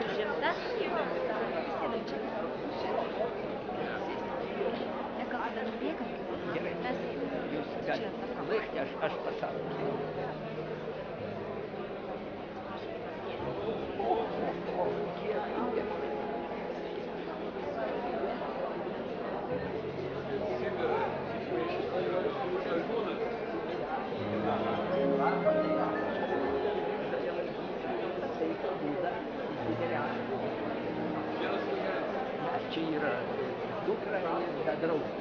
Užimta? Sėdai čia. Ne, gal tada nubėgam? Gerai. Mes Jūs čia galite tą laukti, aš pasakau. Čia yra dukra ir ta draugė.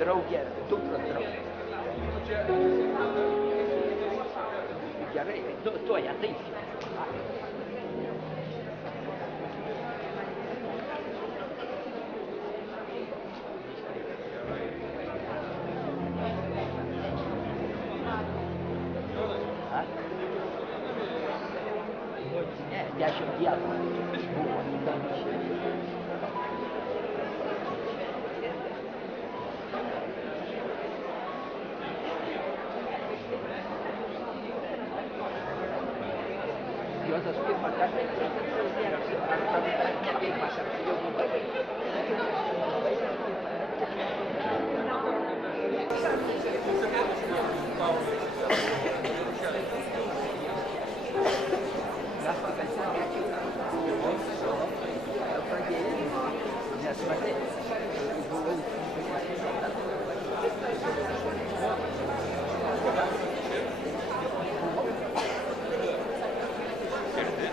Draugė, dukros draugė. Gerai, tuoj ateisim. Ne, 10 dienų buvo. Juozas pirmą kartą ar ne pirmą kartą jau buvai. Nes matai, Girdi.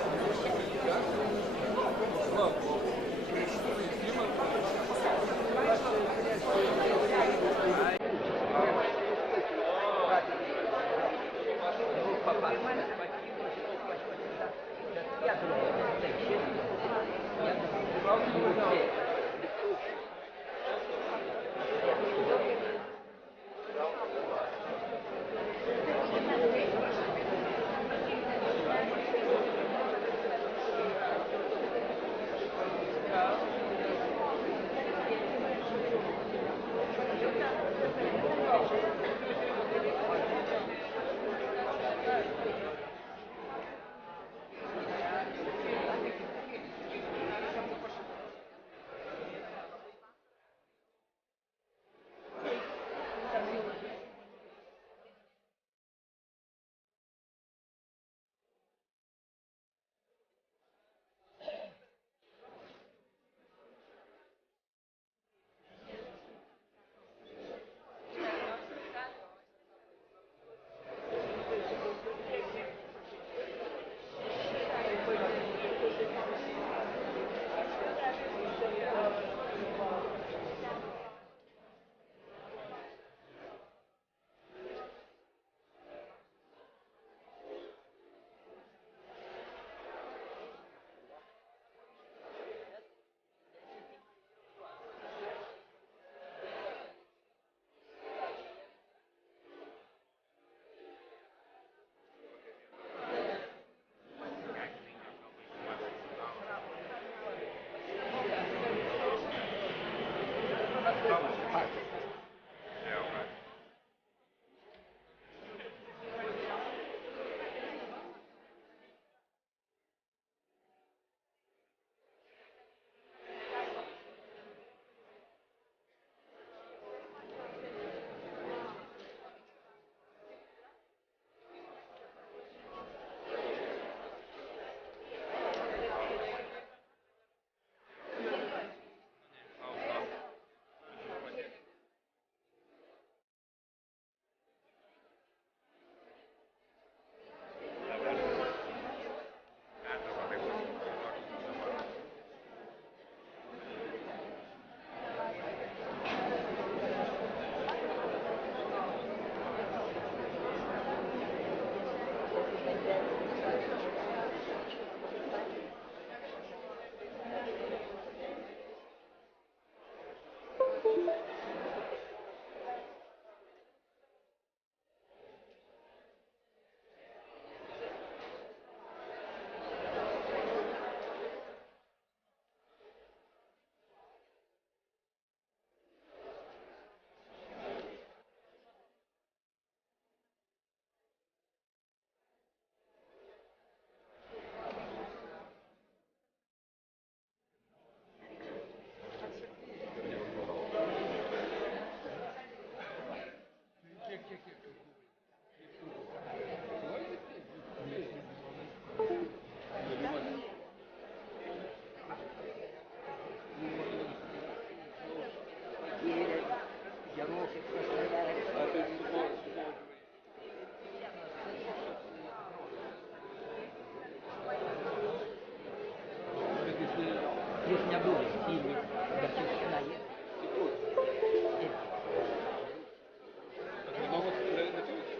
стилю, докинуть на это. Воно у вас не п'ють?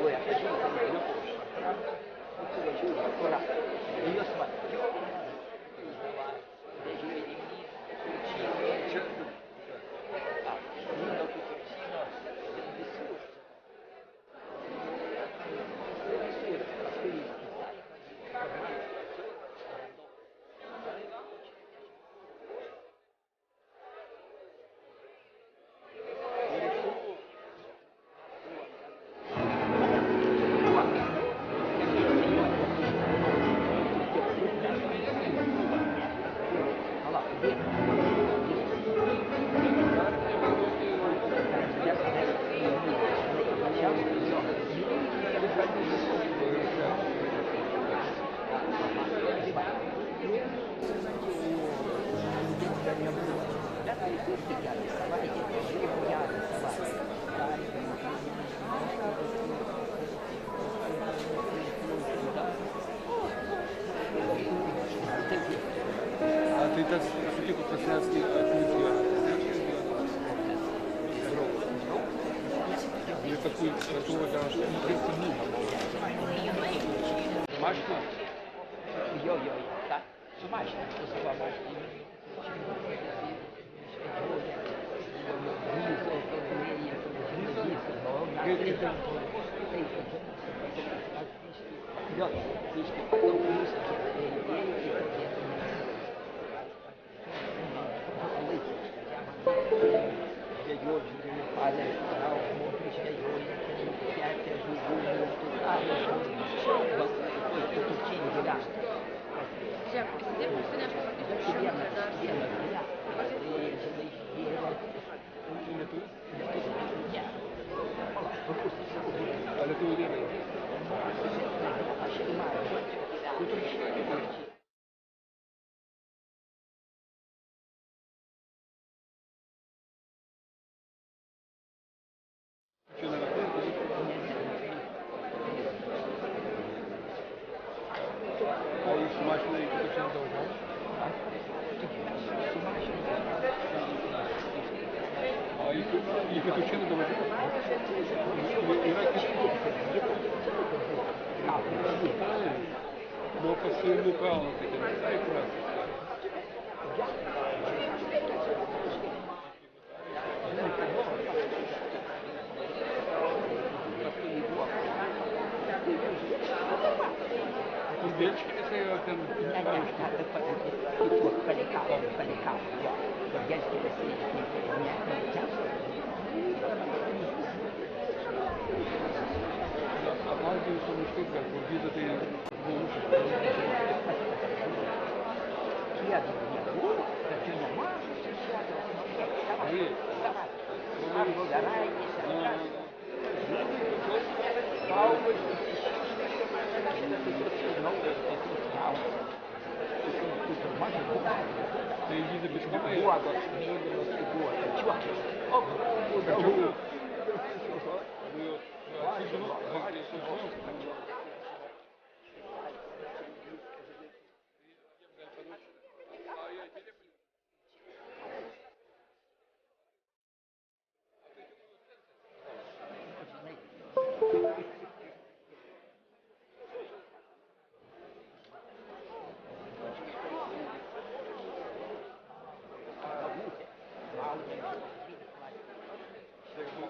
Voi a così come io posso entrare, oppure giù ancora, io sbaglio, dei giri di Чесно? Lindo tutto vicino, del discorso. Trasferirsi, sai? Allora, А ты так судьи по-христиански отмутила. Или такую такого даже Смачно? io, tak? Smaczne, to chyba właśnie. Друзья, посидим, мы сегодня что-то да. Але ты уверен? Что, на работе? А и смачно, и капучино должно? А и капучино должно? И раки? Но по своему правилу таки не знаю, Издельчики не sei там обладаю, что не штука, вот видно ты Ты иди за пешком. Всех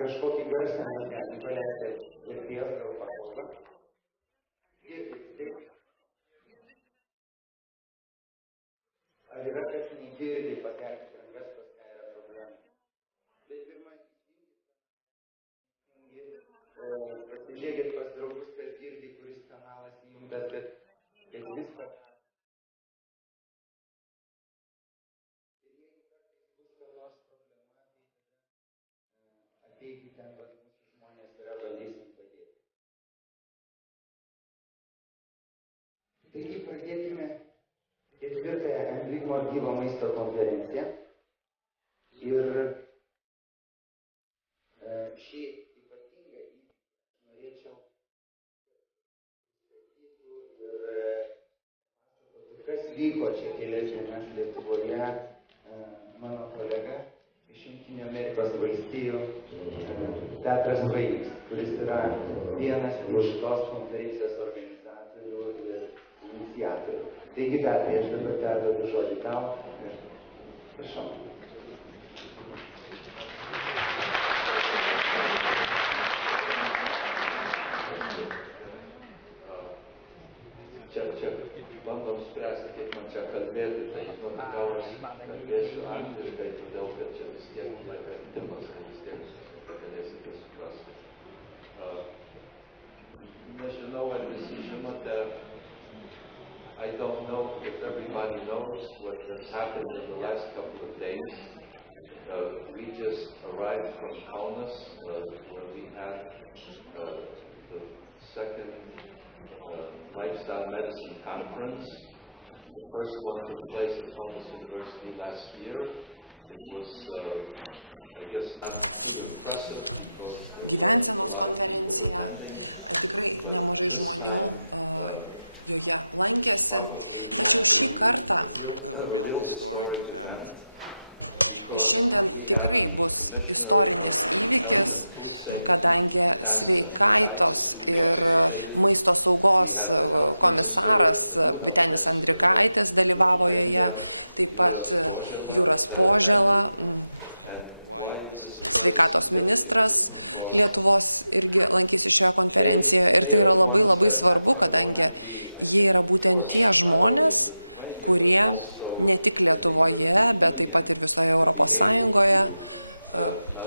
kažkokį garsą mes galim paleisti ir ties gal pakalbą. Girdit, taip? Ar yra kas negirdi, pakelti rankas, pas ką yra problema? Bet pirmasis pasižiūrėkit pas draugus, kas girdi, kuris kanalas įjungtas, bet viską. Ir jeigu kartais bus ką nors problema, tai ateikit ten, pas mūsų žmonės yra, bandysim padėti. Taigi pradėkime 4-ąją Ann Wigmore gyvo maisto konferenciją. Ir šį ypatingą įvykį norėčiau pristatyti ir pasakoti, kas vyko čia kelias dienas Lietuvoje. Mano kolega iš Jungtinių Amerikos valstijų Petras Vainis, kuris yra vienas iš tos konferencijos organizatorių ir iniciatorių. Taigi, Petrai, aš dabar perduodu žodį tau ir prašau. Čia bandom spręsti, kaip man čia kalbėti, tai žinoma, gal aš kalbėsiu angliškai, todėl kad čia vis tiek vertimas, kad vis tiek galėsite suprasti. Nežinau, ar visi žinote, I don't know if everybody knows what has happened in the last couple of days. We just arrived from Kaunas, where we had the second lifestyle medicine conference. The first one took place at Kaunas University last year. It was, I guess, not too impressive because Gyvensenos konferencija, tikrai nemažai žmonių joje lankėsi, tačiau šį kartą šiandien tikrai bus istorinis įvykis, kadangi sveikatos ir maisto saugos komisaras Vytenis Andrikaitis dalyvavo joje, taip pat Juras Požela, sveikatos ministras Lietuvos irgi lankysi šioje konferencijoje. Ir tai yra labai labai svarbu, kadangi jie yra būtent tie žmonės, kurie ne tik Lietuvoje, bet taip pat ir visoje Europos Sąjungoje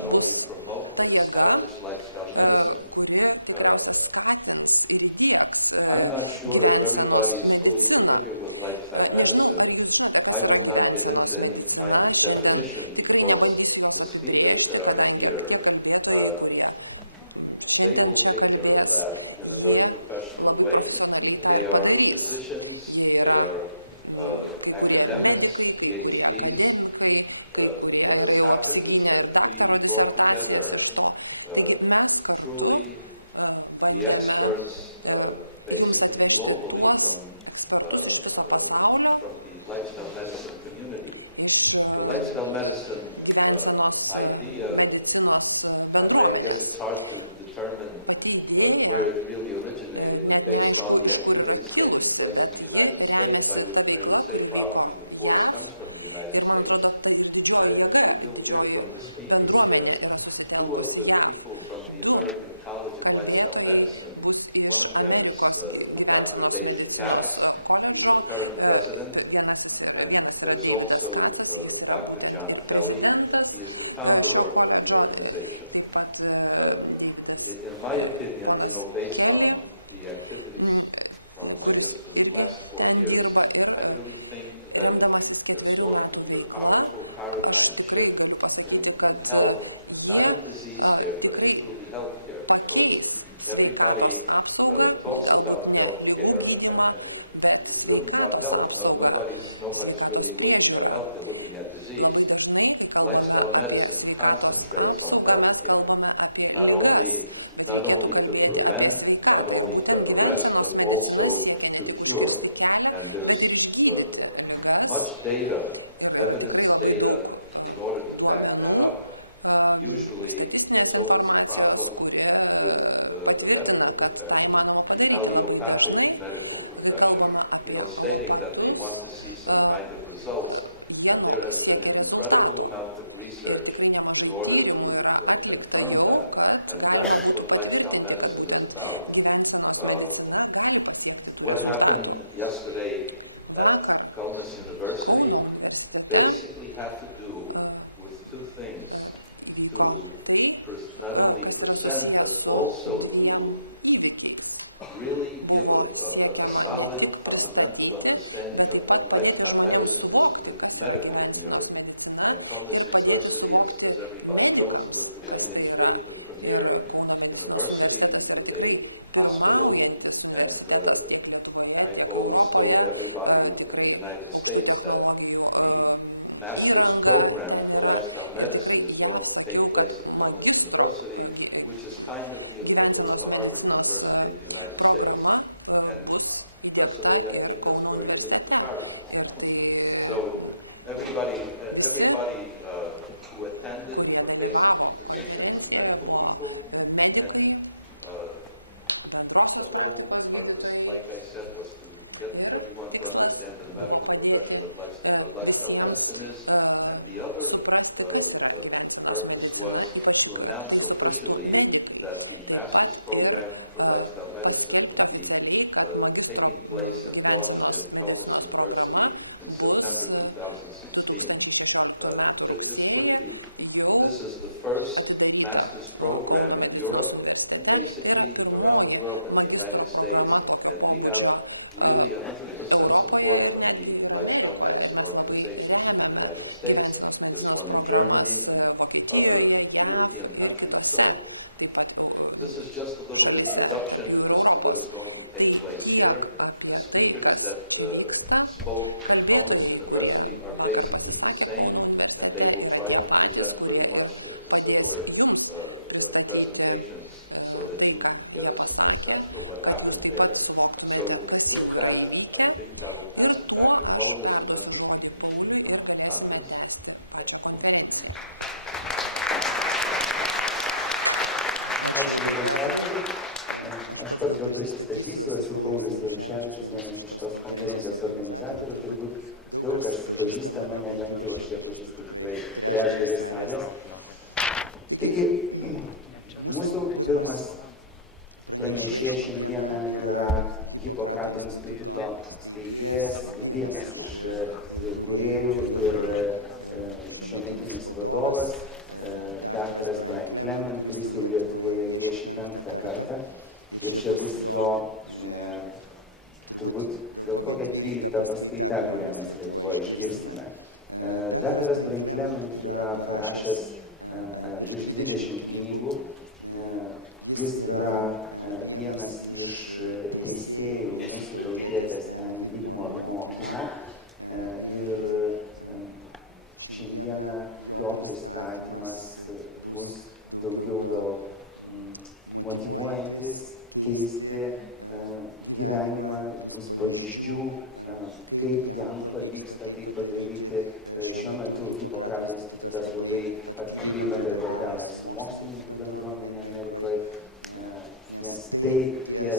bus ta jėga, kuri tikriausia skatins ir įdiegs gyvensenos mediciną. Nežinau, ar jūs žinote, kas yra gyvensenos medicina. Šiandien tikrai nebandysiu jos apibrėžti, kadangi tie kalbėtojai, kurie šiandien čia kalbės, jie labai profesionaliai tą ir padarys. Jie yra kai kurie medikai, kai kurie akademikai, kai kurie yra jau apsigynę ir daktaro disertacijas iš to. Taigi mes kartu bandėme jums atvežti tuos ekspertus iš viso pasaulio, iš gyvensenos medicinos bendruomenės. Pati idėja net neaišku, iš kur yra kilusi, bet ji remiasi ta veikla, kuri vyko JAV. Ir man atrodo, tai ir didžioji jėga, didžioji bendruomenė yra susitelkusi JAV. 2 kalbėtojai bus iš Amerikos gyvensenos medicinos koledžo. Vienas yra Davidas Kacas, jis yra būtent ir prezidentas šio koledžo, taip pat Davidas ponas Kelly, kuris irgi ten dirba. Ir remdamasis 4 metų veikla, aš tikrai galiu pasakyti, kad jie tikrai pakeis sveikatos apsaugą, galbūt ne ligų gydymą, bet sveikatos apsaugą, sveikatos priežiūrą. Labai dažnai, kai kalbame apie sveikatos apsaugą, mes kalbame apie ligas, bet reikėtų kalbėti apie sveikatą. Ir būtent gyvensenos medicina siekia ne tik užkirsti kelią, bet ir išgydyti ligas. Ir yra tikrai labai daug duomenų, statistinės informacijos, kuri patvirtina, kad tą įmanoma padaryti. Labai dažnai, kai kalbama apie alopatus, jie siekia rezultato. Ir tikrai nemažai tyrimų yra atlikta jau, kad galima būtų patvirtinti, kad būtent gyvensenos medicina gali pasiekti tų rezultatų. Vakar Kauno universitete įvyko tai, kas yra susijęs su dviem įvykiais. Buvo siekiama ne tik pristatyti, bet taip pat padėti žmonėms suvokti, kas yra gyvensenos medicina ir padėti suvokti medikams, kas tai yra. Ir Kauno medicinos universitetas yra tikrai pirmaujantis universitetas tiek Lietuvoje, tiek Europoje, tikrai aukštų technologijų įranga ten yra. Ir tikrai JAV sakiau, kad magistro gyvensenos medicinos programa bus įdiegta ir Kauno universitete. Ir tai visi, kurie dalyvavo konferencijoje, buvo medikai, bendrosios praktikos gydytojai. Ir tikslas buvo padėti visiems suprasti, kas yra gyvensenos medicina, ypač kad tai suprastų medikai. Taip pat ir paskelbti oficialiai, kad magistro gyvensenos medicinos programa bus 2016 m. rugsėjį jau atidaryta Kauno medicinos universitete. Tai yra pirmoji magistro programa tokio pobūdžio Europoje ir netgi ir Amerikoje. Ir mes labai remiame gyvensenos medicinos programas Vokietijoje, JAV ir kitose taip pat šalyse, tarp jų ir Europos. Tai tiek apie tai, kas čia vyksta. Kalbėtojai, kurie vakar pasisakė Kauno universitete, yra tie patys, kurie ir padės jums pristatyti tai, ką jie pasakė, kad jūs taip pat suvoktumėte, kas jau yra įvykę. Ir tuo aš perduosiu žodį Pauliui ir galėsime tęsti pačią konferenciją. Ačiū labai, Petrai. Aš pats gal prisistatysiu, esu Paulius Jaruševičius, vienas iš tos konferencijos organizatorių. Turbūt daug kas pažįsta mane, bent jau aš čia pažįstu tikrai trečdalį salės. Taigi, mūsų pirmas pranešėjas šiandieną yra Hipokrato instituto steigėjas, vienas iš kūrėjų ir šiuometinis vadovas, daktaras Brian Clement, kuris jau Lietuvoje vieši 5. kartą. Ir čia bus jo, turbūt gal kokia 12 paskaita, kurią mes Lietuvoje išgirsime. Daktaras Brian Clement yra parašęs virš 20 knygų. Jis yra vienas iš teisėjų mūsų tautietės Ann Wigmore mokymo. Ir šiandieną jo pristatymas bus daugiau gal motyvuojantis, keisti gyvenimą, bus pavyzdžių, kaip jam pavyksta tai padaryti. Šiuo metu Hipokrato institutas labai aktyviai bendradarbiauja su mokslininkų bendruomenė Amerikoje, nes tai ties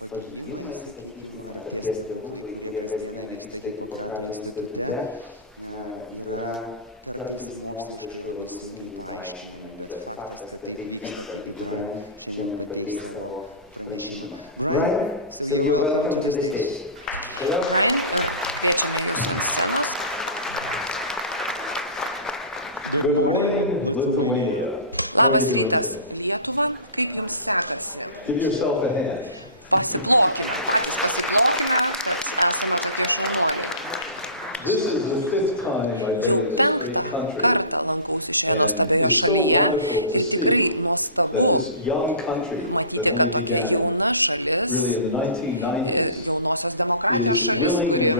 pagijimai, sakykime, ar tie stebuklai, kurie kasdieną vyksta Hipokrato institute, yra kartais moksliškai labai sunkiai paaiškinami, bet faktas, kad taip vyksta. Taigi Brian šiandien pateiks savo pranešimą. Brian, so you're welcome to the stage. Brian, kviečiame jūs ant scenos. Good morning, Lithuania. Labas rytas, Lietuva, kaip jums sekasi? Give yourself a hand. Pasiplokime, patys pasiplokime, kad esame tokie šaunuoliai. Jau 5. kartą lankausi šioje nuostabioje šalyje ir tikrai nuostabu matyti, kad tokia jauna šalis, jaunosios demokratijos šalis, kuri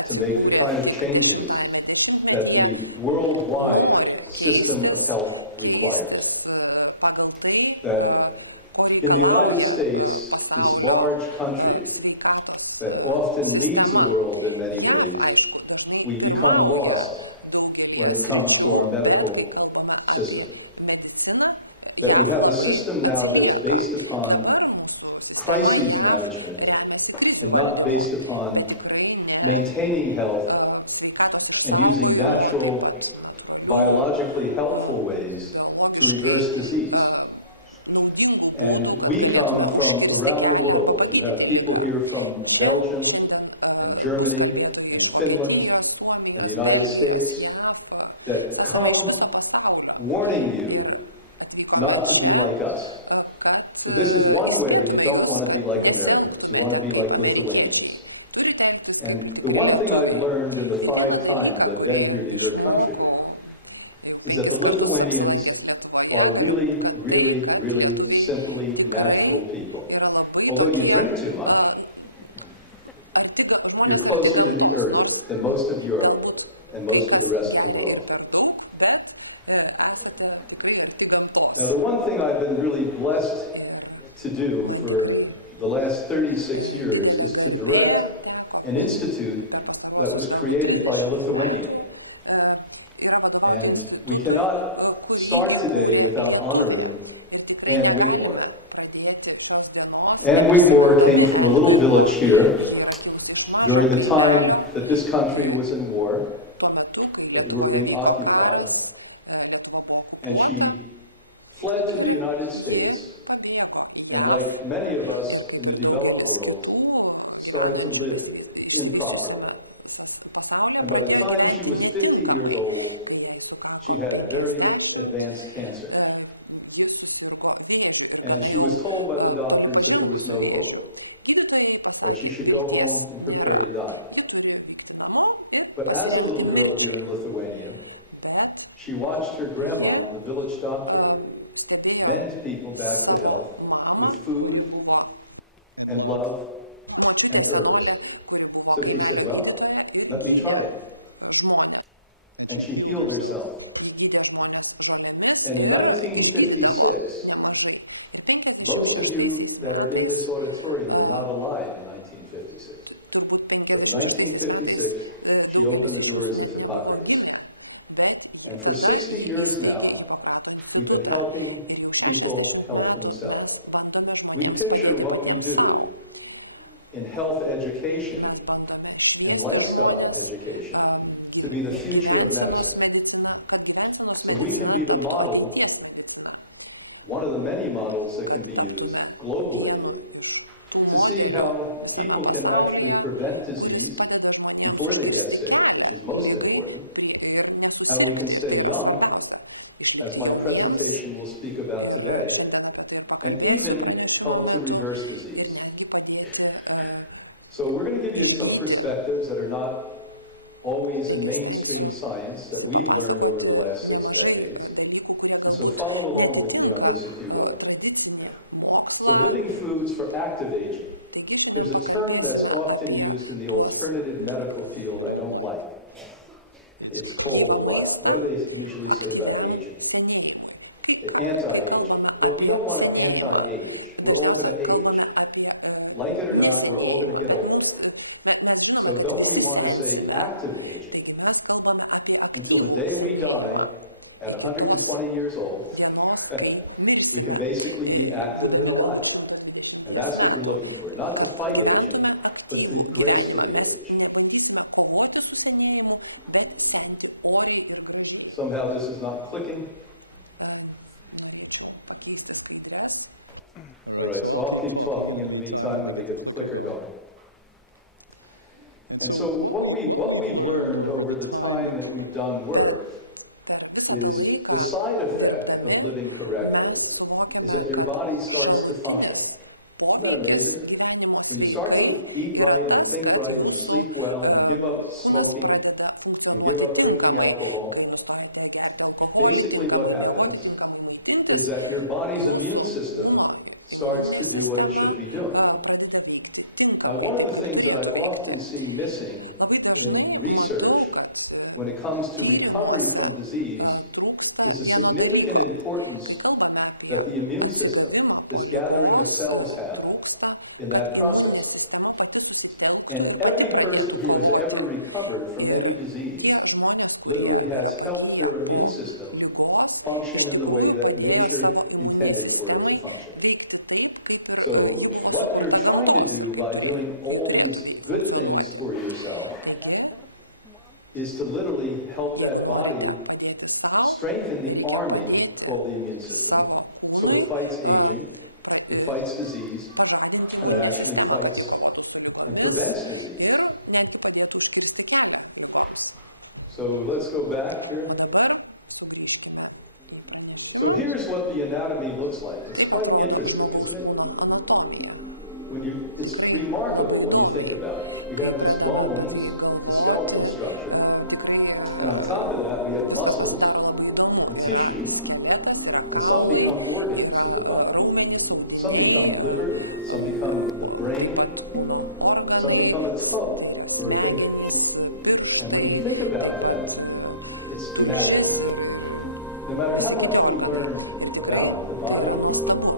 atsikūrė tik 10-ame dešimtmetyje, nori keistis pagal tai, ko reikalauja pasaulio sveikatos sistema. JAV, aišku, dažnai pirmauja daugelį sričių, bet kai kalbame apie mediciną, JAV labai atsilieka. Dabar mūsų sistema JAV remiasi krizių valdymu, bet tikrai ne sveikatos išsaugojimu, taip pat natūralių, biologiškai naudingų būdų, kad galėtume užkirsti kelią arba pagydyti ligą. Čia šiandien bus kalbėtojai iš Vokietijos, Suomijos, Belgijos, JAV, esame iš viso pasaulio. Ir atvykome čia, kad įspėtume jūs, kad nesielgtumėte kaip amerikiečiai. Turite elgtis kaip tikri lietuviai. Ir vieną dalyką, kurį išmokau, jau 5 kartus apsilankęs Lietuvoje, galiu, kad tai, kad lietuviai tikrai yra labai tokie žmonės arti gamtos, nors galbūt kai kas geria ir per daug, bet esate tikrai arti gamtos. Ir man tikrai didelė garbė teko per pastaruosius galbūt 30 metų yra vadovauti institutui, kurį įkūrė lietuvė. Ir tikrai negalime pradėti šios dienos neprisimindami Ann Wigmore. Ji yra kilusi iš mažo kaimelio tuo metu, kai Lietuvoje vyko karas, Lietuva buvo okupuota. Ir ji pabėgo į JAV ir kaip ir daugelis kitų gyvenančių išsivysčiusiame pasaulyje pradėjo gyventi netinkamai. Kai jai sukako 50, ji susirgo vėžiu ir gana jau toli pažengusiu vėžiu. Gydytojai pasakė, vilties nėra. Ji turi vykti namo ir pasirengti mirčiai. Bet ji stebėjo savo mamą, kuri buvo močiutė senolė, kuri buvo kaimelio gydytoja ir gydė žmonės. Ji gydė žmonės žolėmis ir išgydydavo nemažai. Ir 56 metais, turbūt 56 metais daugelis iš jūsų net nebuvo gimę. Bet tada ji įsteigė Hipokrato institutą ir jau 60 metų mes bandome žmonėms padėti patiems savo. Mes bandome šviesti žmonės, gyvensenos medicina, kad gyvensenos medicina taptų ateities medicina, kad taptume vienu iš tų modelių visame pasaulyje, kuris padeda žmonėms užkirsti kelią ligai ir nesusirgti. Ir tai yra svarbiausia - išlikti jauniems. Ir šiandien apie tai ir pakalbėsiu pranešimo metu ir netgi padėti išgyti. Taigi stengsiu papasakoti nemažai dalykų, kurie galbūt netitinka tradicinį mokslą. Taigi šiandien pakalbėsime apie tuos gyvą maistą aktyviam senėjimui. Kai kalbame apie senėjimą, dažniausiai kalbame apie nesenėjimą, bet mes žinome, kad visi sensime. Taigi mes kalbame apie aktyvų senėjimą iki tos dienos, kai mirsime, būdami galbūt 120 metų, kad gyventume aktyvų gyvenimą. Mes nebandysime kovoti su senėjimu, bet senti oriai ir gražiai. Norėčiau pakeisti skaidres. All right, so I'll keep talking in the meantime when they get the clicker going. And so what we've learned over the time that we've done work. Bet per visą tą laiką dirbdami mes suvokiame, kad šalutinis poveikis gyvenimo sveikai yra tas, kad jūsų kūnas pradeda funkcionuoti tinkamai. Kai nustojate gerti alkoholį, tinkamai miegoti, tinkamai maitintis, jūsų kūno imuninė sistema pradeda veikti tinkamai, taip kaip turėtų veikti. Labai dažnai matau, kad tyrimuose trūksta vieno dalyko. Kai kalbame apie atsigavimą po ligos, trūksta, kad imuninė sistema pati susitelktų ir pati pradėtų kovoti. Ir tie žmonės, kurie yra pagyję po ligos, iš tikrųjų padėjo savo imuniniai sistemai veikti taip, kaip ir ji buvo sukurta gamtos ir kaip ji turėtų funkcionuoti. Taigi, jeigu norite padėti savo, reikia padėti savo kūnui pažadinti imuninę sistemą, kad ji kovotų su ligomis ir netgi padėtų užkirsti kelią ligoms. O dabar sugrįžkime į pranešimą. Taip atrodo žmogaus kūno anatomija. Tikrai labai įdomiai. Kai pradame apie tai galvoti, tikrai viskas pasidaro labai įdomu. Yra skeletas, yra kaulai, yra raumenys, audiniai, taip pat kūno organai, tai yra smegenys, pirštai, taip pat tulžis ir visi kiti organai. Ir tikrai tai yra nuostabu.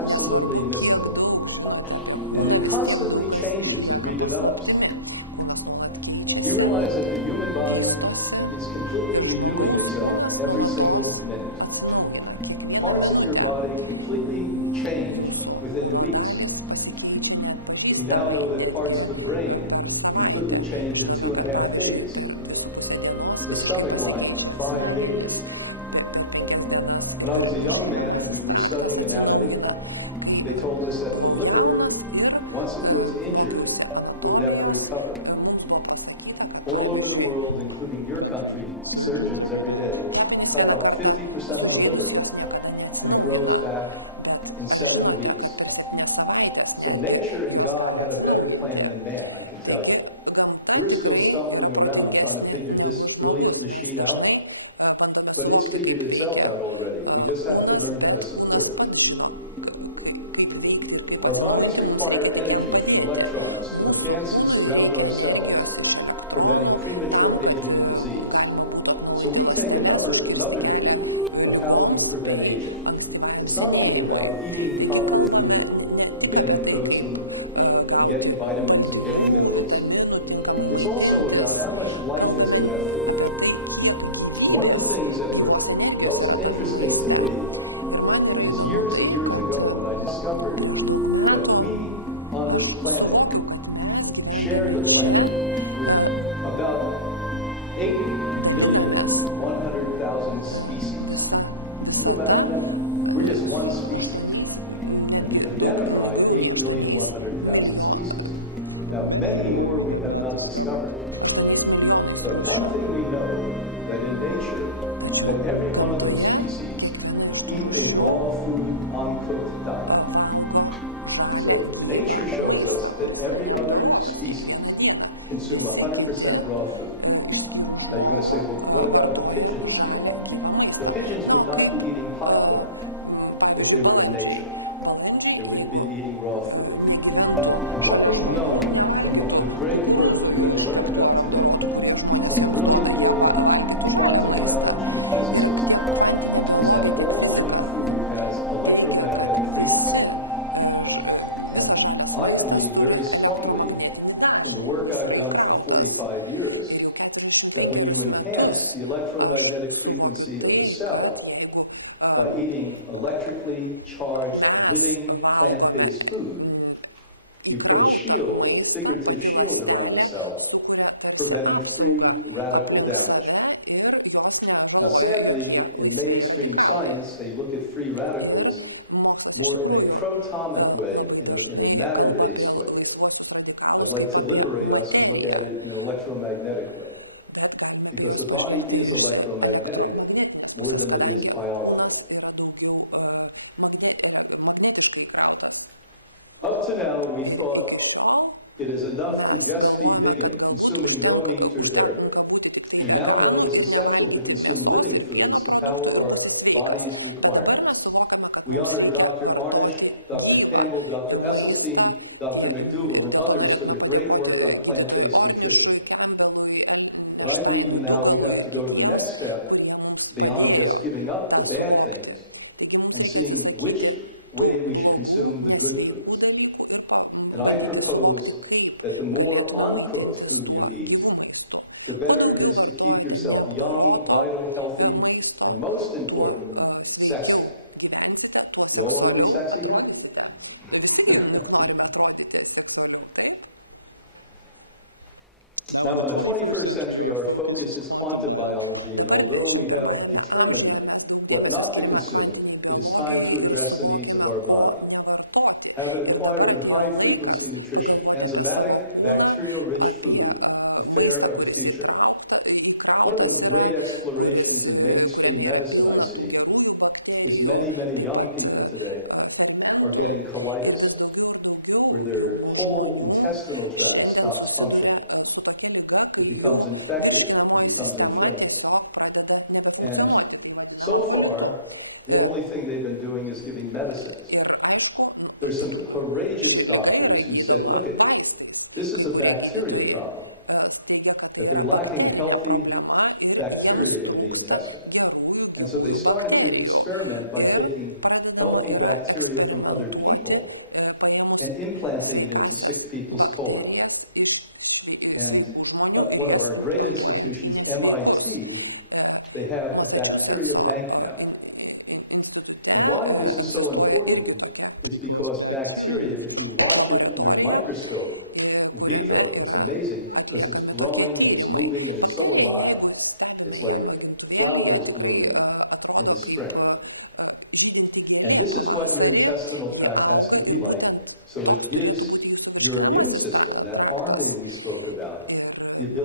Nesvarbu, kiek daug žinote apie kūną, vis tiek daug kas išlieka paslaptimi. Kūnas nuolat keičiasi, vystosi ir žmogaus kūnas nuolatos atsinaujina. Kiekvieną minutę jūsų kūno dalys pasikeičia net pažįstamai, netgi per savaitę. Žinome, kad pavyzdžiui per 2,5 dienos visiškai pasikeičia smegenys. Per 5 dienas ir virškinamasis traktas atsinaujina. Kai buvau jaunas ir mokiausi anatomijos, mums buvo pasakyta, kad pavyzdžiui kepenys vieną kartą sužeidus jos niekada neatsinaujina. Bet ar žinote, kad per 7 savaitės netgi jos gali atsinaujinti? Taigi, gamta tikrai yra protingesnė negu žmogus. Mes dažnai bandome suvokti, kaip veikia kūnas, bet kūnas pats žino, kaip veikti ir kaip atsinaujinti, mums reikia tik jam padėti. Mūsų kūnui reikia energijos iš elektronų tam, kad galima būtų atnaujinti ląsteles, užkirsti kelią ligoms bei ankstyvajam senėjimui. Taigi kalbame ne tik apie tai, kaip gauti baltymų, vitaminų, tinkamai maitintis, kalbame apie tai, kiek gyvybės, gyvos energijos yra tam maiste. Ir man yra įdomu tai, kad prieš daug metų aš suvokiau, kad mes gyvendami čia dalinamės visata 8, netgi daugiau nei 8 milijonais rūšių. Tačiau gamtoje kiekviena iš tų rūšių valgo žalią gyvą maistą, kuris yra neapdorotas kiekvieną dieną. Visi kiti, išskyrus žmogų, vartoja žalią gyvą maistą. Na, o kaip, pavyzdžiui, balandžiai. Balandžiai, jeigu negyventų šalia žmonių, nevalgytų kukurūzų jau iškeptų ar apdorotų, kurie žmonės jiems duoda, jie valgytų žalią maistą. Ir tiek kvantinė biologija, tiek fizika teigia, kad visas žalias maistas turi elektromagnetinį dažnį, jis yra įkrautas. Ir jau 45 metus aš suvokiu tai, kad jeigu mes valgome įkrautą maistą, pati ląstelė sukuria tarsi apsaugą aplink save ir jos nežaloja jokie laisvieji radikalai. Ir mokslas iš tikrųjų labai dažnai kalba apie laisvuosius radikalus kaip apie materiją. Bet galime apie juos pažvelgti iš elektromagnetinės pusės, kadangi kūnas yra daugiau magnetiškai įkrautas. Ir iki šiol mes galvojame, kad galbūt užtenka būti tik tai veganų ir nevalgyti mėsos ir pieno produktų ir būsi sveikas. Bet dabar mes suvokiame, kad mums reikia vartoti gyvą maistą ir dėl to norėtume padėkoti gydytojui Ornišui, Campbellui, Elneštainui, Dugalui ir kitiems, kurie mums padėjo tą suvokti. Taigi mums reikia atsisakyti tų blogų, nesveikų dalykų ir bandyti suvokti, kaip galėtume maitintis tuo gyvų maistu. Kuo daugiau vartojate neapdoroto maisto, tuo sveikiau gyvensite, tuo seksualiau atrodysite. Visi norime atrodyti seksualiau, taip? Now, in the 21st century, our focus is quantum biology. Dabar 21 amžiuje mes daug dėmesio skiriame kvantiniai biologijai ir suvokiame, ko nevartoti. Ir dabar atėjo laikas pagalvoti apie savo kūną, apie maistą, kuris įkrautas yra, kuriame yra pilna tų gerųjų bakterijų, taip pat fermentų. Ir vis daugiau ir daugiau jaunų žmonių šiandien susiduria su tokia liga, kai jų virškinamoji sistema tiesiog pradeda nebefunkcionuoti, tai vadinama kolitu. Ir aišku, ši liga yra gydoma vaistais. Kai kurie gydytojai teigia, kad tai yra bakterinė problema ir jiems trūksta gerųjų gyvųjų bakterijų. Ir pradedama yra eksperimentuoti, paėmus sveikasias bakterijas iš sveikų žmonių ir jas implantuojant į nesveikus. Massachusettso institute egzistuoja irgi tokia laboratorija, kuriame yra atliekami tokie tyrimai. Bakterija, jeigu stebime ją mėgintuvėlyje, tikrai atrodo kaip žydinti gėlė pavasarį, ji auga ir būtent toks turėtų būti jūsų virškinamasis traktas. Ir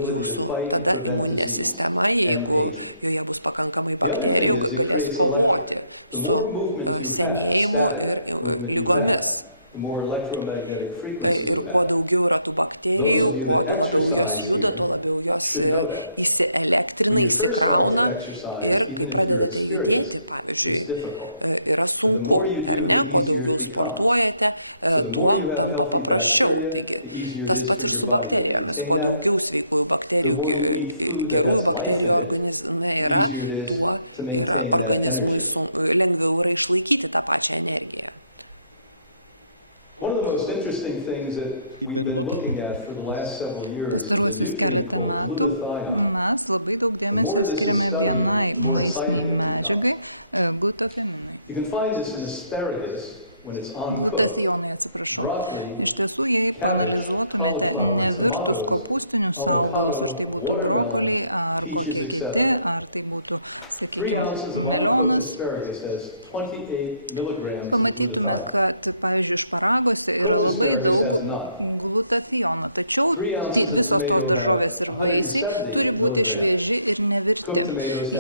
jūsų tada imuninė sistema, jeigu joje bus pakankamai bakterijų, galės kovoti su senėjimu ir lygomis. Ir kuo daugiau yra tų bakterijų, kuo labiau jos juda, tuo labiau jos įsielektrina, įsikrauna ir kai pradedate judėti, pavyzdžiui, yra sunku, ar ne? Kuo daugiau sportuojate, tuo tampa paprasčiau. Taigi, tas pats ir su bakterijomis. Kuo daugiau sveikųjų bakterijų, gerųjų bakterijų organizme yra, tuo yra organizmui lengviau yra išlaikyti tą pačią energiją. Pastaruosius keletą metų mes labai daug dėmesio skiriame vienai maistiniai medžiagai – glutafeminui. Glutathionai, atsiprašau. Iš tiesų, jei paanalizuotumėte nevirtus kopūstinius augalus, ar tai būtų brokoliai, ar kokie kiti, ar tai būtų, sakykime, melionas, pamatytume, kad, pavyzdžiui, šparagose yra labai daug glutathiono, tačiau visos tos daržovės ir vaisiai turi būti švieži ir nevirti.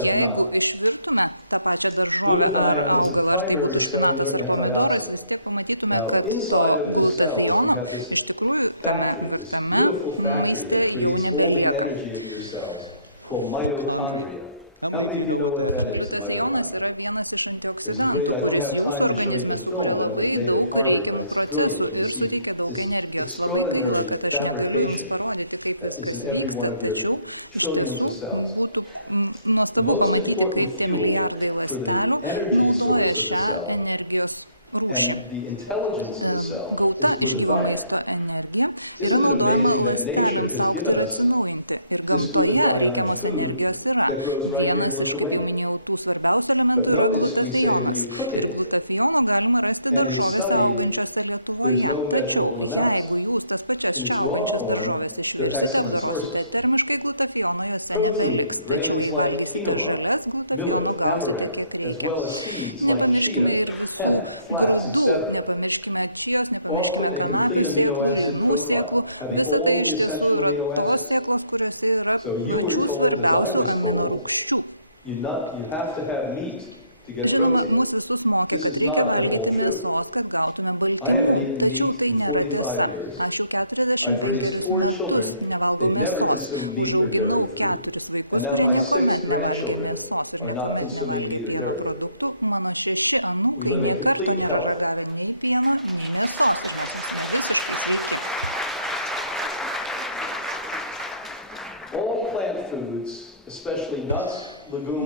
Jeigu išvirtume tą pačią daržovę ar augalą, ar tai būtų špinatas ar pomidoras, vis tiek pamatytume, kad to glutathiono iš tikrųjų tame virtame maiste jau nebelieka. Glutathionas yra vienas iš antioksidantų, kuris jūsų organizme sukuria labai daug reikiamų procesų ir suteikia daug energijos. Labai gaila, kad aš negaliu jums parodyti, kaip viskas vyksta, tačiau iš tiesų būtų nuostabu pamatyti, kaip tie milijardai ląstelių naudoja šią energijos rūšį. Gauta iš gyvo maisto energija yra naudojama ląstelėms augti ir atsinaujinti. Ir gamtoje reikiamos energijos yra. Vienas iš, kaip jau minėjau, tų svarbiausių elementų yra glutathionas. Ir glutathiono galima rasti daržovėse augančiose Lietuvoje. Tačiau, jeigu jūs tas pačias čia augančias daržovės išvirsite, apdorosite termiškai, glutathiono jose nebeliks. Tačiau, jei valgysite žalias, glutathiono gausite kiek reikia. Nepamirškime ir visų grūdų, nepamirškime čijos, nepamirškime kanapių sėklų, linų sėklų. Visa tai iš tiesų yra tos sėklos, kuriuose yra pačių svarbiausių aminorūgščių. Žinoma, mus visus mokė, kad reikia valgyti mėsos, kad gautume baltymų. Tačiau tai nėra tiesa. Aš jau 45 metus nevalgau mėsos. Užauginau 4 vaikus, kurie niekuomet nevalgė mėsos ir niekuomet nevalgė pieno produktų. Mano 6 anūkai nė karto nėra ragavę nei pieno, nei mėsos ir mes esame visiškai sveiki. All plant foods, especially nuts,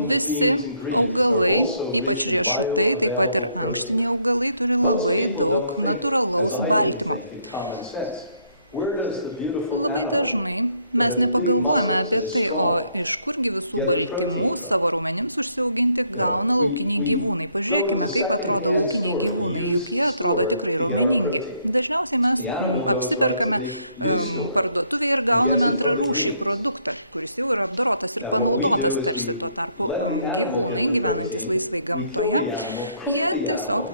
Visi augalai, ypač riešutai, taip pat ir ankštiniai augalai, turi labai daug natūralaus baltymo. Labai dažnai mes nepagalvojame apie tai, o iš kurgi visų baltymų savo raumenims užsiauginti gauna laukiniai gyvūnai. Pažiūrėkime, kaip atrodo laukiniai gyvūnai, juk jie atrodo tikrai raumeningi. Dažniausiai mes apsiperkame parduotuvėje ir gauname antrarūšį produktą, kuris jau yra apdorotas ir panaudotas tarsi. Tuo tarpu gyvūnai, gyvenantys laisvai gamtoje, jie tiesiog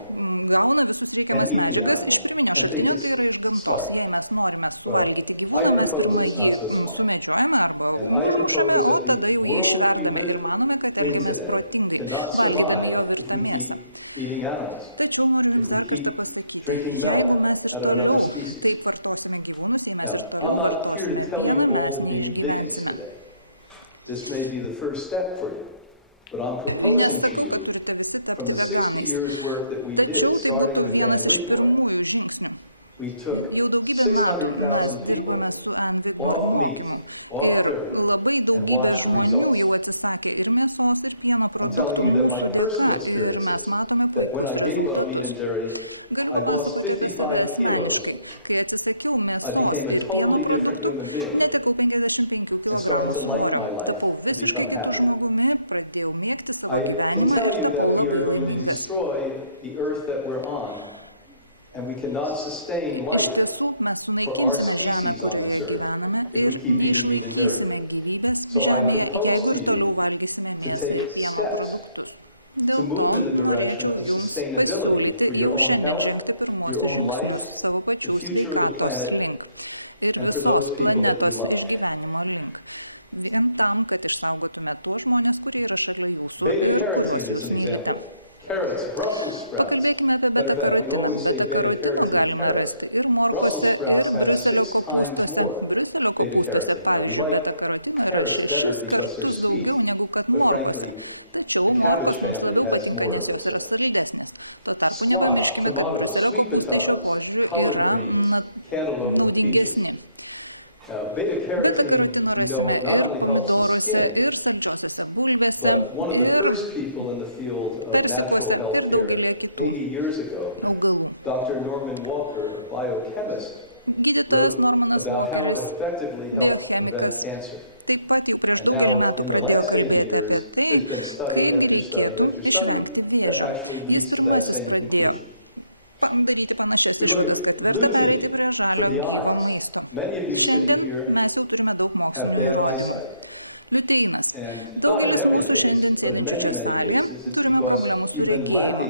gauna visus reikiamas medžiagas iš pirminio šaltinio, tai yra iš gamtos. Jei mes norime suvalgyti gyvūną, mes pirmą jį sumedžiojame arba užmušame, o tada jau jį išverdame ir manome, kad elgiamės protingai, valgydami jo virtą mėsą. Tačiau noriu Jums dar kartą pasakyti, jeigu mes ir toliau taip vartosime gyvūnus, jei mes ir toliau vartosime pieną, mes neišgyvensime. Nesakau, kad turite visi tapti veganais, tačiau tai būtų vienas iš pirmųjų žingsnių. Jau daugybę metų mes dirbame su Ann Wigmore mokymu ir labai daugybė žmonių jau atsisakė ir mėsos, ir pieno produktų mūsų dėka ir mes matome puikus rezultatus. Galiu papasakoti apie save asmeniškai. Kai atsisakiau mėsos ir pieno produktų, netekau 55 kg svorio. Tapau visiškai kitų žmogumi, pradėjau mėgti savo gyvenimą ir tapau labai laimingas. Iš tiesų, mes sunaikinsime žemę, kurioje gyvename ir neišlaikysime gyvybės žemėje, jeigu ir toliau valgysime mėsą ir pieno produktus. Dėl to norėčiau Jums pasiūlyti jau šiandien žengti pirmuosius žingsnius savo pačių sveikatos link ir visos planetos išgyvenimo link. Vien tam, kad išsaugotume tuos žmonės, kurie yra šalia Jūsų ir kuriuos Jūs mylite. Pakalbėkime apie beta-karotiną. Beta-karotino galime rasti ir morkose, ir Briuselio kopūstuose. Briuselio kopūstuose, pavyzdžiui, beta-karotino yra 6 kartus daugiau negu kad morkose. Tačiau morkos mums labiau patinka, nes jos yra saldesnės. Tuo tarpu nepamirškime, kad Briuselio kopūstai šiuo požiūriu yra naudingesni. Beta-karotino rasime ir pomidoruose, ir saldžiosiuose bulvėse, ir persikuose, ir daugelį kitų augalų. Gydytojas Normanas Walkeris, biochemikas, taip pat jau prieš daugelį metų pradėjo kalbėti apie tai, kaip reikėtų išvengti vėžio. Jis pirmasis pradėjo daryti panašias išvadas, kad verta pereiti prie žalio gyvo maisto. Šiandien mes jau turime daug mokslinių įrodymų. Liuteinas. Daugelis mūsų šiandien sėdinčių čia salėje turime problemų su regėjimu.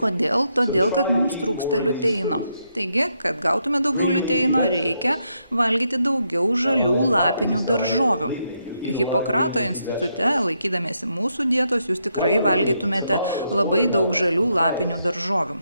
Kodėl? Todėl, kad mums trūksta liuteino. Taigi, kad gautume daugiau liuteino, reikia valgyti daugiau žalių lapinių daržovių. Hipokrato institute, laikydamiesi mūsų dietos, jūs tikrai valgytumėte labai daug žalių lapinių daržovių.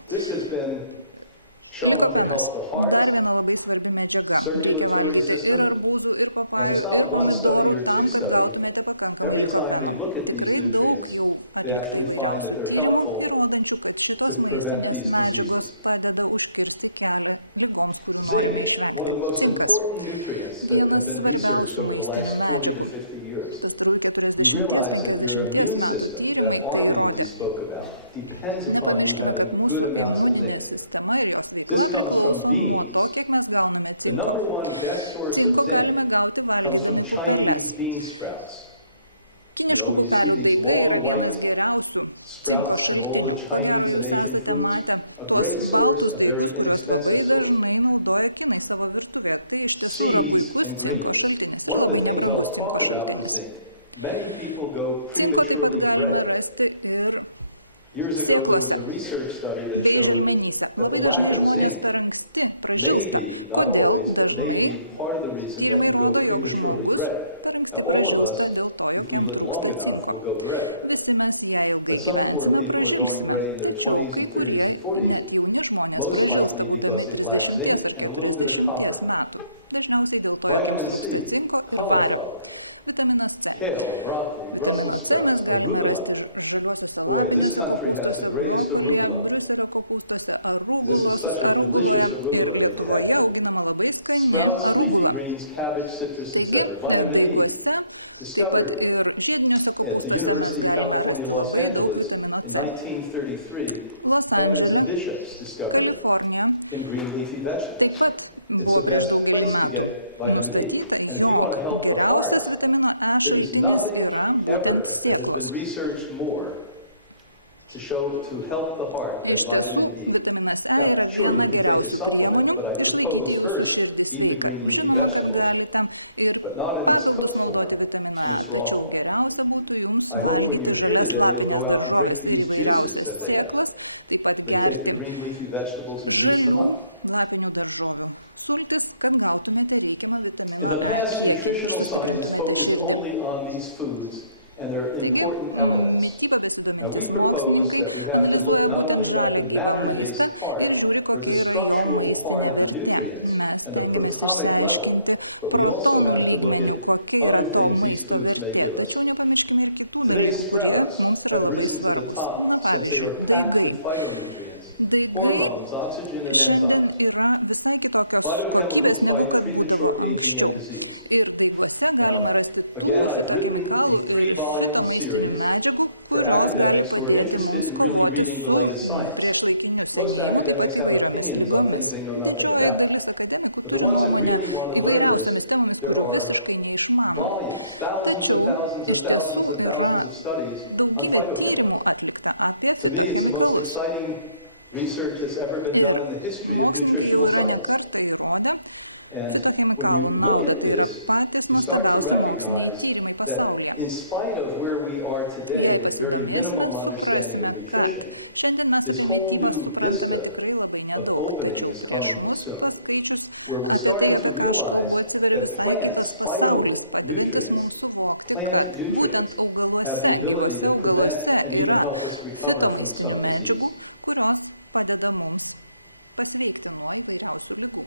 Likopenas. Dar viena labai svarbi medžiaga. Reikia valgyti ir arbūzų, ir papajų, ir pomidorų tam, kad gautumėte pakankamai likopeno. Tikrai daug jau atlikta įvairiausių tyrimų, įrodančių, kad šitos maistinės medžiagos padeda užkirsti kelią ligoms, kurių norime išvengti. Cinkas. Vienas svarbiausių maistinių medžiagų. Pastarųjų 40-50 metų tyrimai tai įrodė. Nepamirškime, kad mūsų imuninė sistema ir jos veikla priklauso nuo to, kiek mes gauname cinko. Cinko galime gauti valgydami pupeles. Kiniškų pupelių daigai yra vienas geriausių cinko šaltinių. Ko gero, jūs esate matę tuos baltus daigus, kuriuos labai dažnai naudoja kinai savo virtuvėje. Tai iš tiesų yra puikus cinko šaltinis ir labai nebrangus cinko šaltinis. Cinko taip pat galime rasti ir sėklose bei želmenyse. Labai dažnai žmonės per anksti pražilsta. Kodėl? Dažnai tyrimai rodo, jog žmogus per anksti pražilsta dėl to, jog jam trūksta cinko. Visi mes, jei ilgai gyvensime, pražilsime. Tačiau kai kurie net jauni žmonės pražilsta būdami 30 ar 40 metų. Dažniausiai dėl to, jog jiems trūksta cinko ir vario. Vitaminas C. Vitamino C mes galime rasti žaliuosiuose lapiniuose kopūstuose, brokolyje, briuselio kopūstuose, aruguloje ir Lietuvoje auginama labai skani arugula. Taigi, daiguose, taip pat ir žiediniuose kopūstuose mes galime rasti labai daug vitamino C. Los Andžele, Kalifornija, taip pat buvo prieš daugelį metų nustatyta, jog geriausias vitamino E šaltinis yra būtent sėklos. Iš tiesų, vitaminas E yra viena geriausių priemonių išlaikyti jūsų širdį sveiką. Žinoma, kad galite ir papildus naudoti vitamino E, tačiau geriausia būtų jums valgyti žalias lapinės daržovės ir įvairiausias sėklas, taip pat gerti žalių lapinių daržovių sultis, kad gautumėte reikiamą vitamino E kiekį ir sustiprintumėte širdį. Taigi, mitybą besidomintys mokslininkai analizuoja būtent žalią gyvą maistą ir žiūri, kokia yra jo maistinė vertė. Mes stengiamės išsiaiškinti protonų lygmenių, kokia yra to maisto vertė. Tačiau nepamirškime ir kitų dalykų, kurie mums yra labai svarbus. Na, pavyzdžiui, daigai. Daigai šiandien yra visai kitokios kokybės, negu kad būdavo anksčiau. Ir daiguose galima rasti tų fitokemikalų ir fitomaistinių medžiagų, kurios gali padėti mums kovoti su priešlaikiniu senėjimu, taip pat įvairiomis lygomis. Didžioji dalis akademikų turi nuomonę įvairiausiomis temomis, kurių visiškai neišmano. Tačiau iš tiesų yra daugybė tyrimų atlikta apie fitochemikalus. Ir mokslininkai jau yra ne kartą įrodę fitochemikalų naudą, tai yra patys nuostabiausi moksliniai tyrimai pasaulyje. Jei pasidomėsime, suprasime, kad šiandien mes apie mitybą suprantame tikrai labai nedaug, tačiau prieš mus paskaičius apie tai, apie ką aš kalbu, atsiveria visai kitas pasaulis, padedantis mums suvokti, kad būtent augaluose, gyvose augaluose yra fitomaistinių medžiagų, kurios padeda mums pasveikti nuo įvairiausių ligų.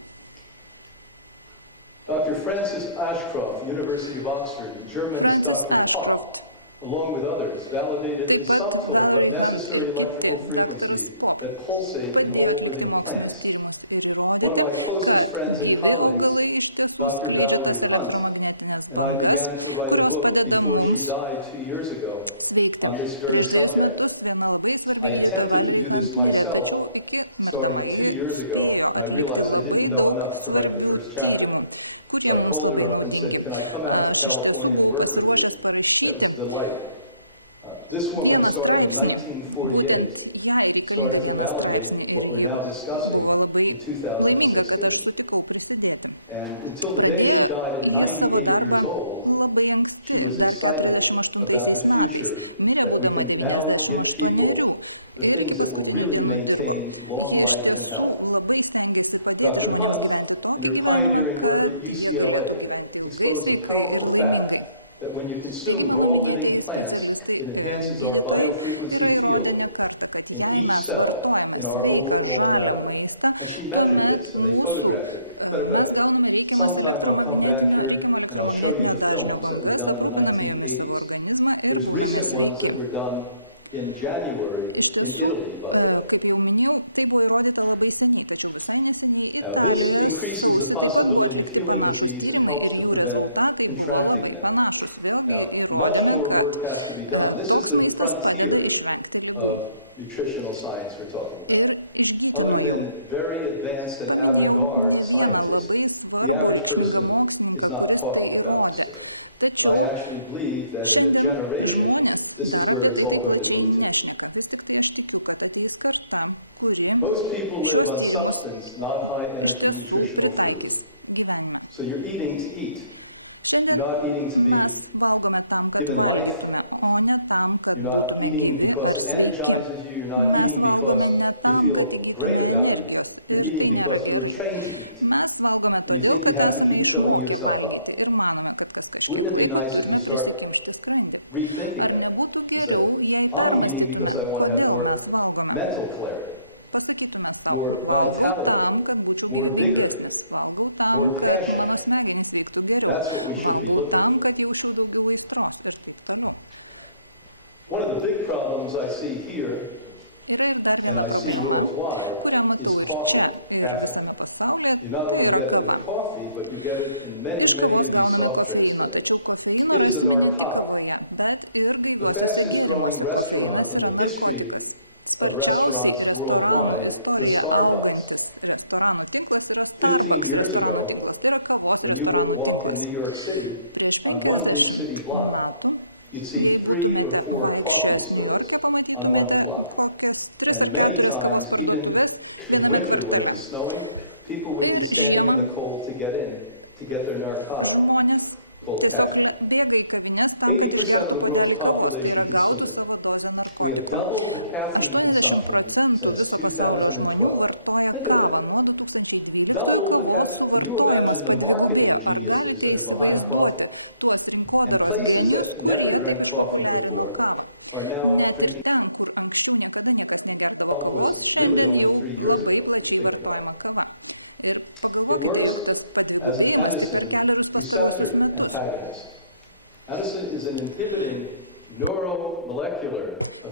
Francis Ashcroft, taip pat Valerie Hunt ir kiti, daktaras Pop, padėjo atlikti mokslinius tyrimus ir įrodyti, kad gyvi augalai iš tiesų skleidžia tas elektromagnetinės bangas, kurios padeda mums sveikti. Prieš 2 metus viena labai svarbi gydytoja Valerie Hunt mirė, tačiau iki mirdama ji spėjo atlikti labai daug svarbių tyrimų, kurie mums labai naudingi. Aš iš tiesų buvau pasiruošęs parašyti vieną straipsnį, būtent jai reikalinga vieną straipsnį ir ji buvo labai laiminga, kad aš sutikau prisidėti. Pradėjo ji savo darbą labai anksti, dar 48 metais, mirė būdama 98 ir iki paskutinių dienų dirbo. Ji iš tiesų labai stengiasi padėti žmonėms gyventi tokį gyvenimą, kad jie galėtų gyventi ilgai, sveikai ir laimingai. Taigi mano minėtieji specialistai, gydytojai yra įrodę ne kartą, kad jei mes vartojame sveiką žalią maistą, tuomet mes gauname reikiamo elektromagnetinio dažnio bangas, aprūpiname jomis savo organizmą ir būname sveiki. Iš tiesų, kaip jau minėjau, tai buvo įrodyta labai seniai, tačiau visai neseniai Italijoje sausį taip pat buvo atlikti panašus tyrimai ir jų rezultatai buvo labai panašus. Vėlgi įrodėme, kad toks maistas padeda išvengti ligų ir išgyti nuo jų. Paminėjau ne vieną labai svarbų reikšmingą mokslininką, kuris tai įrodė. Tačiau šiandien žmonės dar apie tai taip plačiai nešneka. Vis tik tai aš tikiu, kad ateis karta, kuri šiuos tyrimus iš tiesų pritaikys gyvenime. Šiandien mes valgome tam, kad valgytume, o ne tam, kad būtume gyvi ar sveiki. Mes valgome ne tam, kad įgytume energijos ir tai nėra gerai. Mes valgome todėl, kad esame išmokę valgyti ir manome, kad kas kažkiek laiko turime prisikimšti skrandį. Ar nebūtų geriau, jei permąstytume, kodėl mes valgome? Pasakytume savo, valgau tam, kad būčiau gyvybingesnis, valgau tam, kad mano smegenys veiktų geriau, valgau tam, kad jaučiau daugiau aistros ir taip toliau. Yra ir dar viena problema, kurią matau ir čia, ir visame pasaulyje, tai yra kava. Iš kavos gauname kofeino, tačiau kofeino rasime ne tik kavoje, bet ir gaiviuosiuose gėrimuose. Kofeinas yra narkotikas. Sparčiausiai restoranų istorijoje augantis restoranų tinklas yra Starbucks restoranų tinklas, tai yra kavos restoranų tinklas. Prieš 50 metų, jei būtumėte vaikščiojęs New York'e, pamatytumėte kokias 3 ar 4 kavos parduotuvės viename kvartale. Ir žiemą žmonės tiesiog bėga į kavines tam, kad išgertų puodelį kavos, tai yra gautų savo dozę narkotikų. 80% viso pasaulio žmonių vartoja kavą. Nuo 2012 kavos suvartojimas padvigubėjo. Ar galite įsivaizduoti tuos rinkodaros genijus, kurie taip išpopuliarino kavą? Net ir ten, kur anksčiau niekada niekas negerdavo kavos, šiandien jau labai plačiai vartojama kava. Ir pagalvokite, juk tas padvigubėjimas tai per 4 pastaruosius metus.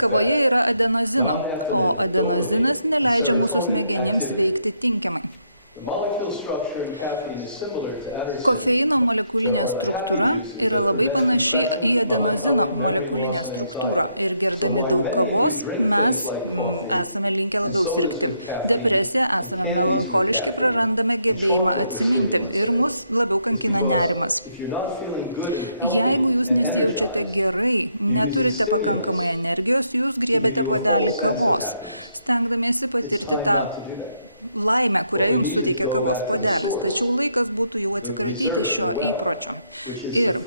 Kavoje yra adenozino, o adenozinas neleidžia mūsų smegenims veikti tinkamai. Kofeino molekulinė struktūra yra labai panaši į adenozino molekulinę struktūrą ir gerdami daug kavos mes esame linkę labiau sirgti. Depresija, esame melancholiški, prarandame gebėjimą atsiminti ir mus labiau kankina nerimas. Jeigu jūs nesijaučiate gerai, neturite pakankamai energijos, jūs griebėte puodelį kavos, stengdamiesi patirti tą laimę, kurią jums suteikia kavos puodelis, tačiau laikas būtų jau atsikratyti šio įpročio ir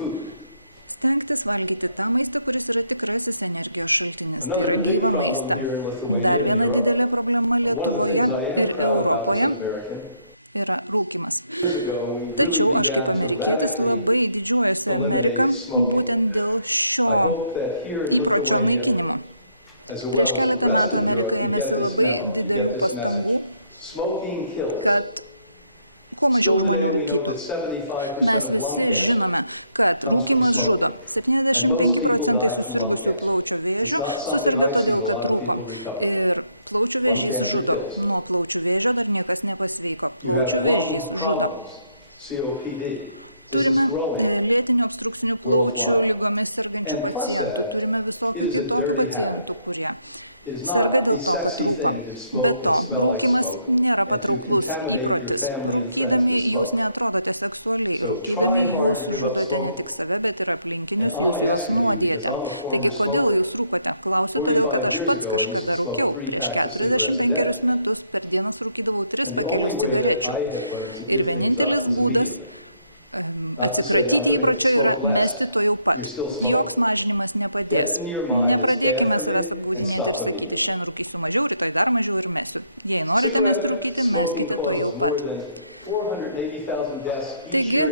stengtis valgyti tą maistą, kuris yra tikrasis energijos šaltinis, tai yra gyvą maistą. Dar viena didelė problema Lietuvoje ir Europoje yra rūkymas. Tačiau aš kaip amerikietis labai didžiuojuosi Ameriką būtent dėl šio įpročio naikinimo. Prieš keletą metų Amerika ėmėsi labai didelių pastangų, kad kuo mažiau žmonių rūkytų. Mes visi žinome, kad rūkymas žudo. 75% susirgusių plaučių vėžių susirga todėl, kad rūko. Ir plaučių vėžys žudo. Nuo plaučių vėžio dar niekas nepasveiko. Plaučių vėžys žudo. Turime lėtinių obstrukcinių plaučių ligomis sergančių pacientų. Turime visokių kitokių pacientų, kurie serga dėl to, kad rūko. Be to, rūkymas nėra patrauklus įprotis. Rūkydami jūs neatrodote seksualiai. Rūkydami jūs žudote ne tik save, bet ir aplinkinius, jūs juos nuodijate. Taigi, kodėl jūs rūkote? Klausiu, todėl, kad aš pats kažkada rūkiau. Prieš 45 metus per dieną rūkydavau 3 pakelius cigarečių. Ir vienintelis būdas atsikratyti įpročio yra mesti to jau pat. Joks mažinimas nepadės. Nepradėkime savęs apgaudinėti ir sakyti, šiandien rūkysiu mažiau, rytoj dar mažiau ir mesiu. Jei norite mesti rūkyti, meskite to jau pat. Taigi,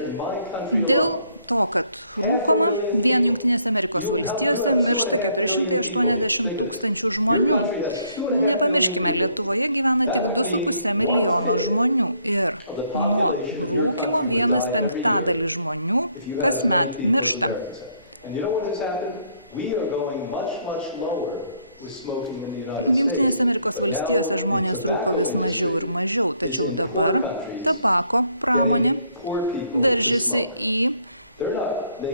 dėl to, kad rūkoma, vien Jungtinėse Amerikos valstijose miršta 480 000 žmonių. Nepamirškime, Lietuvoje gyvena tik 2,5 milijono žmonių ir nuo rūkymo 1/5 žmonių kasmet miršta. Jungtinėse Amerikos valstijose žmonės rūko vis mažiau ir mažiau, tačiau dabar tabako pramonė veržiasi į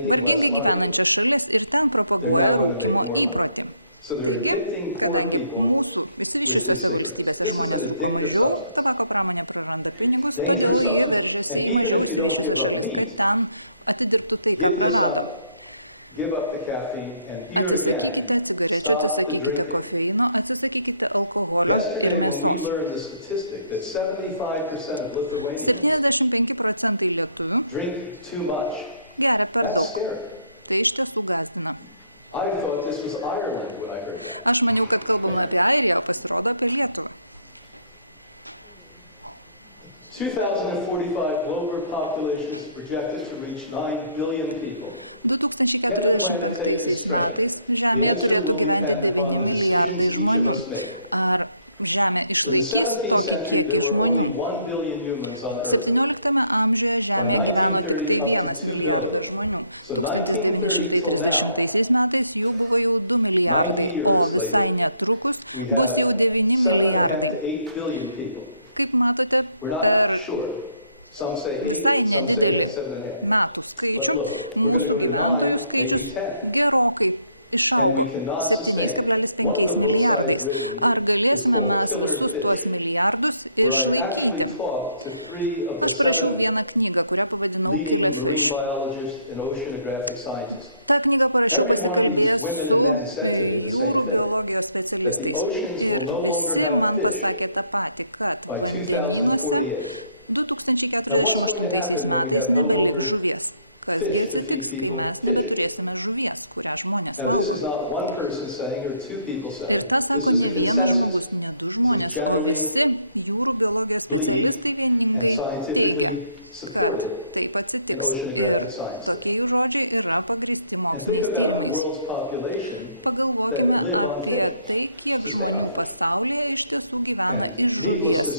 vargingai gyvenančias šalis ir ten propaguoja rūkymo įprotį. Taigi, kadangi mūsų išsivysčiusiose valstybėse žmonės rūko mažiau, tabako pramonė praranda pinigus, todėl jie veržiasi į mažiau išsivysčiusias šalis, kad ten atidirbtų tai, ką prarado. Atsisakykite cigarečių, atsisakykite kofeino, atsisakykite alkoholio ir mėsos. 75% lietuvių geria per daug. Tai iš tiesų gąsdina. Aš maniau, kad kalbame apie Airiją, o pasirodo apie Lietuvą. 2045 metais Žemėje turėtų gyventi 9 milijardai žmonių. Ar Žemė išlaikys tokį kiekį žmonių? 17 amžiuje Žemėje gyveno tik tai 1 milijardas žmonių. 1930 metais jų buvo jau 2 milijardai, o visai netrukus bus jau 9 milijardai. Kaip matote, per visai nedidelį metų skaičių mūsų gyventojų skaičius gerokai išaugo 7,5 milijardais. Ar galėsime mes visus tuos milijardus išlaikyti? Aš parašiau vieną knygą, kurią pavadinau Killer Fish. Ta knygą parašiau pasikalbėjęs su jūrų biologijos specialistais. Ir visi man pasakė tą patį, kad vandenynuose 2048 metais nebeliks žuvies. Kasgi atsitiks, kai mes nebeturėsime žuvies, kurią žmonės valgo. Ir tą sako ne vienas žmogus, ne 2 žmonės, o visi jūrų biologijos specialistai vieningai teigia, kad taip atsitiks. Ir tokie jų žodžiai yra pagrįsti moksliniais tyrimais. Pagalvokime apie tai, kiek žmonių pasaulyje iš tiesų gyvena iš žuvies.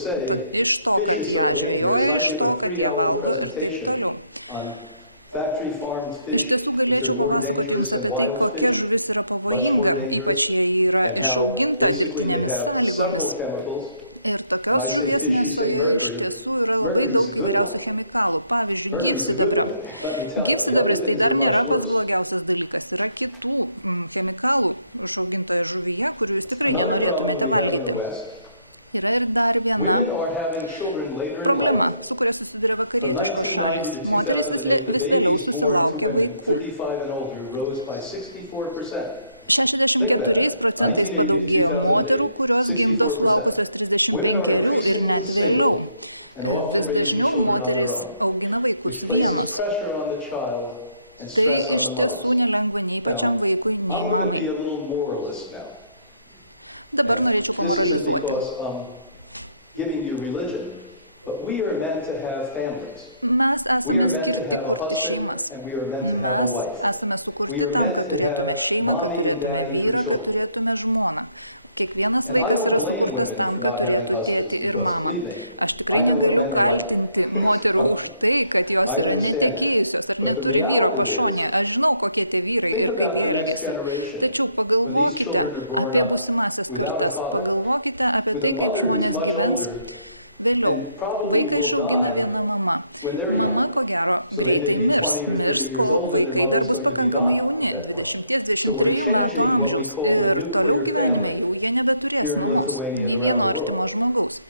Iš to, kad ją žvejoja, iš to, kad ją valgo ir taip toliau. Iš tiesų galėčiau papasakoti jums apie tai, kokia žuvis yra pavojinga, ypač jei yra išauginta dirbtinėmis sąlygomis. Ir tokios žuvies mėsoje iš tiesų yra labai daug įvairiausių chemikalų, pavyzdžiui, gyvsidabrio. Gyvsidabris tai dar nėra pats blogiausias dalykas, yra kitų chemikalų išaugintoje žuvyje, kurių jūs tikrai nenorėtumėte valgyti. Yra ir dar viena problema, su kuria susiduria vakarietiškos šalys. Moterys vis vėliau susilaukia vaikų. 64% padaugėjo moterų, kurios gimdo sulaukusios 35 ir net vėliau. Vis dažniau moterys augina vaikus vienos. Tai iš tiesų nelengva nei pačiam vaikui, nei mamai. Dabar norėčiau pamoralizuoti. Mes esame skirti kurti šeimas. Mes esame sukurti tam, kad turėtume šeimą, kad turėtume vyrą, kad turėtume žmoną. Kiekvienas vaikas yra sukurtas tam, kad turėtų tėtį ir mamą. Aš tikrai negaliu kaltinti moterų už tai, kad jos yra netekėjusios ar neturi vyro pašonėje. Aš žinau, kokie tie vyrai ir kaip jie elgiasi. Tačiau pagalvokite apie būsimasias kartas. Pagalvokite apie tai, kaip žmonės gyvens vėliau. Vaiką išaugina viena mama. Mama, ko gero, greitai mirs. Mirs, kol vaikai dar bus pakankamai jauni, 20-23 metų amžiaus. Ir toliau gyvenime jau jie nebeturės mamos, nei vieno artimo žmogaus.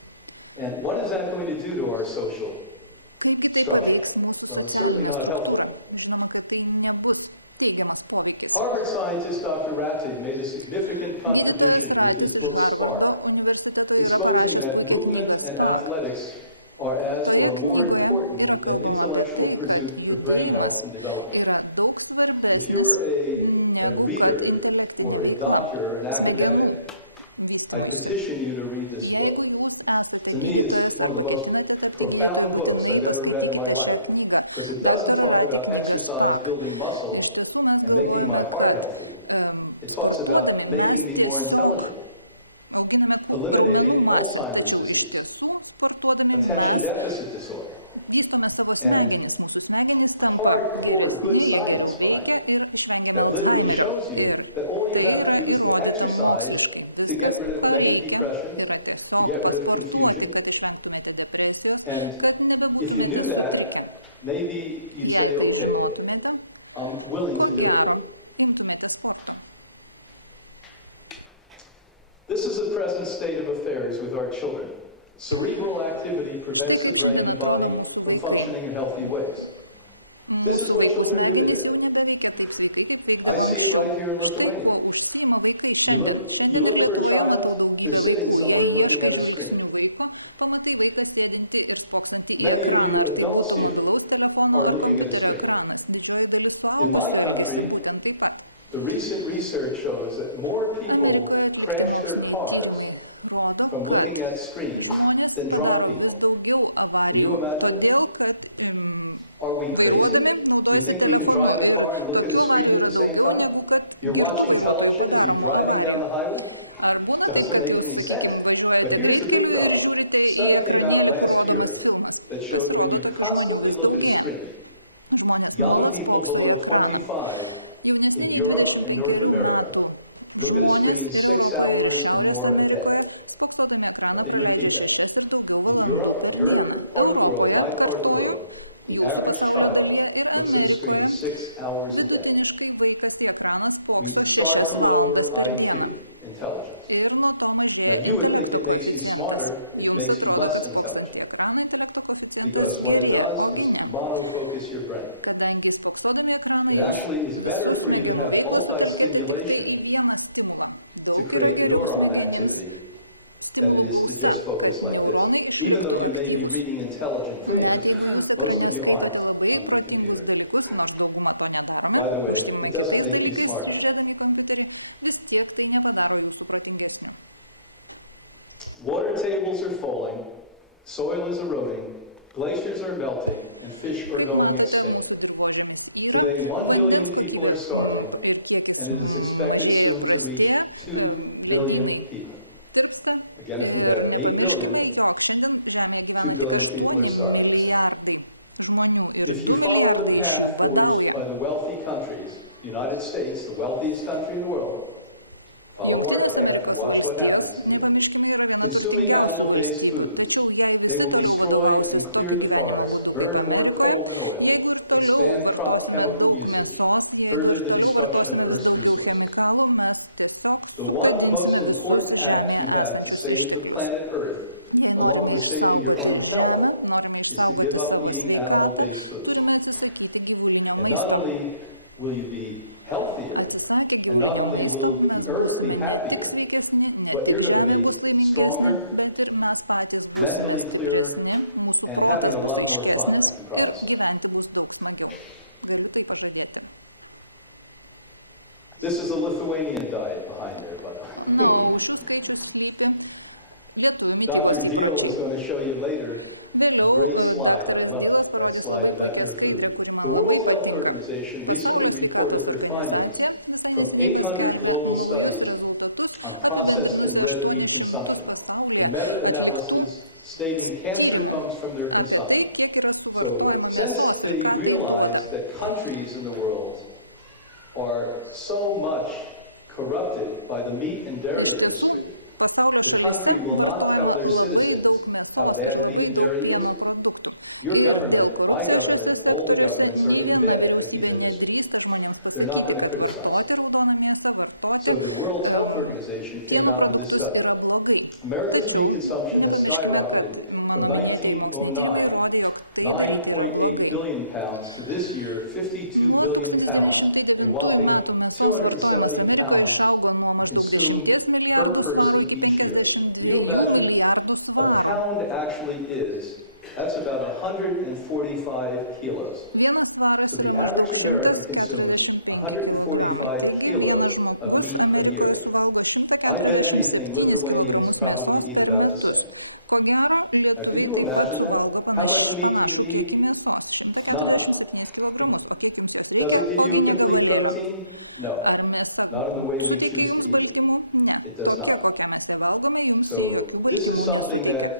Kaipgi tai paveiks mūsų socialinę struktūrą? Žinoma, kad tai nebus teigiamas poveikis. Gydytojas Ratis iš Harvardo universiteto yra parašęs puikią knygą SPAC. Toje knygoje yra kalbama apie tai, kad judėjimas yra daug svarbesnis negu kad intelektinė veikla, smegenų vystymuisi. Jeigu jūs esate gydytojas arba ketinate tapti gydytoju, būtinai paskaitykite šią knygą. Daktaro Rati knygą SPAC. Iš tiesų mes galvojame, kad sportuodami mes tiesiog auginame raumenų masę, tačiau iš tiesų sportuodami mes vystome savo smegenis. Mūsų smegenys tampa geresni, jie geriau veikia ir išvengiame Alzheimerio. Ir tai yra įrodyta moksliškai. Viskas, ko reikia, yra tiesiog pasportuoti, kad išvengtumėte depresijos, kad nebebūtumėte sutrikę. Jei tai žinotumėte, ko gero, imtumėte sporto. Štai kaip šiandien atrodo mūsų vaikai. Mūsų vaikų smegenys jau nebeveikia taip sveikai, kaip veikdavo anksčiau. Štai kuo užsiima vaikai šiandien. Šiandien ir Lietuvoje matau daugybę vaikų. Jei ieškai žvilgsnių vaiko, pamatai vaiką sėdinti ir spoksantį į ekraną, ar tai būtų mobilaus telefono ar kompiuterio ekranas. Didžioji dalis suaugusių elgiasi būtent taip pat. Amerikoje atlikti moksliniai tyrimai rodo, kad žmonės padaro vis daugiau avarijų, todėl kad vairuodami naudojasi telefonu ir tokių avarijų yra daugiau negu kad girtų vairuotojų padaromų avarijų. Ar būna taip, kad jūs, sakykime, važiuojate greitkeliu ir žiūrite į ekranėlį, kur rodomas filmas? Pasirodo, tokių žmonių vis daugėja. Žmonės nuolat spokso į ekraną. Jaunesni nei 25 metų žmonės ir Europoje, ir Šiaurės Amerikoje spoksodami ekraną praleidžia 6 ir daugiau valandų per dieną. Europoje, kartoju, jūsų pasaulio dalyje ir Amerikoje vidutiniškai vaikas į ekraną spokso 6 valandas per dieną. Ir nuo to mažėja intelekto koeficientas. Jums atrodo, kad spoksant į ekraną intelekto koeficientas gerėja, ogi ne. Kadangi spoksodami ekraną jūs visus smegenų veiklą sutelkėte tik tai į vieną stimulą. Daug yra geriau smegenims stimulų gausa, kad neuronai išliktų aktyvūs. Net jeigu jūs ekrane skaitote labai protingus dalykus, nors daugumą to nedarome, užsiimame kitais dalykais, žiūrėdami į kompiuterį, vis tiek tai nepadaro jūsų protingesnių. Kaip matote, mūsų dirvožemis yra, vandens kokybė ir kiekis mažėja ir prastėja, ledynai tirpsta ir nepamirškime, jog šiandien Žemėje gyvena tik 8 milijardai žmonių ir 2 milijardai iš jų badauja. Jungtinės Amerikos valstijos, nepamirškime, yra viena turtingiausių valstybių, tačiau jei visi toliau vadovausis tokiu gyvenimo būdu kaip Amerikoje, jeigu ir toliau vartosime daug mėsos, jeigu ir toliau vartosime vis daugiau chemikalų, mes tiesiog sugadinsime visus Žemėje esančius išteklius. Jei norime išsaugoti Žemę, norime išsaugoti savo sveikatą, turime atsisakyti gyvulinio maisto. Atsisakę gyvulinio maisto, mes būsime ne tik sveikesni, ne tik Žemė bus laimingesnė, bet ir mes patys būsime stipresni, mūsų protas bus aiškesnis ir gyventi bus daug smagiau. Galiu tai pažadėti. Na, o už šių skaičių slypi lietuvių mitybos įpročiai. Vėliau daktaras Dylas parodys labai puikią skaidrę, kuri man labai patinka. Pasaulio sveikatos organizacija visai neseniai paskelbė naujus rezultatus, apibendrinusi 800 pasaulyje atliktų tyrimų apie tai, kiek yra suvartojama mėsos ir ką tai duoda. Iš tiesų, pasaulio šalyse vartojama labai daug mėsos ir labai daug pieno produktų. Ir dėl korupcijos šiuose sektoriuose nei viena vyriausybė nedrįsta žmonėms pasakyti, kad vartoti raudoną mėsą, vartoti pieno produktus yra blogai. Tačiau nepamirškime, kad mano minėtieji moksliniai tyrimai rodė, jog tai daryti yra blogai. Nuo 1909 metų mėsos vartojimas Amerikoje išaugo nuo maždaug 10 milijardų svarų iki 52 milijardų svarų. Vienas svaras yra maždaug 145 kilogramai. Taigi vienas žmogus Amerikoje suvalgo 147 kilogramus mėsos per metus. Ko gero, lietuviai taip pat suvalgo panašų kiekį mėsos, 147 kilogramus. O kiek jums jos reikia? Ogi ne gabalėlio. Ar mėsa suteikia jums baltymų? Ne. Tokia, kokią mes ją valgome, jums jokių baltymų nesuteikia.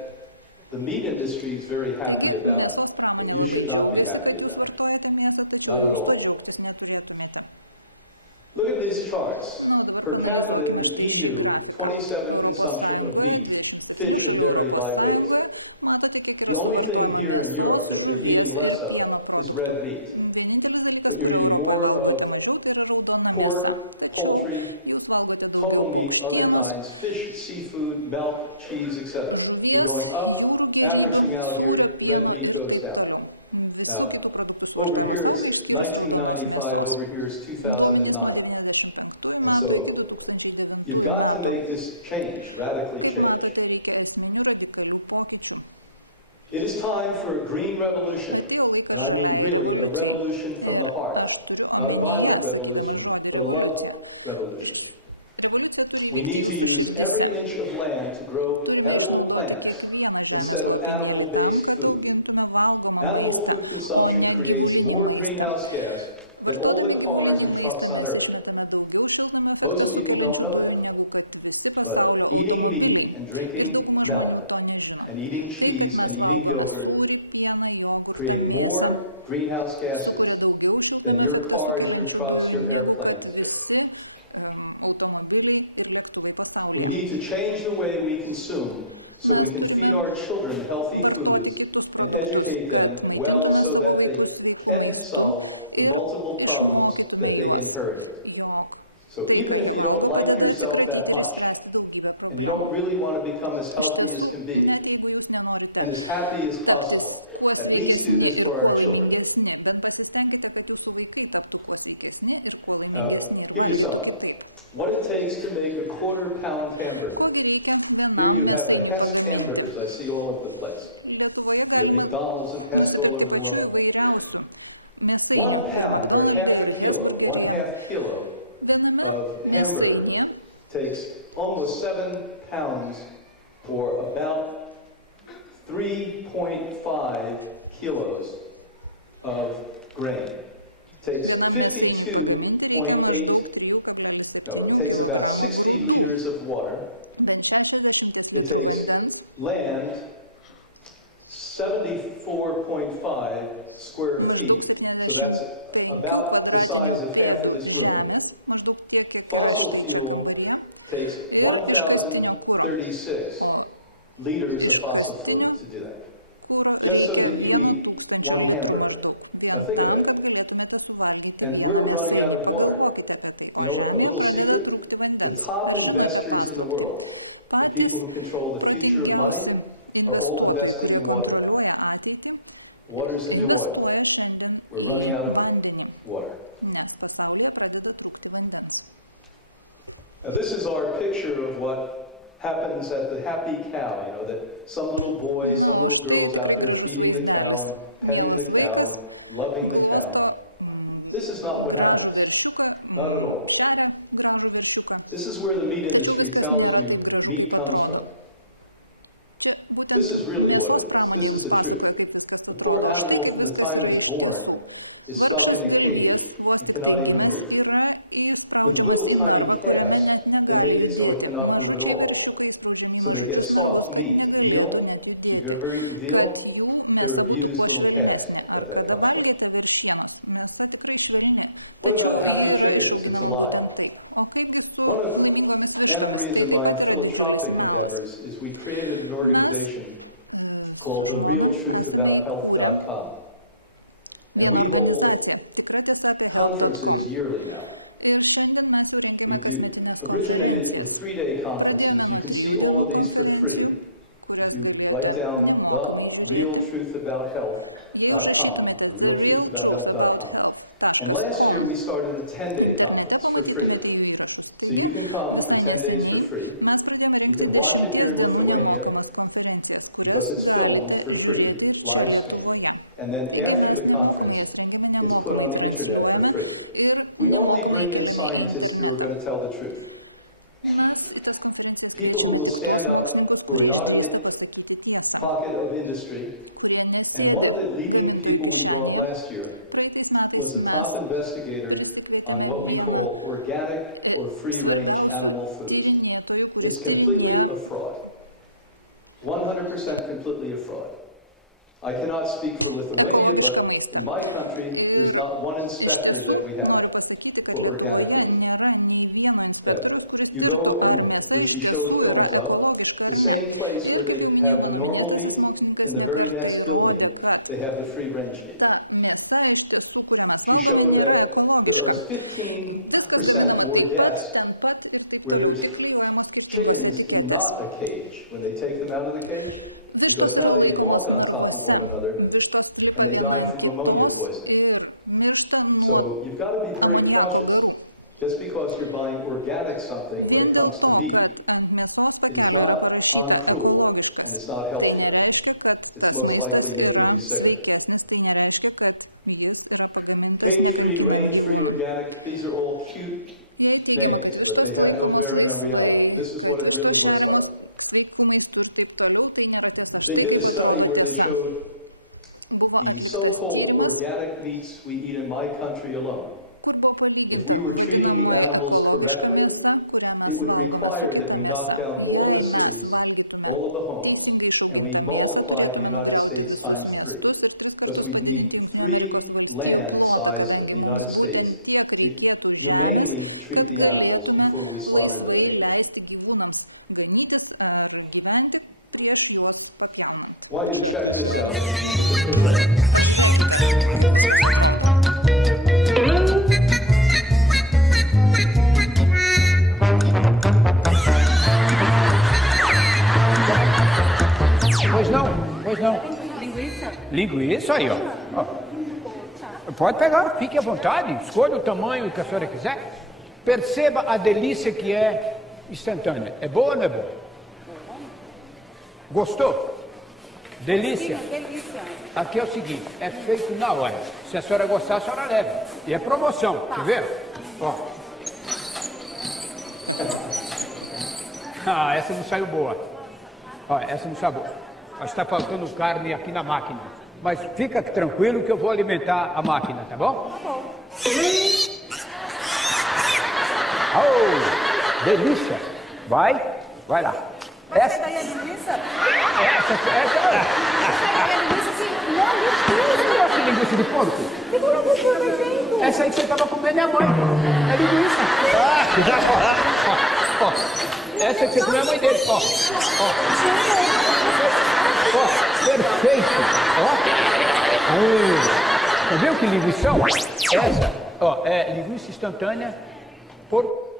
Taigi, mėsos pramonė labai džiaugiasi, kad jūs vartojate mėsą, tačiau jūs to džiaugtis neturėtumėte. Na, o dabar panalizuokime štai šį grafiką. Europos Sąjungoje, 27 šalių Europos Sąjungoje, matote, kiek yra suvartojama mėsos, žuvies ir pieno produktų. Vienintelis dalykas, kurio Europoje valgote mažiau, tai yra raudona mėsa. Tačiau jūs valgote daugiau paukštienos, žuvies, jūrų gėrybių, sūrio, pieno ir taip toliau. Visų kitų produktų suvartojimas auga išskyrus raudonos mėsos. Duomenys nuo 1995 metų iki 2009 metų. Kaip matote, reikia esminių radikalių pokyčių. Atėjo laikas žaliai revoliucijai. Ir aš turiu omenyje, sakydama žodį revoliucija. Revoliucija turi įvykti jūsų širdise. Turime išnaudoti kiekvieną žemės lopinėlį tam, kad augintume valgomą maistą, o ne gyvulinį maistą. Vartodami gyvulinį maistą mes išmetame daugiau šiltnamio efektą sukeliančių dujų negu kad visi pasaulio automobiliai. Ir dauguma žmonių to nežino. Tai, kad mes valgome sūrį, pieną, jogurtą, mėsą, sukuria daugiau šiltnamio efektą sukeliančių dujų negu kad visi automobiliai ir lėktuvai pasaulyje. Mes turime vartoti kitus produktus, kad maitintume savo vaikus sveikų maistu ir išmokytume juos, jog tai, ką jie valgo, padeda atsikratyti ir išspręsti daugybę problemų. Iš tiesų, net jeigu jūs nenorite tapti kuo sveikesni ir kuo laimingesni, bent pasistengkite, kad jūsų vaikai taptų kuo sveikesni ir kuo laimingesni ir valgytų kitaip. Kogi reikia vienam mėsainiui pagaminti? Lietuvoje galima nusipirkti pačių įvairiausių mėsainių ir McDonald'e, ir Hesburgeryje. Viename mėsainėje vienam mėsainiui pagaminti reikia maždaug 3,7 kg grūdų, bent 60 litrų vandens, maždaug 75 kvadratinių pėdų žemės, maždaug tiek, kiek yra štai čia kambaryje, ir iškastinio kuro. O iškastinio kuro reikia 1000 litrų maždaug, vien tam, kad galėtumėte suvalgyti vieną mėsainį. Pagalvokite apie tai, o žemėje pradeda trūkti vandens. Ar žinote paslaptį? Patys protingiausi investuotojai, kurie kontroliuoja ateitį, investuoja šiandien į vandenį, nes pasaulyje pradeda trūkti vandens. Na, o štai tikrai gražus vaizdelis. Mielas vaikas glosto gražų veršiuką, šeria gražų veršiuką. Tačiau viskas nėra taip gražu, kaip atrodo. Čia būtent mėsos pramonė jums pasakoja, kaip viskas atrodo, o štai kaip viskas yra iš tiesų. Vargšas galvijas, vos tik tai gimęs, yra įspraudžiamas į narvą, kuriame net negali judėti. Mažučiai veršiukai įspraudžiami į mažučius narvus, kad negalėtų net judėti, kad jų mėsa būtų kuo švelnesnė. Ar kada valgėte veršienos? Mėsa tikrai švelni, tačiau ji yra išauginama būtent taip. O kaipgi su laimingomis vištomis? Tai taip pat yra didžiulis melas. Mes su žmona esame įkūrę vieną organizaciją, tikra tiesa apie help.com. Ir šiandien mes jau rengiame kasmetinės konferencijas. Pradėjome nuo 3 dienų konferencijų, kurias galėjote nemokamai žiūrėti. Jei užrašytumėte therealtruthAboutHealth.com, internete pamatytumėte jų įrašus. Taigi, visai neseniai mes pradėjome rengti 10 dienų nemokamas konferencijas, kurias galite žiūrėti ir čia Lietuvoje. Taigi mes nemokamai jas rengiame, nemokamai transliuojame ir nemokamai keliame į internetą. Mes į tas konferencijas kviečiame tik tuos mokslininkus, kurie išdrįsta pasakyti tiesą, kurie nesėdi gamintojų kišenėje. Praeitais metais mes prisikvietėme vieną svarbiausių tyrinėtojų, kuris tyrinėja ekologišką maistą. Ir iš tiesų noriu pasakyti, kad Lietuvoje nėra nei vieno inspektoriaus, kuris tirtų, ar mėsa iš tiesų yra ekologiška ar ne. Ir kaip jau minėjau, mano minėtasis mokslininkas nekartą įrodė, kad ta mėsa iš tiesų, kurią mes valgome, nėra ekologiška. Viskas gaminama taip pat, ten pat ir taip toliau, tik klijuojamos skirtingos etiketės. Vištos yra laikomos narvuose. Vištos lipa viena ant kitos ir miršta nuo amoniako garų. Vien dėl to, kad ant mėsos pakelio yra parašyta ekologiškas, tai nereiškia, kad tas maistas yra sveikesnis, tai nereiškia, kad jis yra pagamintas nekankinant gyvūnų. Jei teigiama, kad vištos laikomos laisvai, kad vištos šeriamos sveikų maistų ir taip toliau, tai nėra tiesa. Štai kaip atrodo tiesa. Buvo atliktas tyrimas, kur buvo palyginta vadinamoji ekologiška mėsa, kurią mes valgome su kita mėsa. Jei mes valgytume teisingai išaugintą mėsą, turėtume nugriauti visus miestus ir 3 kartus padidinti Jungtinių Amerikos valstijų plotą, kadangi mums būtent tiek reikėtų žemės, kad galėtume laisvai leisti gyvūnams ganytis ar gyventi prieš juos papjaunant. Pažiūrėkite, kaip viskas atrodo. Pois não. Linguiça. Linguiça aí, ó. Pode pegar, fique à vontade. Escolha o tamanho que a senhora quiser. Perceba a delícia que é instantânea. É boa ou não é boa? Gostou? Delícia? Delícia. Aqui é o seguinte, é feito na hora. Se a senhora gostar, a senhora leva. E é promoção, quer ver? Ó. Ah, essa não saiu boa. Ó, essa não saiu boa. Está faltando carne aqui na máquina. Mas fica tranquilo que eu vou alimentar a máquina, tá bom? Tá bom. Oh, delícia. Vai lá. Essa daí é linguiça? Essa é linguiça, sim. Não gosta de linguiça de porco? Essa aí que você estava comendo é a mãe. É linguiça. Essa que você comeu é a mãe dele. Ó. Perfeito. Ó. Viu que linguição? Essa, ó, é linguiça instantânea por...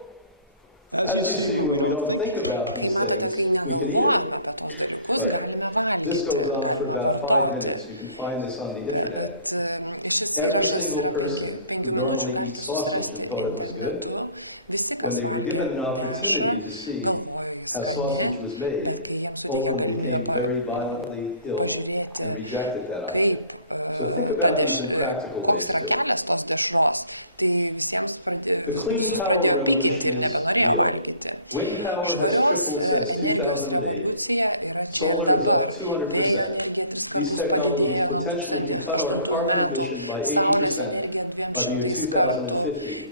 As you see, when we don't think about Kai matote, kai negalvojame apie tos dalykus, galime valgyti, galime vartoti. Bet šis įrašas yra 5 minučių, galite susirasti internetu. Visi, kas valgė dešrą, galvojo jis skani, bet kai jiems suteikia galimybę pažiūrėti, kaip koks yra kelias tos dešros, tai visus pradėjo pykinti ir nebenorėjo valgyti. Švarios energijos revoliucija yra čia ir dabar. Vėjo energija 3 kartus padidėjo nuo 2008 metų, saulės energija 200 kartų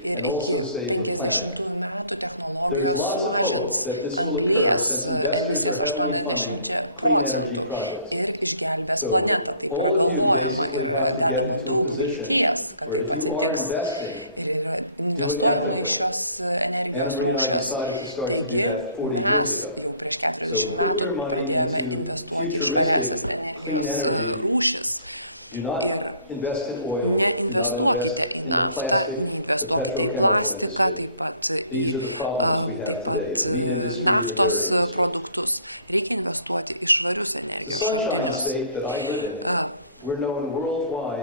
ir iki 50 metų technologijos mažins anglies emisijas 80% ir išgelbės planetą. Taip yra galvojama ir dedama daug vilties, kad taip atsitiks. Ir yra investuojama į šios energijos rūšės. Taigi, mes jau prieš 40 metų pradėjome investuoti į švariasias energijos rūšis. Ir neinvestuokite į naftą, neinvestuokite į plastiką, taip pat naftos produktus. Reikia investuoti į švarius energijos šaltinius.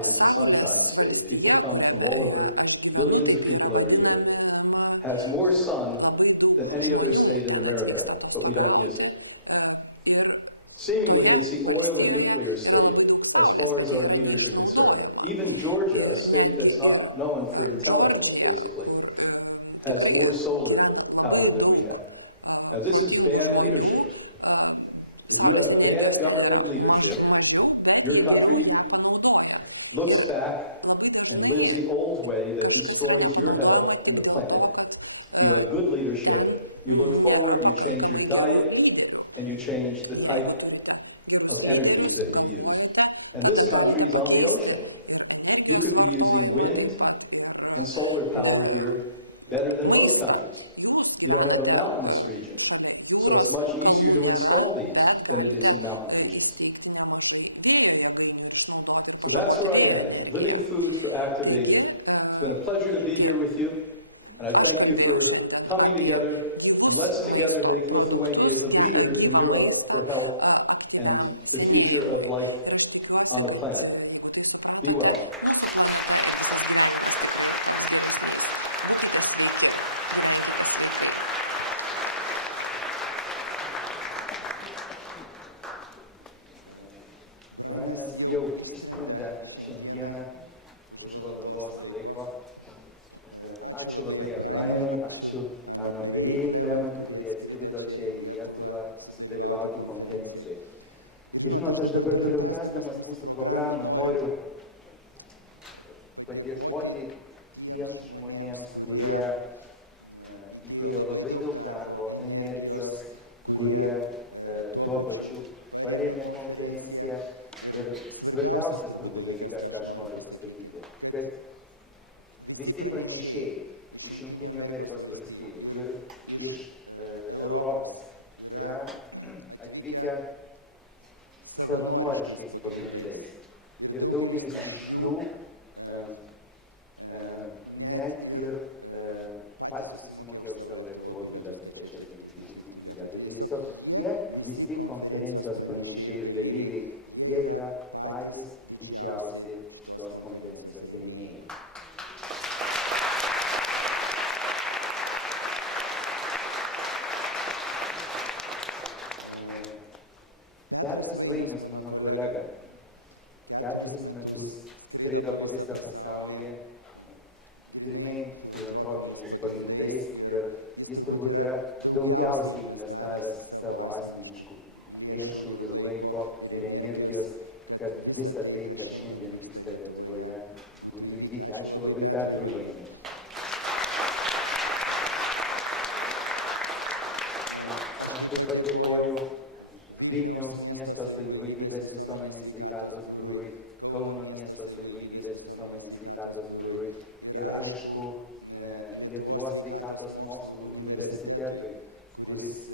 Saulės valstija, kuriame aš gyvenu, taip yra vadinama, labai daug žmonių ten atvyksta atostogauti ir toje valstijoje yra labai daug saulės, bet jie yra neišnaudojama. Ir netgi ir Džordžija, kur tikrai gyvena labai daug protingų žmonių, saulės energijos ten yra mažiau, bet jie geriau ją panaudoja. Ir labai dažnai kažkas yra nepanaudojama tik dėl to, kad ten nėra pakankamai gerų lyderių. Jeigu turite gerus lyderius, galvojate, tada galite pakeisti ir energijos vartojimą, taip pat ir maistą. Jūs gyvenate šalia jūros, kalnų nėra, bet galite įsteigti nemažai vėjo jėgainių ir išnaudoti ir pažaboti vėjo energiją. Taigi, Aš kalbėjau šiandien apie gyvus maisto produktus, gyvą maistą aktyviam senėjimui. Ir aš tikiuosi, kad jeigu tai supratote, mūsų planeta ir visas gyvenimas tikrai taps geresniais. Būkite sveiki, gyvenkite sveikai. Brainas jau išskrenda šiandieną už valandos laiko. Ačiū labai Brainui, ačiū Ana Marijai Klemen, kurie atskrido čia į Lietuvą sudalyvauti konferencijai. Ir žinot, aš dabar toliau tęsdamas mūsų programą noriu padėkoti tiems žmonėms, kurie įdėjo labai daug darbo, energijos, kurie tuo pačiu parėmė konferenciją. Ir svarbiausias turbūt dalykas, ką aš noriu pasakyti, kad visi pranešėjai iš Jungtinių Amerikos valstijų ir iš Europos yra atvykę savanoriškais pagrindais. Ir daugelis iš jų net ir patys susimokėjo už savo lėktuvo bilietus, kad čia atvyktų į Lietuvą. Tai tiesiog jie, visi konferencijos pranešėjai ir dalyviai, jie yra patys didžiausi šitos konferencijos rėmėjai. Petras Vainius, mano kolega, 4 metus skraido po visą pasaulį grinai filantropiniais pagrindais ir jis turbūt yra daugiausiai investavęs savo asmeniškų lėšų ir laiko ir energijos, kad visa tai, kas šiandien vyksta Lietuvoje, būtų įvykę. Ačiū labai Petrui Vainiui. Aš taip pat dėkoju Vilniaus miesto savivaldybės visuomenės sveikatos biurui, Kauno miesto savivaldybės visuomenės sveikatos biurui ir aišku Lietuvos sveikatos mokslų universitetui, kuris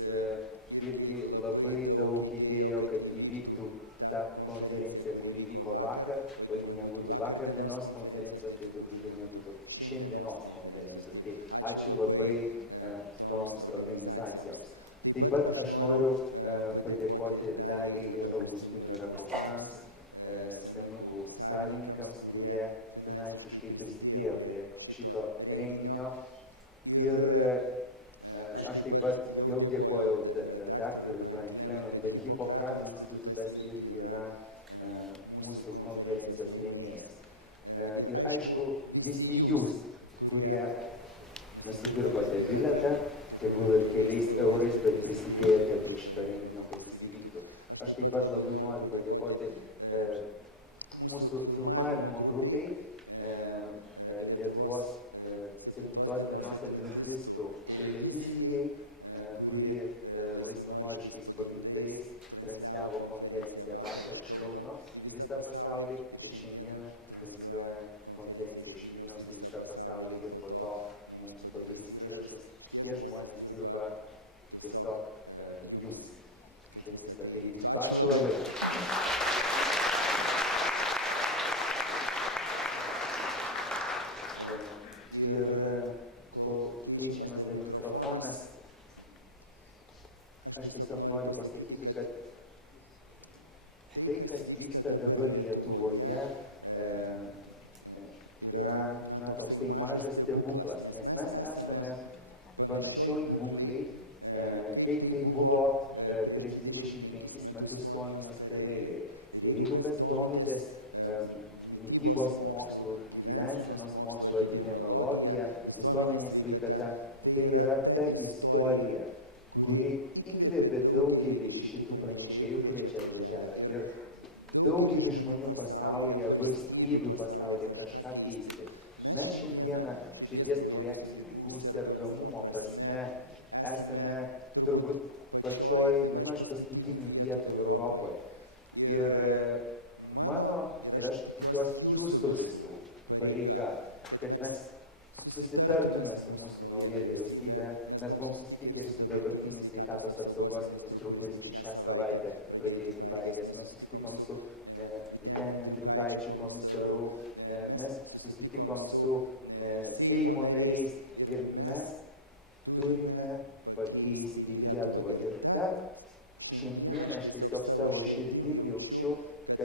irgi labai daug įdėjo, kad įvyktų ta konferencija, kuri vyko vakar. O jeigu nebūtų vakar dienos konferencijos, tai turbūt ir nebūtų šiandienos konferencijos. Tai ačiū labai toms organizacijoms. Taip pat aš noriu padėkoti Daliai ir Augustinui Rakauskams, senukų savininkams, kurie finansiškai prisidėjo prie šito renginio. Ir aš taip pat jau dėkojau daktarui Brian Clement, bet Hipokrato institutas irgi yra mūsų konferencijos rėmėjas. Ir aišku, visi jūs, kurie nusipirkote bilietą, tokiais eurais, kad prisidėjote prie šito renginio, kad jis įvyktų. Aš taip pat labai noriu padėkoti mūsų filmavimo grupiai, Lietuvos 7 dienos adventistų televizijai, kuri laisvanoriškais pagrindais transliavo konferenciją vakar iš Kauno į visą pasaulį ir šiandieną transliuoja konferenciją iš Vilniaus į visą pasaulį ir po to mums padarys įrašus. Šitie žmonės dirba tiesiog jums, kad visą tai įvyktų. Ačiū labai. Ir kol keičiamas dar mikrofonas, aš tiesiog noriu pasakyti, kad tai, kas vyksta dabar Lietuvoje, yra toksai mažas stebuklas, nes mes esame panašioj būkliai, kaip tai buvo prieš 25 metus Suomijos Karelijoje. Ir jeigu kas domitės mitybos mokslų, gyvensenos mokslo, epidemiologija, visuomenės sveikata, tai yra ta istorija, kuri įkvėpė daugelį iš šitų pranešėjų, kurie čia atvažiavę. Ir daugelį žmonių pasaulyje, valstybių pasaulyje kažką keisti. Mes šiandieną širdies kraujagyslių ligų sergamumo prasme esame turbūt viena iš paskutinių vietų Europoje. Ir mano, ir aš tikiuosi jūsų visų pareiga, kad mes susitartume su mūsų nauja vyriausybė. Mes buvom susitikę ir su dabartiniu sveikatos apsaugos ministru, kuris tik šią savaitę pradėjo eiti pareigas. Mes susitikom su Vyteniu Andriukaičiu komisaru, mes susitikom su Seimo nariais ir mes turime pakeisti Lietuvą. Ir šiandien aš tiesiog savo širdim jaučiu, kad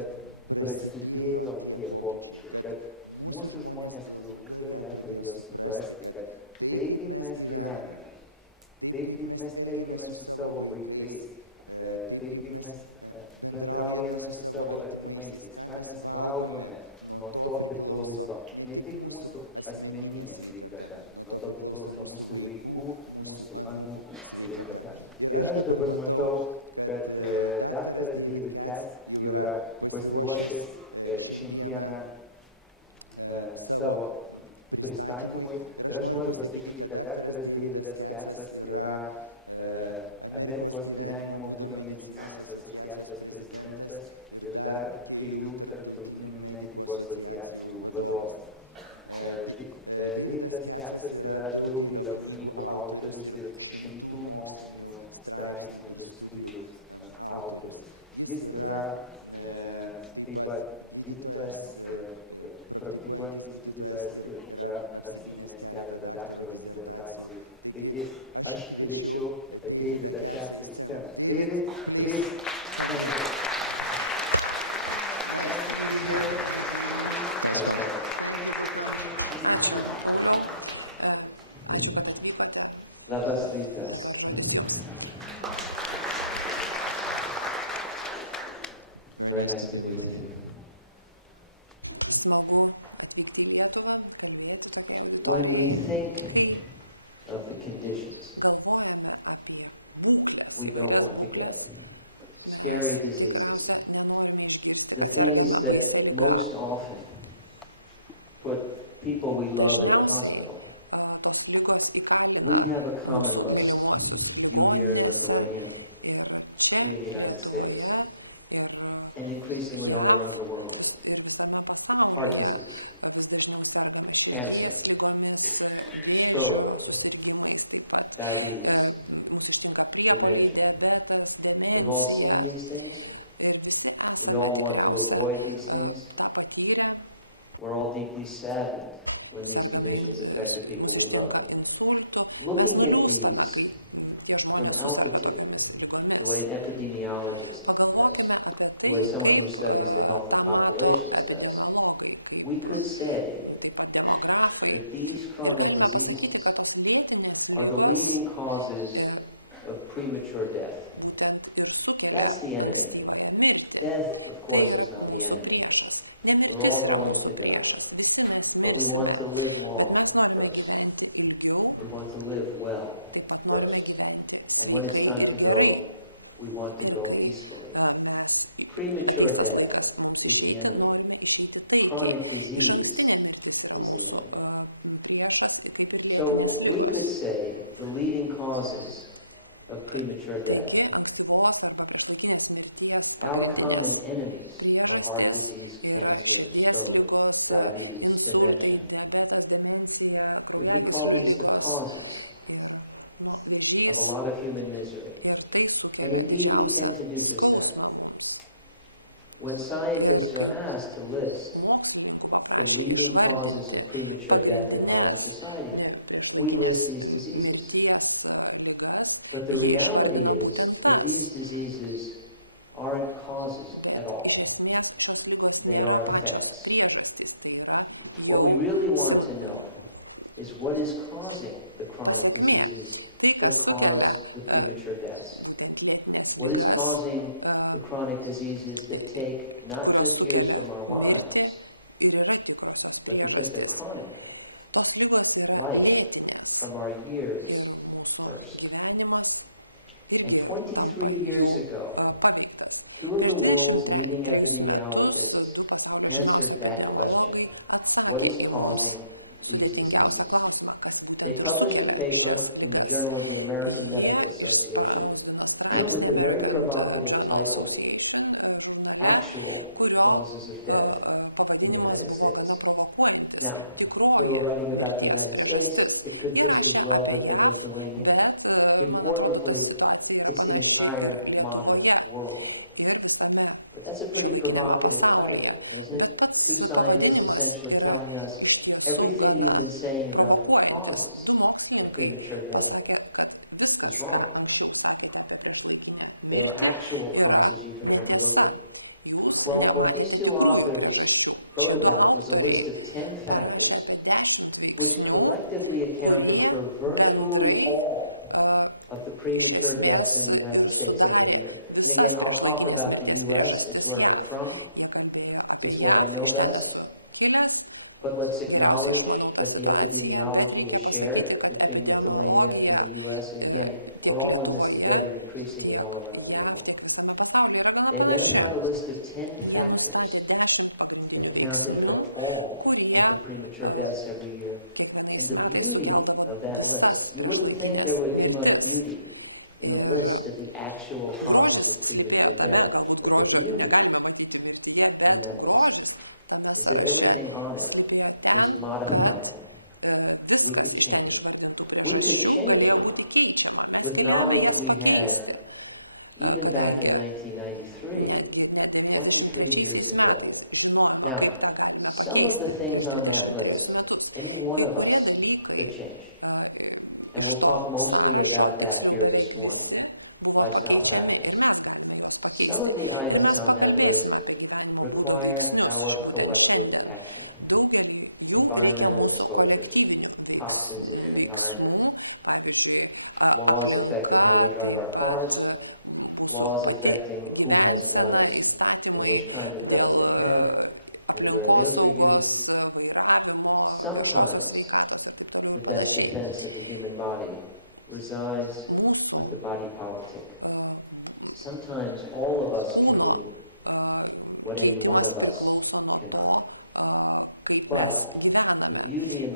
prasidėjo tie pokyčiai, kad mūsų žmonės galų gale pradėjo suprasti, kad tai, kaip mes gyvename, taip, kaip mes elgiamės su savo vaikais, taip, kaip mes bendraujame su savo artimaisiais, ką mes valgome, nuo to priklauso ne tik mūsų asmeninė sveikata, nuo to priklauso mūsų vaikų, mūsų anūkų sveikata. Ir aš dabar matau, kad daktaras David Katz jau yra pasiruošęs šiandieną savo pristatymui. Ir aš noriu pasakyti, kad daktaras Davidas Katzas yra Amerikos gyvenimo būdo medicinos asociacijos prezidentas ir dar kelių tarptautinių medikų asociacijų vadovas. Davidas Katzas yra daugelio knygų autorius ir šimtų mokslinių straipsnių ir studijų autorius. Jis yra taip pat gydytojas, praktikuojantis gydytojas ir yra apsigynęs keletą daktaro disertacijų. Taigi aš kviečiu Davidą Katzą į sceną. David, please, come here. Nice to meet you here. Thanks, man. Thank you for coming. Ačiū, Pauliau. Ačiū, kad atvykote. Dabar žodis jums. Very nice to be with you. Smagu atvykti į Lietuvą, kalbėti tokiai auditorijai, kai galvojame apie būklės, įvairias būklės, mes tikriausia nenorime išgirsti, kad sergame baisia liga. Dažniausiai tos ligos įkalina mūsų mylimuosius ligoninėse ir čia Lietuvoje ir JAV ir visame pasaulyje vis dažniau sergame širdies ligomis, vėžio susirgimais, taip pat mūsų ištinka priepuoliai, diabetas, demencija ir visi esame tikriausia tą patyrę. Sergame, mūsų ištinka insultų, mes nuliūstame, kai tie žmonės suserga tokiamis ligomis. Pagalvokime apie tai, kaip tą mato epidemiologai, kaip taip pat demografai. Ir galime pasakyti, kad tos lėtinės ligos būtent ir sukelia ankstyvąją mirtį. Tai yra mūsų priešas. Ne mirtis yra mūsų priešas. Visi mes mirsime, bet mes norime gyventi ilgiau, taip pat norime gyventi sveikai ir gerai. Ir kai mes ateis tas laikas mums išeiti, norime išeiti taikiai. Išankstinė mirtis yra mūsų priešas, kaip ir lėtinės ligos. Taigi, ankstyvos arba priešlaikinės mirties pagrindinės priežastys yra širdies ligos, insultai, diabetas, demencija, kraujagyslių ligos ir vėžys. Ir tai sukelia didžiausią skausmą mums. Ir kai mokslininkų paprašė išvardinti pagrindinės priešlaikinės mirties ligas, jie išvardino būtent tas. Bet iš esmės šios ligos nėra pačios priežastys, tai yra jau pasekmė. Tai, kas sukelia būtent lėtinės ligas, kurios sukelia mirtį ir yra tikrosios priežastys. Tos ligos yra lėtinės ir mūsų gyvenimas irgi tampa jų paveiktas. Prieš 23 metus 2 pasaulio žymiausi epidemiologai atsakė į mums sudėtingiausią klausimą, kas būtent ir sukelia šias ligas. Jie išspausdino straipsnį American Journal Association žurnale, kurio pavadinimas buvo gana provokuojantis – tikroji mirties priežastis. Jie rašė apie JAV, bet, man atrodo, ta situacija yra panaši ir Lietuvoje, ir visame šiuolaikiniame pasaulyje. Bet pats pavadinimas yra iš tiesų gana provokuojantis. 2 mokslininkai pasakė, kad viskas, ką anksčiau sakėte apie priešlaikinę mirtį, yra netiesa. Jūs nematėte tikrųjų priežasčių. Šie 2 autoriai parašė apie 10 veiksnių, kurie bendrai iš esmės ir sudarė visas priešlaikinės mirties priežastis JAV. Jie kalbėjo apie JAV, iš ten esu kilęs, geriausiai išmanau tą situaciją, bet reikia pasakyti, kad epidemiologija tiek Lietuvoje, tiek JAV, tiek visame pasaulyje yra gana panaši. Jie nustatė 10 pagrindinių veiksnių, kurie kiekvienais metais sukeldavo visas priešlaikinės mirtis. Ir grožis slypėjo tame, galbūt grožio negalime matyti mirtyje, bet grožis tame sąraše slypėjo ten, kad viskas iš ten išvardintų priežasčių galėjo būti keičiama. Mes galėjome jas pakeisti, kadangi netgi net 93 metais žinojome, kaip tą galime pakeisti prieš 23 metus. Kai kurie dalykai iš to sąrašo, tiksliau beveik visi, buvo pakeičiami ir mes galime juos pakeisti. Ir mes pakalbėsime apie gyvenimo būdo veiksnius būtent šiandien. Daugelį jų reikia mūsų kolektyvinių veiksmų, pavyzdžiui, aplinka, taip pat mūsų pati gyvensena, įstatymai dėl aplinkosaugos, vairavimo, viešosios sveikatos ir taip toliau ir panašiai. Mūsų kūno keitimas priklauso nuo to, kaip mes gyvename.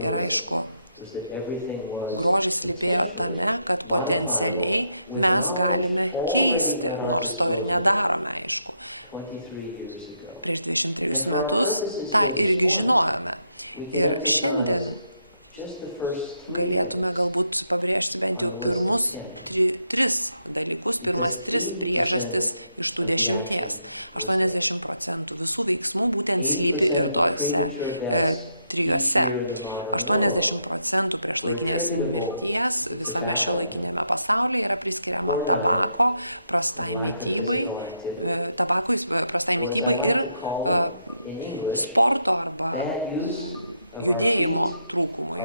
Ir aišku, grožis slypėjo tame, kad potencialiai mes galime keisti, nors to ir nedarome, aišku. Prieš 23 metus tą irgi žinojome. Ir šiandien galėtume galbūt pabrėžti bent jau pirmus 3 dalykus, pirmas 3 priežastis iš tų 10. 80% visų veiksmų būtent slypi ir tose 3. 80% priešlaikinės mirties visame šiuolaikinėme pasaulyje yra priskiriama tabako, prastai mitybai, ir sporto arba judėjimo trūkumui.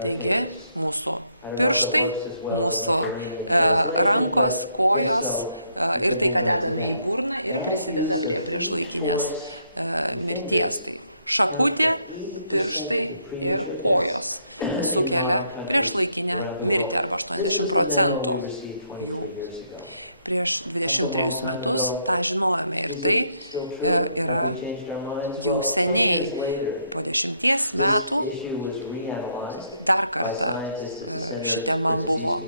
Taigi, mūsų pirštai, mūsų rankos, kojos ir tai, ką dedame į burną, ir prisideda prie priešlaikinės mirties. Tai šakutė, pirštai ir kojos sukelia priešlaikinę mirtį arba 80% jų. Prieš 23 metus tą žinojome ir tai yra jau seniai. Po 10 metų dar kartą ši tema buvo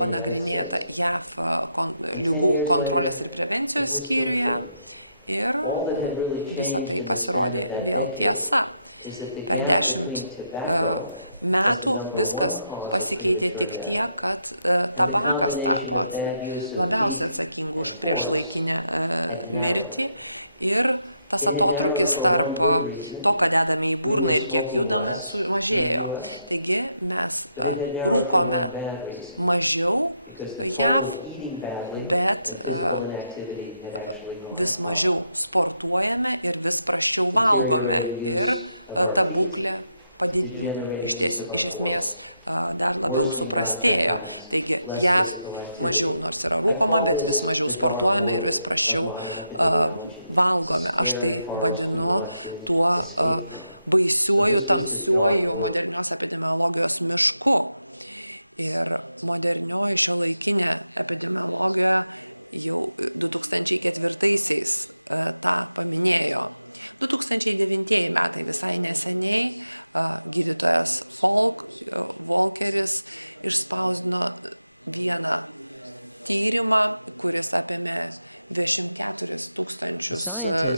panagrinėta JAV ligų kontrolės ir prevencijos skyriuje ir visa tai pasirodė vėl tiesa. Per 10 metų viskas pasikeitė tik tiek, kad tabakas tapo labiausiai atsakingų už priešlaikinę mirtį ir tas atotrukis tarp to, ką dedame į burną ir kiek judame, sumažėjo. Taigi mes rūkome mažiau JAV, bet vis mažiau sportuojame ir vis prasčiau valgome ir ta būklė iš esmės dar labiau suprastėjo. Taigi JAV mažiau nors yra rūkoma, bet vis mažiau sportuojame ir vis prasčiau valgome. Aš tai vadinu tuo baisiuoju, tamsiuoju modernios epidemiologijos mišku. Ir modernioji šiuolaikinė epidemiologija jau 2004-aisiais tą paminėjo. 2009 metai visai neseniai gydytojas Volkeris išspausdino vieną tyrimą, kuris apėmė 24 tūkstančius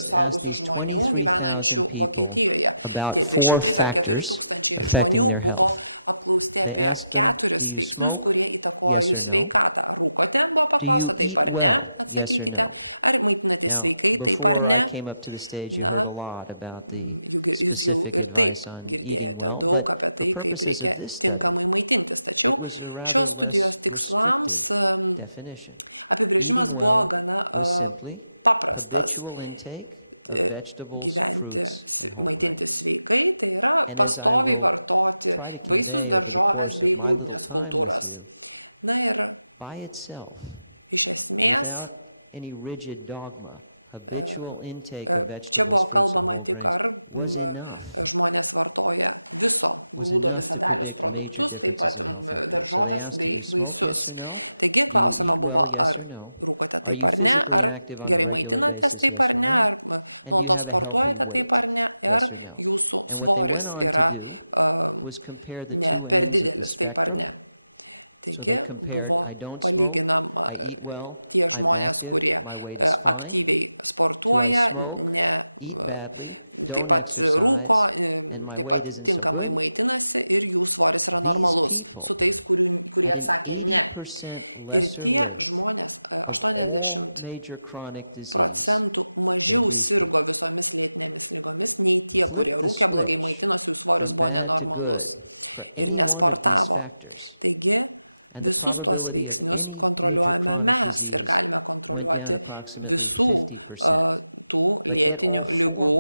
suaugusių žmonių gyvenančių Vokietijoje. Tie 23 ar 4 tūkstančiai žmonių buvo apklausti apie 4 veiksnius, kurie įtakoja jų sveikatą. Ar rūkote, buvo paklausta, taip ar ne, atsakykite. Ar maitinate sveikai, taip ar ne. Na, jūs jau ir taip girdėjote daug apie tai, kaip reikia tinkamai maitintis. Tačiau šios studijos tikslams apibrėžimas buvo gana paprastas. Maitinti sveikai, tai yra pastoviai vartoti vaisius, daržoves bei grūdines kultūras. Na ir iš esmės čia buvo kalbama tik ar žmonės vartoja viso grūdo visadalius produktus, taip pat daržoves bei vaisius. Taigi klausima buvo, ar rūkote taip ar ne, ar gerai maitinatės taip ar ne, ar nuolatos sportuojate taip ar ne, ar jūsų svoris yra ne per didelis taip ar ne. Taigi buvo palyginama tie žmonės, kurie aktyviai sportuoja, taip pat rūko, taip pat tinkamai maitinasi ir jų svoris yra normalus, su tais, kurie atsakė ne. Ir tie žmonės 80% mažiau sirgo visomis lėtinėmis lygomis, nei tie, kurie rūkė, blogai maitinosi, jų svoris buvo nenormalus ir nesportavo. Taigi, visus tuos veiksnius kontroliuojame mes ir galime kontroliuoti visų tų lėtinių lygų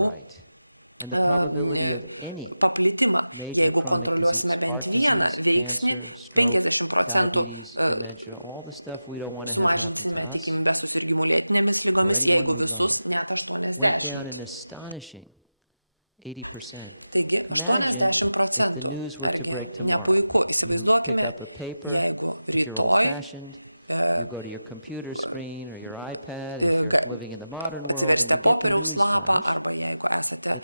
paplitimą. Jeigu kontroliuosime bent vieną veiksnį, 50% sumažinsime tikimybę susirgimų lėtinėmis lygomis, jeigu visus net 80%. Taigi 80%, argi nepuiku. Įsivaizduokime, jeigu rytoj atsiversite popieriaus lapą arba jeigu esate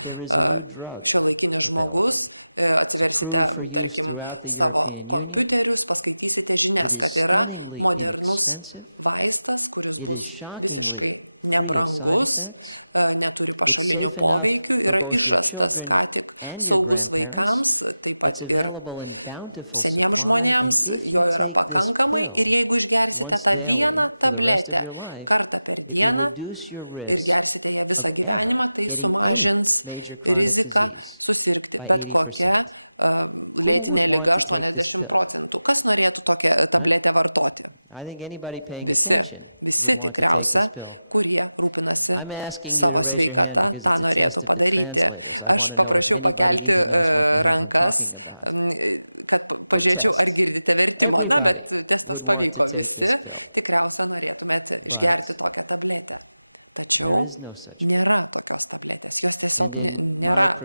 šiuolaikinis žmogus, atsiversite, tarkim, savo kompiuterius, paskaitysite žinias, kad yra modernus vaistas, kuris bus visiškai nebrangus, neturi pašalinių poveikių, yra išrastas ką tik saugus vaikams, taip pat ir seniems žmonėms, jo yra pakankamai ir jeigu išgersite tą vieną tabletę kartą per dieną ir gersite ją visą gyvenimą, tai sumažins riziką susirgti bet kokia lėtinė liga 80%. Kas norėtų tokią tabletę vartoti? Visi tikriausia, kurie rūpinasi savo sveikata, tą norėtų padaryti. Aš paprašiau pakelti rankas, kad pažiūrėčiau, ar girdite vertimo. Na, bet testas pavyko. Visi tikriausia norėtumėte išgerti tokią tabletę. Tačiau nėra tokios tabletės, jos tiesiog nėra.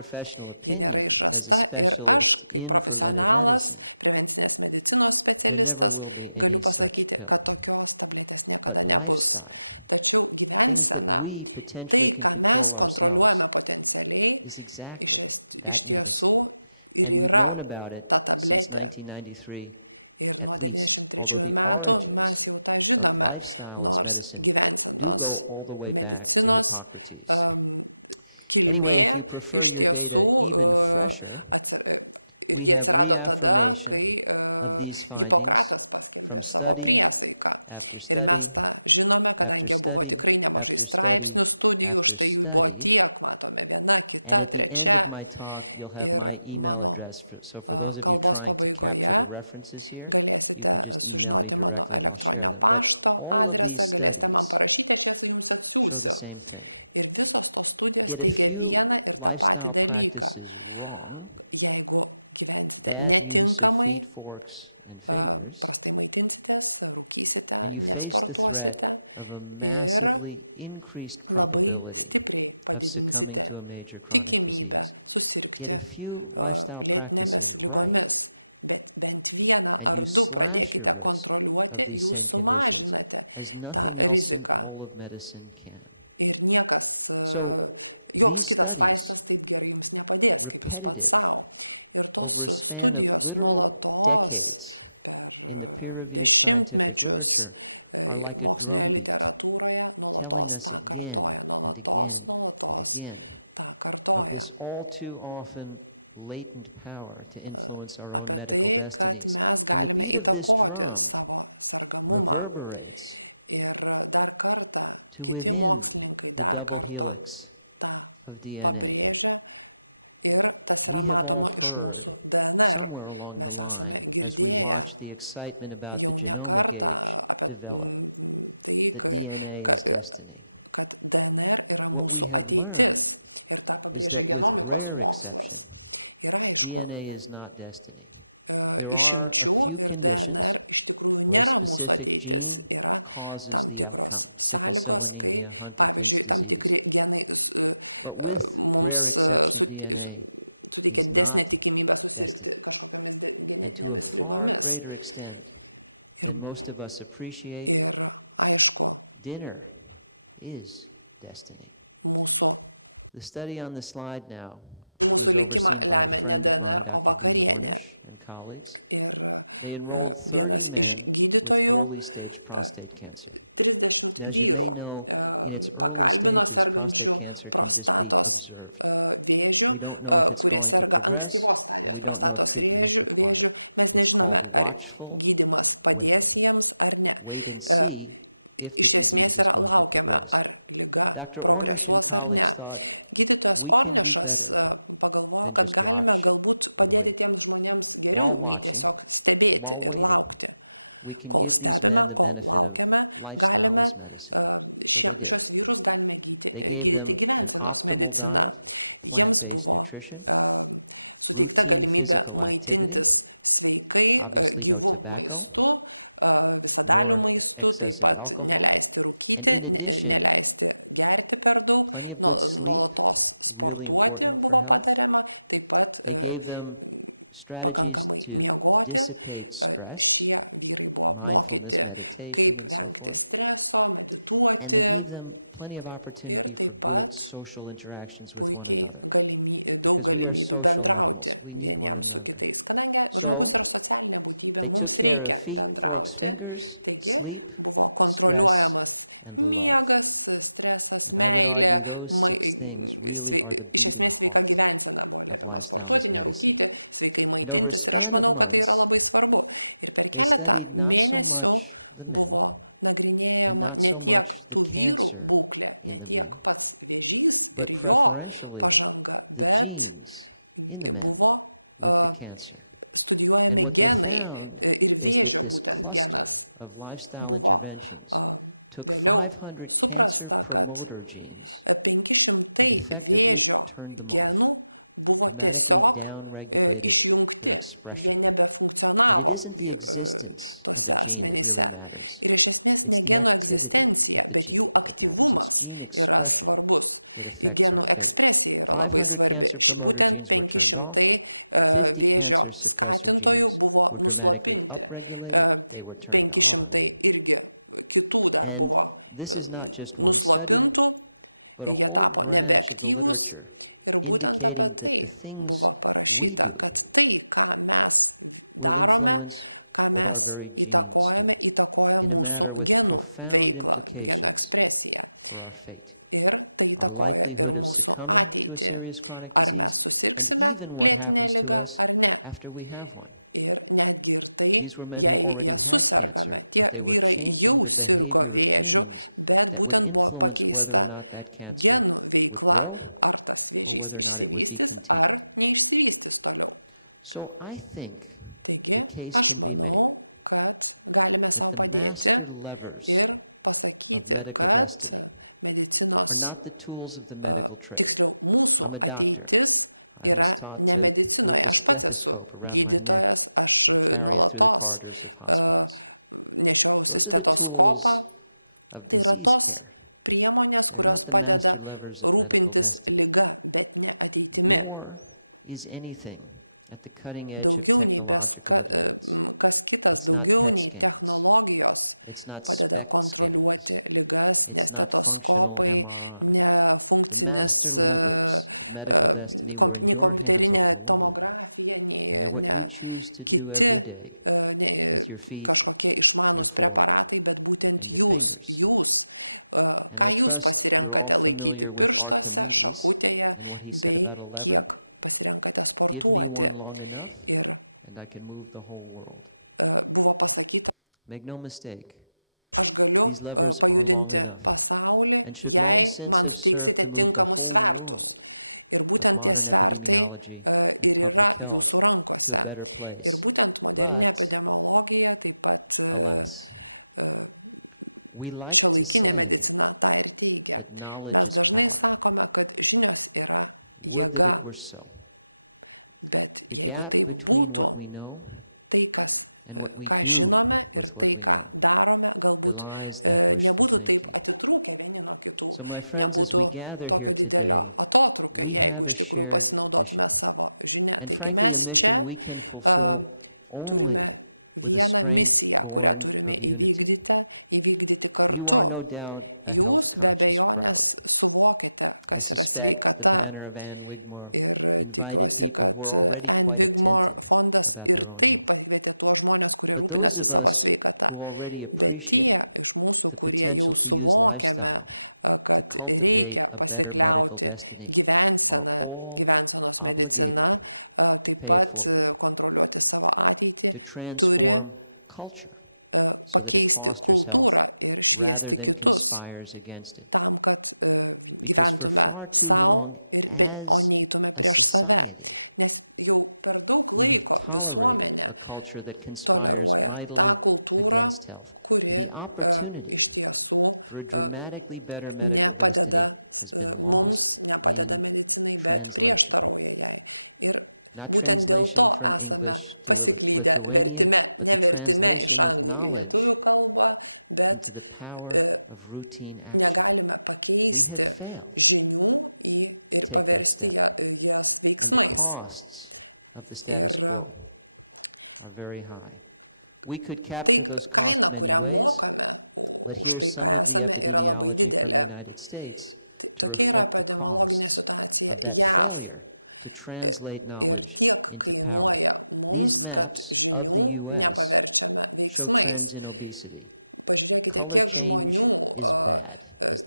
Ji nėra išrasta ir aš, kaip profesionalas, prevencinės medicinos specialistas, galiu pasakyti, kad tokios tabletės niekada nebus. Tačiau gyvensena, tai, ką mes kontroliuojame potencialiai, iš tiesų ir yra ta tabletė. Ir nuo 93 metų mes jau tą žinome, nors gyvensenos medicinos kilmė iš tiesų ir jie atsirado tada, kai Hipokratas paskelbė savo priesaiką. Ir mes tą žinome, kadangi buvo tikrai nemažai straipsnių, studijų, štai jų buvo tiek, matome, viena, kita, trečia. Ir mano kalbos pabaigoje galėsite sužinoti mano elektroninio pašto adresą, galėsite man parašyti, aš jas jums atsiųsiu. Ir visos tos studijos teigia vieną ir tą patį dalyką. Jeigu gyvensite netinkamai, prastai maitinsitės, rūkysite, nesportuosite ir labai stipriai padidinsite tikimybę susirgti lėtinėmis lygomis. Bet bent vieną ar du pradėkite kontroliuoti, jūs sumažinate tą riziką. Ir niekas, joks kitas vaistas taip gerai jums nepadės, kaip jūs pats savo. Ir tos studijos nuolatos per dešimtmečius mokslinėje literatūroje nuolatos tą kartoja, nuolatos tą kartoja. Apie tai, kad mes galime įtakoti savo sergamumą. Ir dar kartą, kiti mokslininkai dar kartą tą pabrėžia ir tas yra matoma iš mūsų DNR. Mes esame girdėję jau ne kartą apie tai, kad DNR yra mūsų ateitis. Ir tą pabrėžia genomikos mokslas. Ir aišku, išimčių ir DNR iš tikrųjų nėra mūsų ateitis. Yra tam tikros sąlygos, kai, pavyzdžiui, tam tikri genai mums suteikia didesnę tikimybę susirgti kažkokiamis genetinėmis lygomis. Ir aišku, mūsų likimą lemia ne DNR, o vakarienė. Ir vienas iš gydytojų 30 vyrų pakalbino sergančių prostatos vėžių, kurie serga ankstyvos stadijos prostatos vėžių. Mes nežinome, ar gydymas padės jiems ar ne. Iš esmės yra laukiame, ar liga progresuos ar ne. Gydytojas Ornišas pagalvojo, kad galime galbūt padėti tiems žmonėms geriau, nei tiesiog stebėti ir laukti. Kol stebime, kol laukiame, galime šios vyrus galime gydyti gyvensenos medicina. Jiems buvo suteikta galimybė maitintis sveikai, gyvu maistu, visadalių maistu, taip pat neleisti rūkyti, neleisti gerti per daug, nuolatos sportuoti buvo patariama, taip pat pakankamai miegoti. Šie vyrai buvo apmokyti, kaip vengti streso, medituoti ir taip pat puikiai daug galimybių bendrauti vieniems su kitais. Kadangi žmogus yra socialinė būtybė, mums reikia bendrauti, taigi buvo kontroliuojamas miegas, stresas, meilė, iš esmės sveika gyvensena buvo liepiama sportuoti, nerūkyti, sveikai maitintis ir aš manau, kad tai yra labai svarbu. Ir per keletą mėnesių buvo nagrinėjama ne tiek tų vyrų būklė, ne tiek pats vėžys ir jo pažanga, bet buvo studijuojami genai ir vėžio būtent genas. Buvo vėliau suprasta, kad 500 vėžio genų buvo tiesiog išjungti, jie nebefunkcionavo tose asmenyse. Ir iš esmės ne genų egzistencija, bet jų aktyvumas yra svarbus. Genų ekspresija yra labai svarbi. Būtent 500 vėžio skatintojų buvo nuslopinti. 500 irgi kitų dar buvo nuslopintų, jie tapo nebeaktyvūs. Ir būtent apie tai buvo parašyta, kad tai, ką mes darome, ką mes įtakojame, įtakoja mūsų genų veiklą, genų ekspresiją. Ir tai įtakoja ir mūsų ateitį. Ar mes susirgsime lėtinę ligą ar ne. Ir netgi ir tai, jei jie susergame, tie vyrai jau sirgo vėžiu, bet būtent buvo pakeista genų veikla, ar tas vėžys išsivystys, ar neišsivystys toliau. Taigi, aš manau, kad galime savo padėti ir pasakyti, kad medicinos, tiksliau, mūsų ateitis yra ne medicinoje. Aš pats esu gydytojas, aš nuolatos nešiojausi stetoskopą. Tai yra tos priemonės, kurios padeda rūpintis liga, bet ne ateitimi. daugiau nei kas kitas, daugiau nei technologijos padeda kontroliuoti ligas, ne stetoskopai, ne funkcinis, nei kompiuterinė tomografija, nei ne kiti kažkokie išmanūs preparatai, bet būtent jūs, ką jūs pasirenkate laikyti pirštuose, šakutėje, bei kiek pasirenkate sportuoti. Ir buvo pasakyta, aš galiu pajudinti pasaulį, jei man suteiksite tinkamus svertus. Ir būtent tie svertai ir yra jūsų rankose. Ir būtent moderni epidemiologija, taip pat šiuolaikinė medicina tą ir teigia. Mes dažnai sakome, kad žinios yra jėga. Bet jeigu taip būtų, tai, ką žinome ir tai, ką darome, galbūt nebūtų taip atitrūkę vieni nuo kitų, nebūtų tokio didelio atotrūkio, jeigu iš tikrųjų pasinaudotume savo žinią. Taigi mes čia turime vieną misiją, kurią turime įvykdyti kartu. Jūs be abejonės suvokite, kas yra sveikata. Ir tikiuosi, kad Ann Wigmore fondas ir taip pakvietė tuos žmonės, kurie rūpinasi savo sveikata. Bet tie iš mūsų, kurie jau suvokiame, kad reikia pasikliauti gyvensenos medicina, taip pat kontroliuoti savo ateitį, turi pakeisti kultūrą ir šviesti kitus, tam, kad gyventume savo, o neitume prieš save. Nes jau per daug laiko visuomenė toleruoja tą kultūrą, kuri iš tiesų nepadeda mums, nepadeda medicinai, bet prieštarauja jai. Ir būtent dėl to esame pasiklydę vertime, ne vertime iš anglų į lietuvių kalbą, bet negalime pakeisti žinių ir paversti jas veiksmais. Ir tai kaina, kurią mokame už tai, ką esame, yra labai didelė. Tokia yra epidemiologinė situacija JAV. Ir tiek kainuoja mums, kad žinių nepaverčiame veiksmais. Pažiūrėkite, kiek žmonių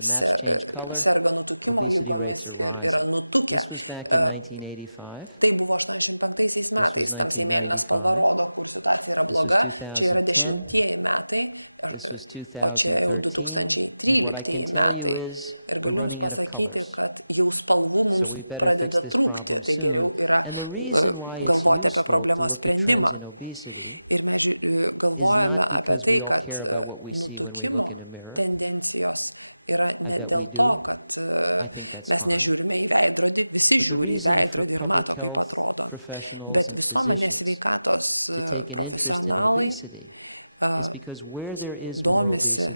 serga nutukimo lygomis ir yra nutukę. Tai buvo 85 metais, tamsiai mėlyna spalva rodo, kur situacija yra bloga, čia yra 10 metai, o čia jau 2013 metai. Ir galiu jums pasakyti, kad jau spalvų mums pradeda trūkti, tai geriau yra galvoti apie problemos sprendimą. Ir mes galvojame apie tai, kad nutukimo tendencijos yra ne dėl to, kad mes nežiūrime į veidrodį, visi žiūri į veidrodį ir mato, kaip atrodo. Bet visuomenės sveikatos profesionalai domisi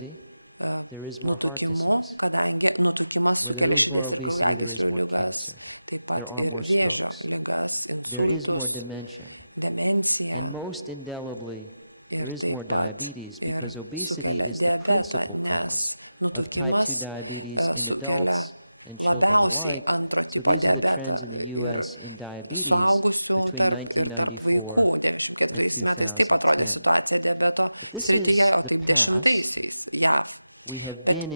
nutukimu, kadangi nutukimas sukelia širdies ir kraujagyslių ligas, taip pat ir vėžio ligas, insultus, demenciją. Ir taip pat ir sukelia diabetą, nes nutukimas sukelia labiausiai antro tipo diabetą ir suaugusių ir tarp vaikų. 94 metais taip atrodė situacija diabeto srityje, o taip 10-aisiais JAV. Bet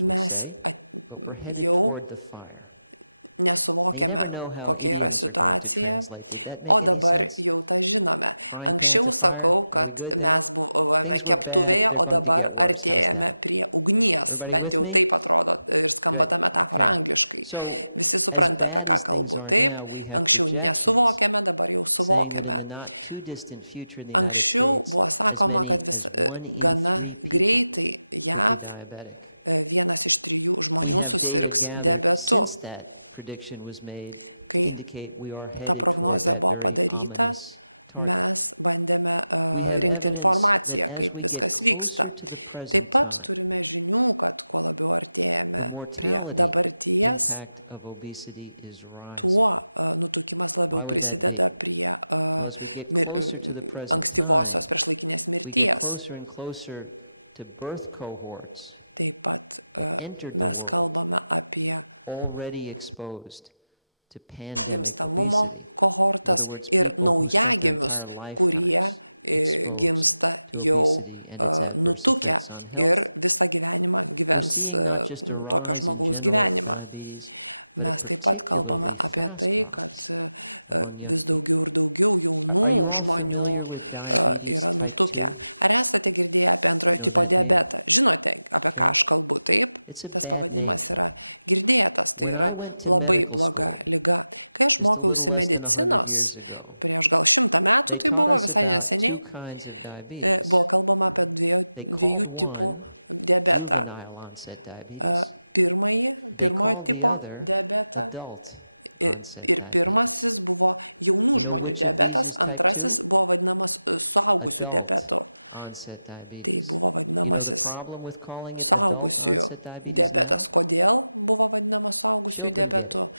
mes jau nesuvokiame, kokia yra situacija, o dabar jau tą žinome. Anksčiau sakau, kad mes buvome keptuvėje, o dabar artėjame prie ugnies. Bent jau taip atrodo ir skamba ta metafora angliškai. Visi supranta, apie ką kalbu. Taip, anksčiau nesuvokiame, dabar jau suvokiame. Anksčiau buvo sakoma, kad gana greitai JAV 1 iš 3 žmonių susirgs diabetu. Kai ta prognozė buvo padaryta, mes bandėme rinkti informaciją, kaip viskas vyksta. Taip pat turime žinių, kad kuo labiau artėjame prie dabarties, tuo nutukimas labiau prisideda prie ankstyvosios priešlaikinės mirties. Taip pat mes kalbame apie gimstamumo kohortas ir naujagimius, kurie gimsta jau nutukę ir visą gyvenimą gyvens tokio žmogaus gyvenimą. Mes taip pat kalbame apie tai, kad vis daugiau ir daugiau jaunų žmonių yra nutukę. Ar esate girdėję apie antrojo tipo diabetą? Žinote, apie ką aš kalbu, taip? Tas pavadinimas yra girdėtas, tai yra labai bloga liga. Kai aš mokiausi medicinos, prieš gal 100 metų tai buvo, visai neseniai, buvo kalbama apie dviejų tipų diabetą. Pirmojo tipo diabetą ir pirmasis buvo jaunų žmonių diabetas, antrasis buvo vadinamas suaugusių diabetu. Tai buvo vadinamasis suaugusiųjų diabetas. Kodėl buvo vadinamas suaugusiųjų diabetu?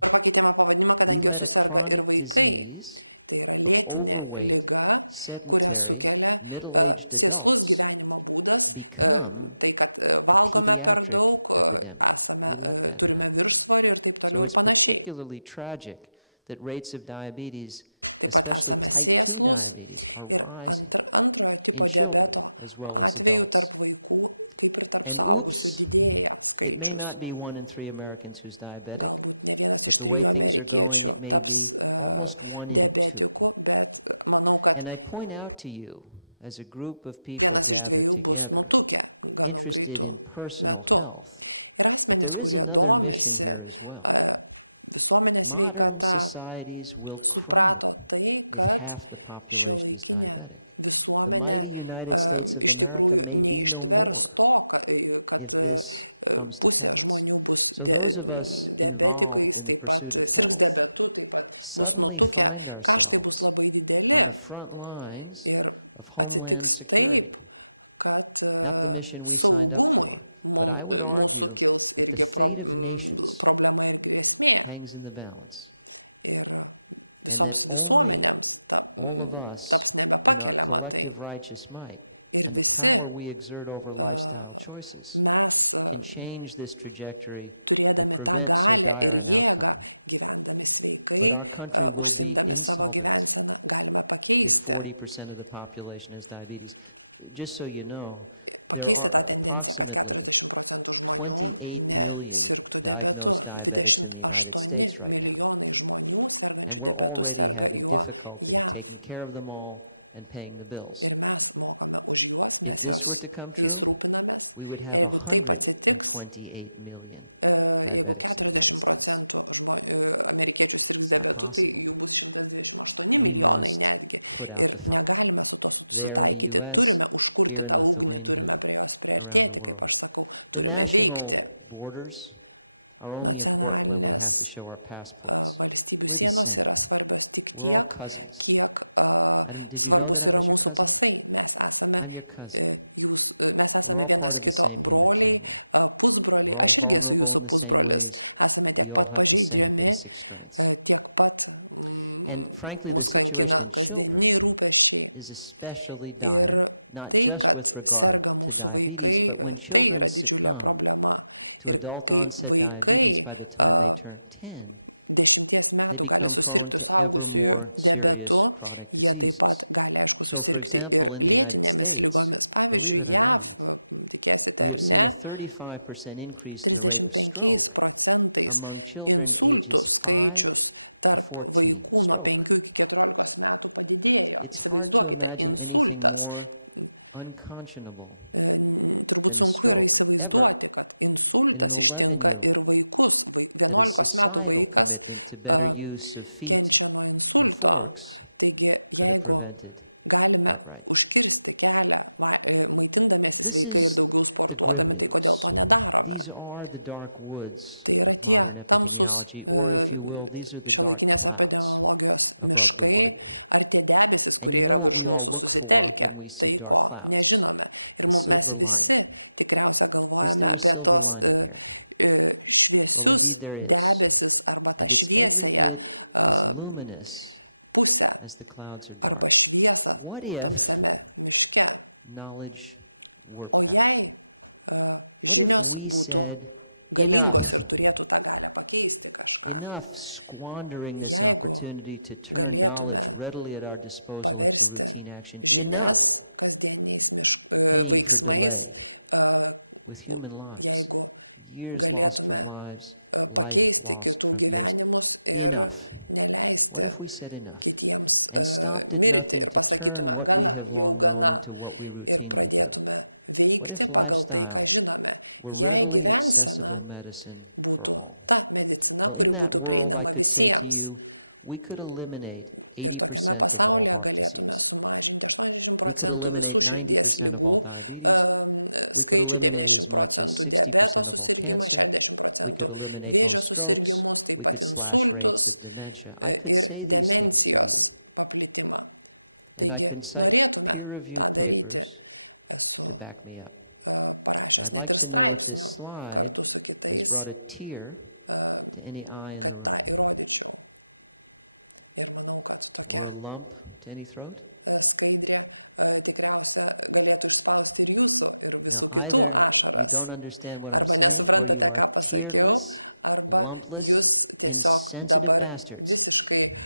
Ar pakeitėme pavadinimą, kadangi jo suserga ir vaikai? Tai yra lėtinė liga, kurią sukelia sėslus gyvenimo būdas, tai kad valgome per daug, turime viršsvorį ir taip toliau ir panašiai. Taip pat esame sėslus ir antrojo tipo diabeto atveju tarp vaikų, kaip ir tarp suaugusių, didėja skaičius. Galbūt ne vienas iš 3 amerikiečių taps diabetiku, bet manau, kad vienas iš 2 bus nutukę gana greitu metu. Ir asmenys, kurie domisi visuomenės sveikata, suprato tai, kad šiuolaikinė visuomenė iš tikrųjų neištvers to, kad pusė žmonių bus diabetikais, taip pat sirgs diabetu, taip pat bus nutukę, kaštai bus labai dideli. Ir atsitiks taip, kad saugumui mūsų kils irgi problema ir grėsmė. Ir visoms visuomenėms taps nebepakeliama tai. Ir visi mes, turėdami tą galią ir jėgą, gyvendami sveikai, užsimdami savo gyvenseną, galime pakeisti tą tendenciją, kad 40% žmonių nesirgtų diabetu. 28 milijonai žmonių sergančių diabetu serga juo JAV. Ir mes mokame už juos, mes jais rūpinamės. Jeigu taip atsitiks, jeigu 40% amerikiečių sirgs diabetu, tai jų bus 128 milijonai netgi. Ir negalime su to susitaikyti, turime užkurti tą ugnį, turime prie jos priartėti, kaip aš sakau, turime veikti. Nacionalinės valstybių sienos yra svarbios tik tiek, kiek svarbus yra mūsų pasai. Mes esame vienas kito broliai, pusbroliai. Aš irgi esu jūsų pusbrolis. Esame tiek pat pažeidžiami, tiek pat mus kankina kasdieniai rūpesčiai. Ir tai, kad serga mūsų vaikai, tai yra didžiulė problema. Ir kai vaikai 10 metų gali susirgti suaugusiųjų diabetu, jie taip pat gali, aišku, susirgti ir lėtinėmis ligomis. Pavyzdžiui, JAV, tikėsite ar ne, 35% insultų skaičius tarp vaikų nuo 5 iki 14 metų padidėjo. Įsivaizduokite, insultas. Turbūt sunku yra įsivaizduoti, kad insultas ištinka ir vaikus. 11 metų vaikas kenčia nuo insulto. Taigi, jeigu galime užkirsti kelią, maitindamiesi sveikai ir daugiau sportuodami, tai kodėl to nedarome? Tai yra tie tamsus šiuolaikinės epidemiologijos miškai, ar tie debesis, kurie yra virš mūsų susitelkę, tai ko nežinome. Ir mes visi tikriausia galvojame apie tos šviesius debesis arba tą šviesąją pusę arba šviesą tamsiame miške. O jei žinios būtų galingos ir turėtų tą galę pakeisti kažką, jeigu galėtume paversti žinias kasdieniais veiksmais, jeigu galėtume pakeisti kitų gyvenimus ir neleisti kitiems mirti ir pasakytume gana, jau gana ir pradėtume veikti pagal tai, ką žinome. Jei gyvensena būtų ta medicina, kuri būtų prieinama visiems. Ir tokiame pasaulyje galėtume sumažinti 80% visų širdies ligų skaičių, 90% diabeto susirgymą, 60% vėžio susirgymus, taip pat insultus ir demencijos paplitimą. Taigi norėtume tą daryti. Esu parašęs net ir straipsnių kartu su kitais, kad tą įrodyčiau. Ir manau, kad tokia skaidrė tikriausia galėtų išspausti ir jūsų, ir visų kitų ašaras. Arba nesuprantate, ką pasakiau, arba jūs tiesiog dabar visiškai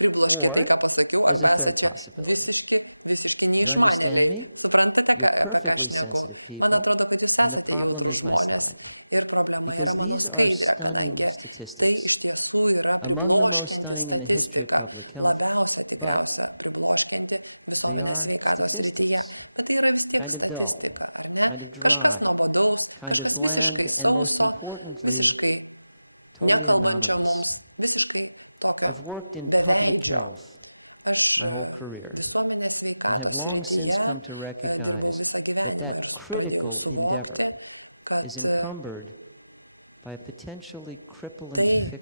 pribloškė tai, ką pasakiau, arba esate čia visiški neišmanėliai. Suprantate, apie ką aš šneku? Man atrodo, kad jūs esate jautrūs žmonės ir problema yra mano skaidrė, kadangi tai iš tiesų yra pribloškianti statistika, labiausia tikriausia pribloškianti visuomenės sveikatos srityje. Bet tai yra vis tiek statistika, ar ne? Kažkas nuobodaus, kažkas visiškai sauso, visiškai nekalbančio mums, visiškai tokio beveidžio. Aš visuomenės sveikatos srityje dirbau visą gyvenimą ir pradėjau suvokti, kad tai,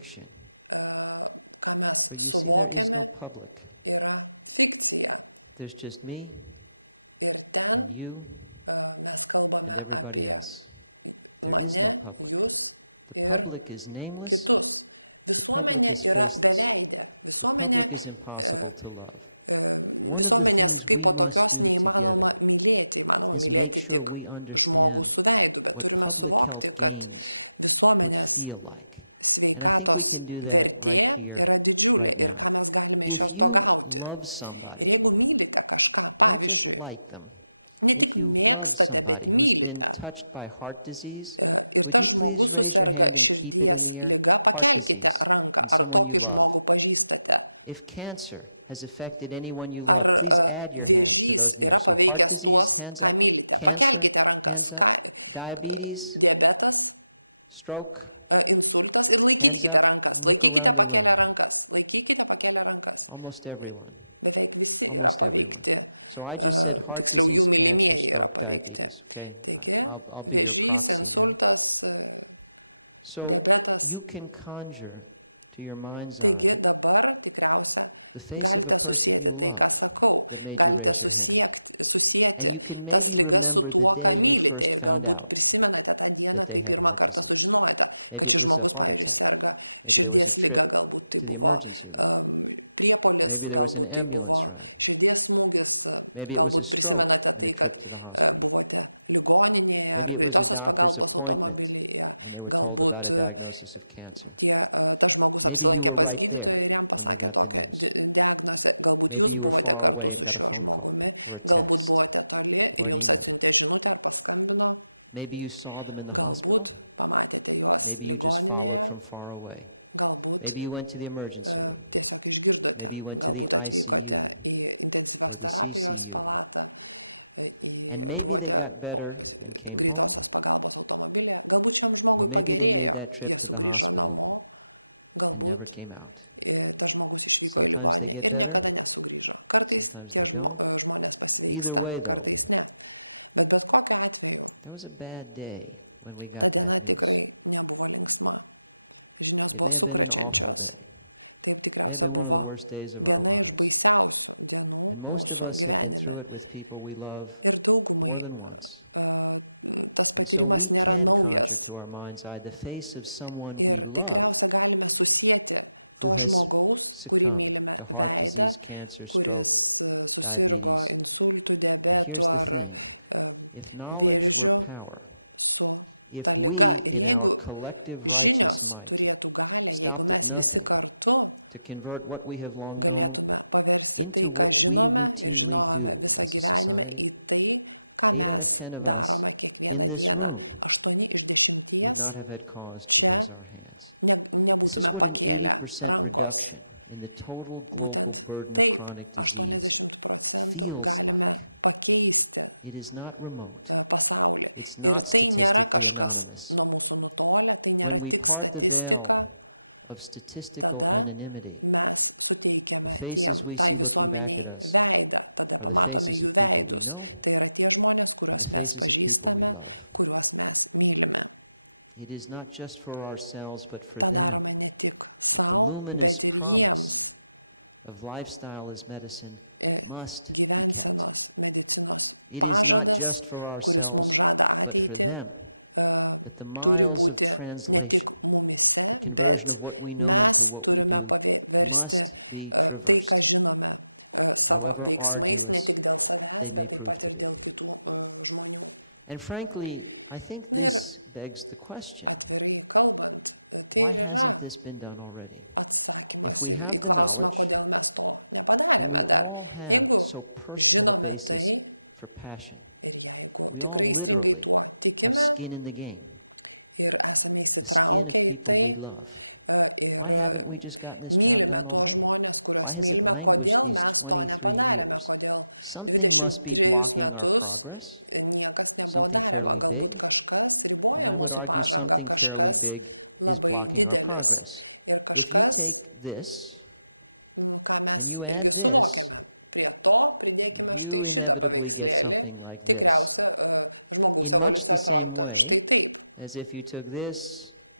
ką mes suvokiame, yra fikcija. Ir ten mes kalbame apie mane, jūs ir kitus. Visuomenė yra beveidė. Visuomenės kaip po tokios neįmanoma mylėti. Įmanoma mylėti tik žmogų su veidu, bet turime suvokti, kad visuomenės sveikatos vertė yra didžiulė ir ką mes galime iš jos to gauti. Ir jeigu mylite kažką, pavyzdžiui, ne tik mėgstate, bet mylite, ir tas žmogus suserga širdies liga, pakelkite ranką, ar tokį žmogų pažįstate. Ar vėžys yra paveikęs tuos, ką mylite. Pakelkite rankas, diabetas, insultas ir laikykite rankas. Laikykite pakelę rankas. Beveik visi yra paveikti, tiksliau jų mylimieji yra paveikti. Taigi, vėžys, insultas, diabetas. Taigi dabar tikriausia galite susieti tai, ką sakau. Galite susieti tas ligas su tuo, ką mylite. Ir galbūt prisimenate tą dieną, kai pirmą kartą sužinojate, kad šis žmogus, pavyzdžiui, serga širdies liga. Galbūt tai buvo priepuolis, galbūt tai buvo širdies smūgis. Galbūt prisimenate tai, kad buvote ligoninėje ar greitosios pagalbos automobilyje. Galbūt tas žmogus apsilankė pas gydytoją ir jam pasakė tokią diagnozę. Galbūt jūs buvote kartu su šiuo žmogumi, galbūt buvote toli ir jums atsiuntė žinutę ar paskambino. Galbūt pamatėte juos ligoninėje, galbūt tiesiog išgirdote, galbūt atvykote į intensyvios terapijos palatą, buvote greitosios pagalbos automobilėje, galbūt šiam žmogui pagerėjo, jie sugrįžo namo, galbūt tas žmogus išvyko į ligoninę ir niekada nesugrįžo. Kartais tie žmonės pasveiksta, kartais ne. Bet kokiu atveju Ta diena tikrai nebuvo linksma. Žinios buvo sukrečiančios. Taip tikriausia buvo viena iš baisiausių dienų mūsų gyvenime. Ir daugumai tas patyrimas nėra naujas. Ir tikriausia galime susieti to žmogaus, kurį mylime, veidą, kuris susirgo insultų, diabetų ar vėžiu su ta liga. Ir jeigu žinios turėtų galę, jeigu mes visi kartu galėtume paversti tai, ką žinome ir žinojome visą gyvenimą, į tai, ką mes darome kiekvieną dieną. 8 iš 10 čia nebūtume pakėlę rankos. Būtent taip, 80% galime pakeisti pasaulį. Ir tai nėra kažkas nuo mūsų nutolę, tai nėra tik statistika. Tada mes suteikiame tai visuomeniai veidą, tada pamatome jų veidus. Tai yra tie žmonės, kuriuos mes pažįstame, kuriuos mes mylime. Ta darome ne tik savo, bet ir jiems. Gyvensenos medicinos pažadas, kuris mums žada ateitį, turi būti ne tik mumise, bet mes turime paversti tai, ką žinome, savo veiksmais, ne tik dėl savęs, bet taip pat ir dėl kitų žmonių. Na ir atvirai kalbant, tai ir yra atsakymas į klausimą, kodėl mes to nepadarėme dar. Jeigu žinome tai ir jeigu tikrai įstringai tuo tikime ir esame įsitraukę į tai ir mylime tuos žmonės, kuriuos mylime, kodėl mes to nepadarėme, kodėl 23 metus niekas nebuvo darėma. Galbūt kažkas riboja mūsų pažangą, kažkas labai didelis ir kažkas, ką mes irgi suvokiame. Prie to pridėkime štai šitą paveikslėlį. Tikriausia, žmogaus evoliucija atrodo štai taip.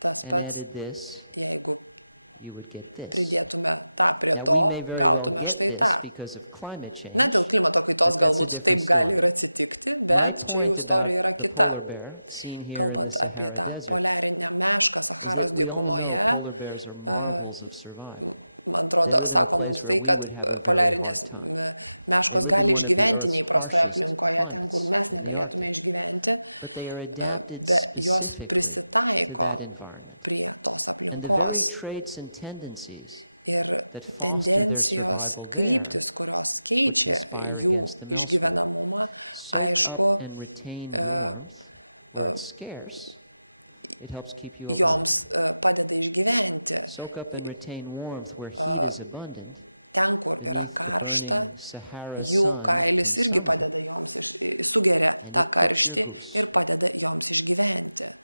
Tas pats, jeigu pridėtume tą prie to, gautume štai tą. Na, dėl klimato kaitos galbūt taip gali ir atsitikti, bet čia jau istorija yra kita. Kalbant apie tą poliarinę mešką Saharos dykumoje, man atrodo, sako mums tai, kad poliarinės meškos gali išgyventi neįprastoje aplinkoje, ten, kur mes negalėtume išgyventi, bet jos prisitaiko prie tos aplinkos. Ir tendencijos, kryptis, kurios keičia jų išgyvenamumą, aišku, joms padeda išgyventi. Ten, kur yra karšta, jų kailis irgi padeda joms, sugeria tą karštį ir padeda joms išgyventi.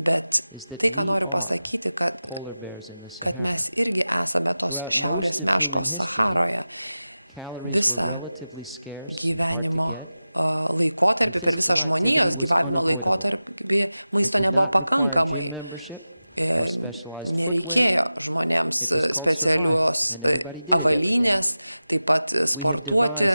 Bet tai, ką noriu pasakyti, kad mes irgi esame tos šiaurės meškos Saharoje. Visą gyvenimo laikotarpį, per visą žmonijos gyvavimo laikotarpį maisto nebuvo pakankamai. Nereikėjo žmonėms specialios avalynės, taip pat sportuoti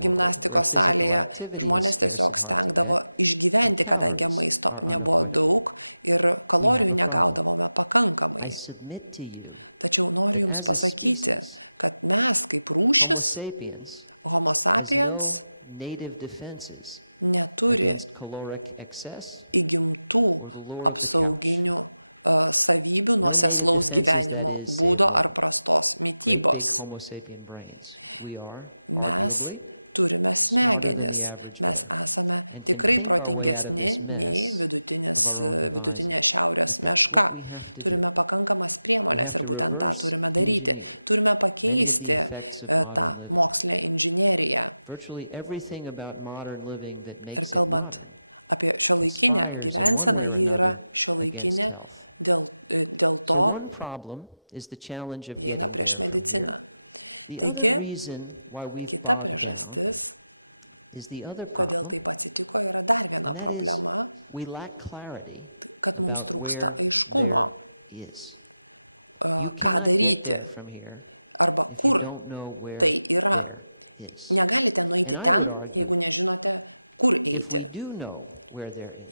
gimnastikos salėje. Žmonės tiesiog stengdavo išgyventi, kadangi maisto nebuvo daug ir kalorijų negaudavome pakankamai. Tačiau noriu Jums pasakyti, kad mes kaip rūšis, Homo sapiens, neturi įgimtų apsauginių savybių nuo sėslaus gyvenimo būdo ar prastos mitybos. Mes turime smegenis. Mes esame tikrai protingesni nei vidutinė šiaurės meška. Turime pakankamas priemonės ir būtent tą turime daryti. Turime pakeisti tą mokslinę inžineriją. Ir kalbant apie šiuolaikinę gyvenseną, ji yra šiuolaikinė dėl to, ji eina prieš mediciną. Taigi, kita priežastis, Kodėl taip atsitiko, yra dar viena problema, kad mums trūksta aiškumo, ką daryti, arba kur tai yra. Negalite nueiti ten, jeigu nežinote, kur eiti.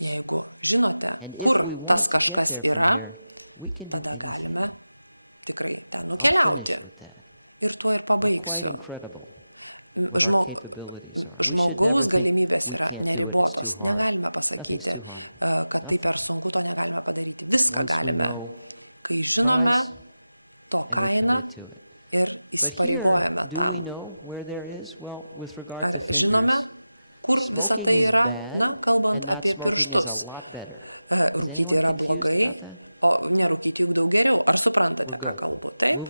Jeigu žinote, kur tas kažkas yra, tada galime tikrai ten nukeliauti. Ir tuo ir pabaigsiu. Žmogaus galimybės yra neribotos. Negalime pasakyti, kad tai per sunku, to negalime padaryti. Viską galime, kai žinome to kainą ir įsipareigojame tam. Ar žinome, kur visa tai yra? Na, kalbant apie pirštus. Rūkyti yra blogai, o nerūkyti juk daug geriau. Ar suprantate, ką kalbu? Taip?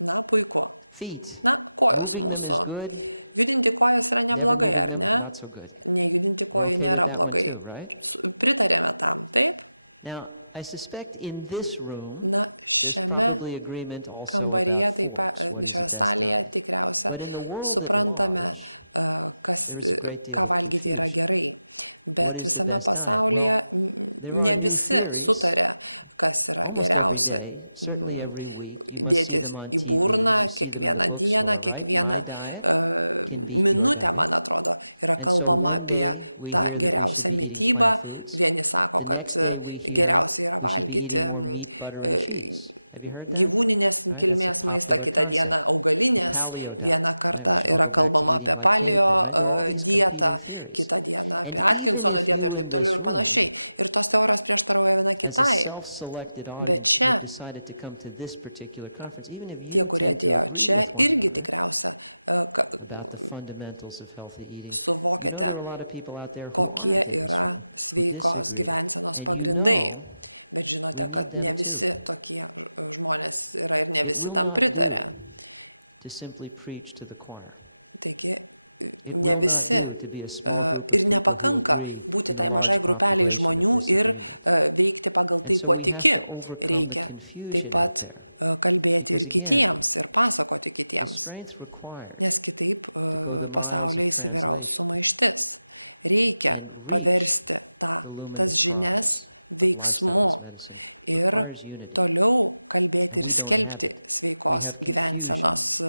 Na, puiku. Na, kojos mūsų. Judinti kojas yra neblogai, ar ne? Nejudinti kojų nėra blogai. Pritarėme tam, taip? Na, šiame kambaryje, šioje salėje tikriausia suprantame, ką valgyti yra gerai. Bet visame pasaulyje ne visi sutarė, kas yra geriausia. Dėti į burną kiekvieną dieną, kiekvieną minutę, man atrodo, yra kalbama apie tą geriausią mitybą. Vieni sako, kad geriausia yra valgyti gyvūninės kilmės maistą, kitą dieną augalinės. Vieną kartą yra kalbama apie paleo dietą, kitą dieną apie Atkinsono dietą ir taip toliau ir panašiai. Ir tos teorijos prieštarauja viena kitai. Bet čia, tie, kurie atėjo čia, irgi tikriausia suvokiate, kokie yra sveikos gyvensenos pagrindai. Bet žinote, kad ne visi tokie žmonės yra ir ne visi tam pritarė. Taigi, ne visi ir nepakanka būti tai mažai grupeliai žmonių ir veikti pagal tai, kuo tiki. Reikia taip pat kalbėti ir kitiems, ir pasakoti kitiems. Nes kitaip pasaulyje įsivyraus sumaištis. Reikia paversti tas žinias veiksmu ir toliau kalbėti ir skelbti sveikos gyvensenos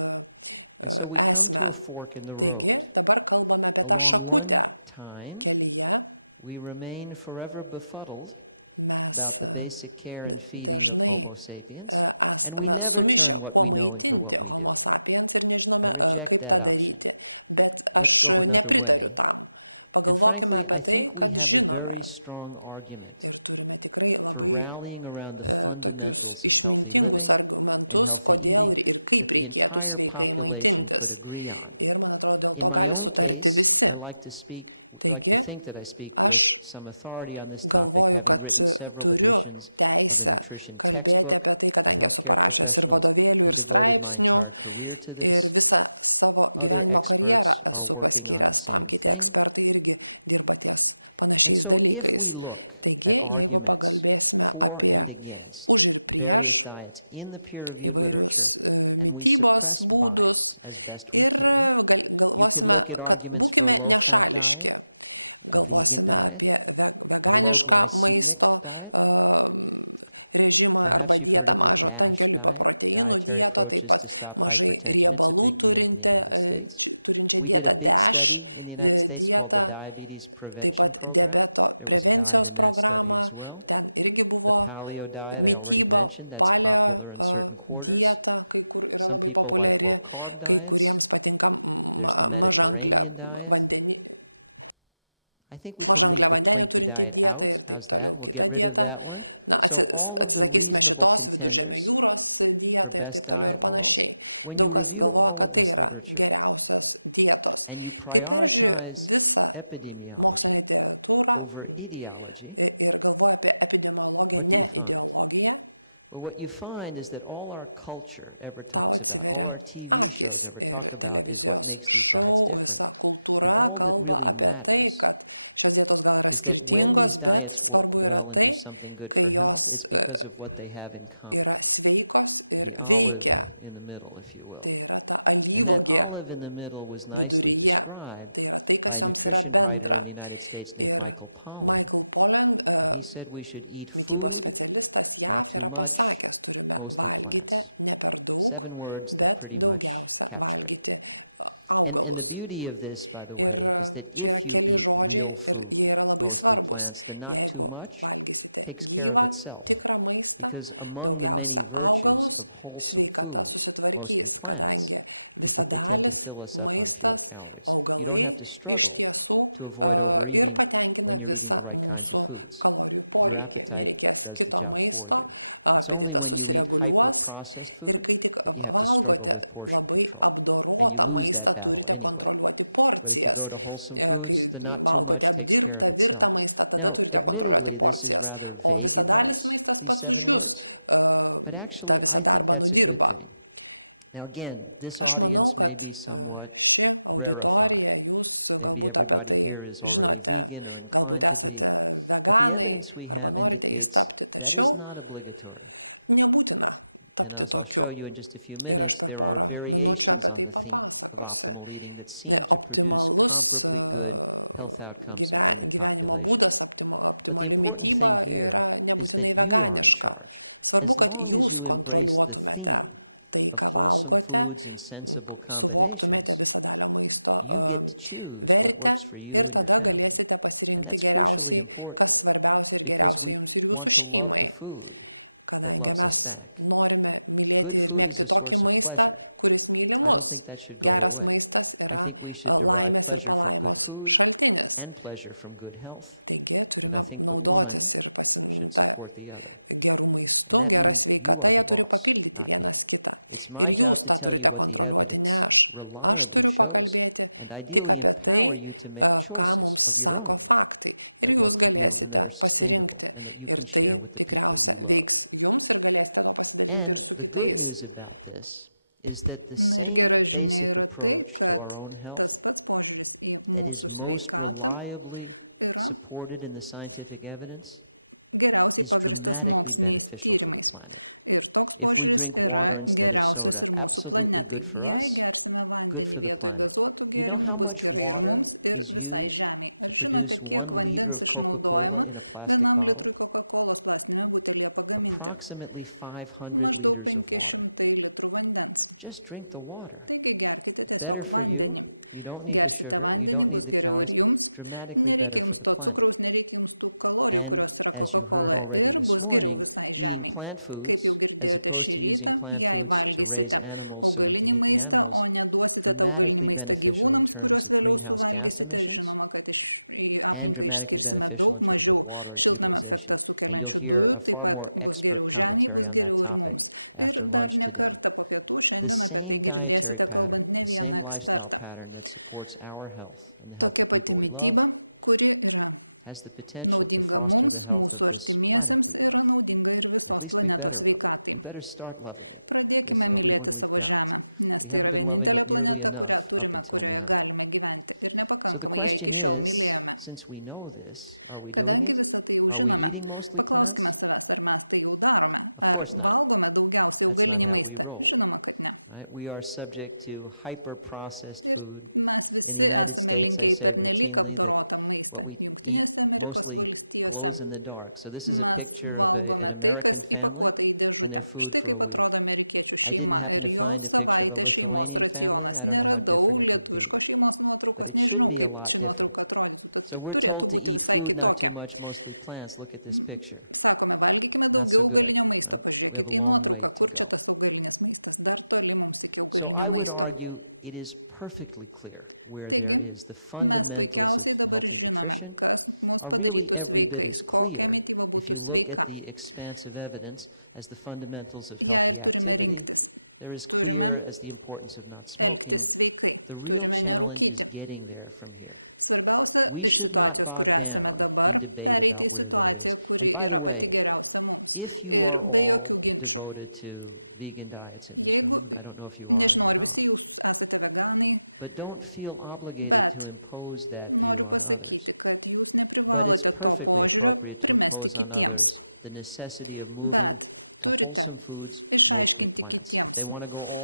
esmę. Taigi, dabar kalbame apie tą šakutę kelyje. Mes dažnai esame sumišę, kuo maitinti homo sapiens ir nežinome, kaip tą daryti. Bet aš nepritariu tam. Pagalvokime apie tai, kad žinome. Ir turime tikrai labai tokius išmintingus argumentus, kodėl ir kaip reikėtų sveikai maitintis. Ir, man atrodo, dėl to gali sutarti visi. Taigi, aš galvoju, kad turiu teisę kalbėti apie tai, kadangi esu parašęs ir vadovėlių, ir straipsnių, ir visą savo gyvenimo karjerą esu paskyręs tam, kiti ekspertai irgi dirba ties panašiais dalykais. Taigi, jeigu pakalbėsime apie už ir prieš įvairius mitybos būdus ir galvosime, kad būkime nešališki. Galvosime apie veganišką maisto režimą arba dietą, mažo tankio lipoproteinų dieto, taip pat mažai riebalų turinčią dietą, DASH dietą, taip pat diabeto prevencijos programą, ten irgi buvo mityba, paleo dieta, kai kur yra labai populiari, kai kuriems patinka mažangliavandenių turinti dieta ir taip toliau kita dieta. Na, atsisakysime šitos Viduržemio jūros dietą ir taip toliau ir panašiai. Daug kas galvoja, kad tai yra geriausios dietos. Kai peržiūrėjau visą mokslinę literatūrą ir galvoju apie epidemiologiją, ne ideologiją, tau atsiveria akis ir televizijos šou, visa kultūra kalba apie tai, kad šios dietos gal yra skirtingos, bet svarbu yra tai, kai jos yra sveikos ir veikia. Tai yra ta alyvuogė viduryje. Tai yra tai, kas joms yra bendra. Ir Michael Pollan, mitybos specialistas JAV, yra pasakęs, turime valgyti ne per daug, bet daugiausia valgyti augalus. Ir čia yra keli žodžiai ir jie yra labai svarbus. Jeigu valgysite gyvą, tikrą maistą, daugiausia augalus, sveikata susitvarkys, kadangi visadalis maistas, augalai iš tiesų ir patenkina visą mūsų kalorijų poreikį. Nereikės kito maisto, apetitas susireguliuos ir kai tik valgote labai apdorotą maistą, turite kontroliuoti porcijas. Kai valgote apdirbtą, virtą maistą, tada turite kontroliuoti porcijas. O visadalis maistas pats už jūs tą visą darbą nudirba. Aš manau, kad ši auditorija, jūs galbūt apie tai žinote, galbūt esate veganai arba norite jais tapti, tačiau nebūtina tapti tokiu. Ir aš per porą minučių apie tai papasakosiu. Optimalus gyvenimo būdas, optimali mityba yra nebūtinai veganiška. Svarbu, kad jūs kontroliuotumėte tai, ką valgote, suvoktumėte visadalio maisto vertę ir tada galėsite pasirinkti geriausiai, kas svarbiausia ir geriausia jums ir jūsų šeimai. Kadangi mes norime mylėti ir mėgti tokį maistą, kuris myli mus. Geras maistas yra laimės ir palaimos šaltinis. Taigi turime naudotis ir pasimta gerų maistų, gera sveikata, jie turi papildyti vienas kitą. Ir jūs tą turite kontroliuoti, ne aš. Aš turiu pakalbėti tik apie tai, ką mums sako faktai. Ir jūs galėsite pasirinkti. Ir tai tikriausia veiks jums ir galėsite to pasidalinti ir su kitais. Na ir gera žinia yra tai, kad tas pats požiūris į mūsų sveikatą yra geriausiai pagristas moksliniais tyrimais. Ir toks požiūris yra geriausias ir mūsų planetai. Jei gersime vandenį vietoj gazuotų gėrimų, bus gerai ir mums, ir visai žemei. Ar žinote, kiek vandens išnaudojama 1 litrui Coca-Colos plastinėme butelyje pagaminti? Maždaug 500 litrų vandens. Taigi gerkite tiesiog vandenį. Gersite vandenį, bus geriau ir jums. Nereikia jums to cukraus, nereikia jums tų kalorijų, kurios yra Coca-Coloje, ir bus geriau visai žemiai. Kaip jau girdėjote šį rytą, jei valgysite augalinį maistą, o neduosite tą augalinį maistą gyvūnams, kuriuos vėliau suvalgysite, žinoma, kad į aplinką išskirsime daug mažiau šiltnamio efektą sukeliančių dujų, taip pat bus geriau žemiai, bus geriau ir mums. Ir dar ne kartą po pietų šiandien apie tai girdėsite, kalbant ne vieną ekspertą. Tokia pati mityba, kuri yra naudinga mums, mūsų artimiesiems, yra naudinga ir visos planetos sveikatai. Pradėkime mylėti savo Žemę, nes tai yra vienintelė planeta, kurią turime, kurioje galime gyventi. Ir nepakankamai ją iki šiol mylėjome. Kadangi visą tai jau žinome, paklauskime savęs, ar mes tai jau darome, ar valgome daugiausiai augalinį maistą. Žinoma, kad ne. Ir mes visi esame linkę į pernelyg apdorotą maistą. Jungtinėse Amerikos valstijose mes valgome tai, kas įpakuota į dėžutę. Štai kaip atrodo amerikiečių šeima ir jo savaitė šeimos racionas. Neradau lietuviško šeimos nuotraukos, nežinau, kaip ši nuotrauka atrodytų, tad turėtų būti visai kitokia. Sakome, valgykime daugiau augalinio maisto, pažiūrėkit į nuotrauką, kur čia tas augalinis maistas, dar toli mums iki augalinio maisto. Taigi, mes puikiausiai dabar žinome, kas mus padarytų sveikais, kokia mityba būtų sveika. Ja ir turime rinktis. Turime elgtis sveikai, turime nerūkyti. Svarbiausia iš situacijos, kurioje esame dabar, pereiti į situaciją, kuri yra pati geriausia mums ir be jokių ginčų. Jeigu, nežinau, ar visi jūs esate veganai, bet noriu pasakyti, kad jūs neprivalote to požiūrio primesti kitiems. Bet turite išaiškinti kitiems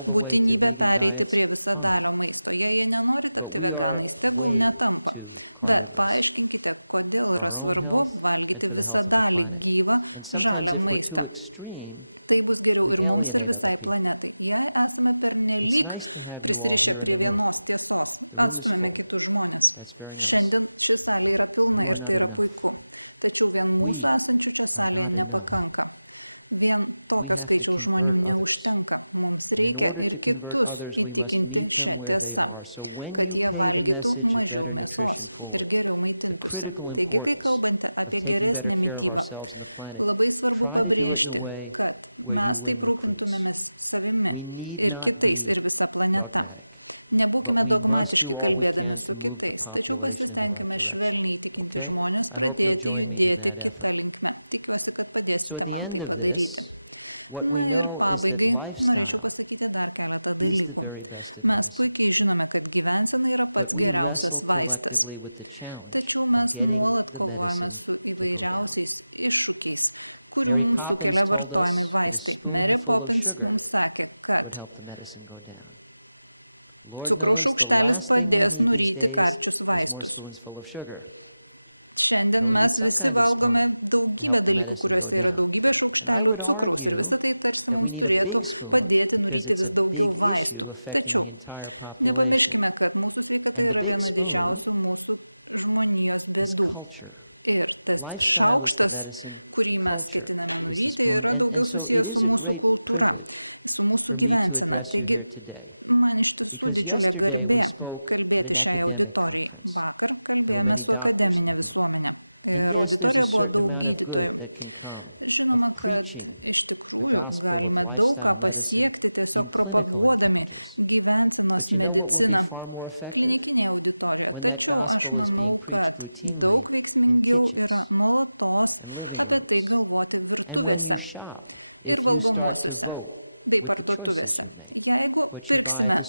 būtinybę pereiti prie visadalio maisto. Jei jie nenori tapti veganais, tegul netampa. Bet paaiškinkite, kodėl yra svarbu valgyti visadalį gyvą žalią maistą. Tai bus geriau ir mums, ir visai planetai. Jei esame pernelyg prisirišę prie vienos tiesos, atstumėme kitus žmonės. Šiandien ši salė yra pilna ir tai yra puiku. Tačiau vien mūsų esančių čia salėje nepakanka. Vien tokio skaičiaus žmonių neužtenka. Mums reikia ir kitus įtikinti šią tiesą, kad jie valgytų mažiau mėsos ir geriau maitintųsi. Taigi, kai kalbate apie geresnę mitybą, labai svarbu pabrėžti, kad mes taip rūpintumėmės savimi ir kitais ir visa planeta. Nebūkime dogmatiški kalbėdami su kitais, tačiau pasistengime švelniai įtikinti žmonės pradėti judėti kitą linkme. Tikiuosi, kad padėsite man tai padaryti. Na ir pabaigai norėčiau pasakyti dar keletą dalykų. Mes puikiai žinome, kad gyvensena yra pats geriausias vaistas. Tačiau mes nuolat kovojame su įvairiausiais iššūkiais, kurių mums sukelia vartojami vaistai. Mary Poppins mums sakė, kad cukraus šaukštelis padės nuryti karčius vaistus. Šiandien mes visi valgome daugybę dalykų, kuriuose yra daugybė šaukštelių cukraus ir visą tai tarsi mums turėtų padėti nuryti vis daugiau vaistų. Tačiau nepamirškime, kad mūsų sveikata yra viena didžiausių mūsų žmonijos bėdų. Ir tas šaukštas, kurį mes ketiname nuryti, yra daugiau susijęs su mūsų kultūra, su mūsų gyvensena. Taigi, man iš tiesų didžiulė garbė kalbėti šiai auditorijai. Vakar kalbėjome su akademinė visuomenė ir auditorijoje buvo daug gydytojų. Žinoma, kad iš tikrųjų galime daug ką pasiekti tiesiog propaguodami gyvensenos mediciną klinikinėje auditorijoje. Tačiau aš manau, kad daug veiksmingiau yra nuolatos apie tai galvoti virtuvėse ir valgomuosiuose bei parduotuvėse. Jeigu pirksime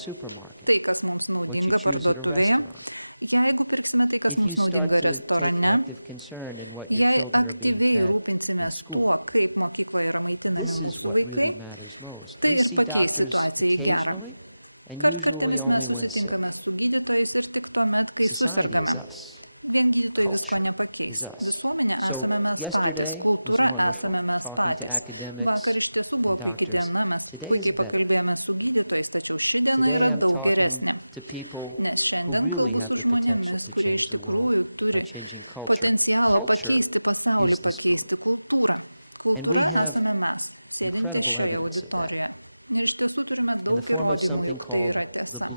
tai, kas mums naudinga parduotuvėje, jeigu pirksime tai, kas mums naudinga restorane, jei aktyviai rūpinsimės tuo, kaip mokykloje yra maitinami mūsų vaikai, tai ir pakeis situaciją į gerą. Kartkartėmis mes susitinkame su gydytojais ir tik tuomet, kai susirgame. Vien gydytojai visko nepakeis. Visuomenė esame mes patys, kultūra esame mes patys. Vakar iš tiesų buvo puikiai diena, mes puikiai pakalbėjome su gydytojais, tačiau ši diena yra daug geresnė. Nes šiandien kalbu su žmonėmis, kurie iš tikrųjų turi potencialo pakeisti pasaulį, pakeisti kultūrą. Kultūra esame mes, sėdinti šioje auditorijoje. Ir iš tiesų turime daug įrodymų, juk tai yra tiesa.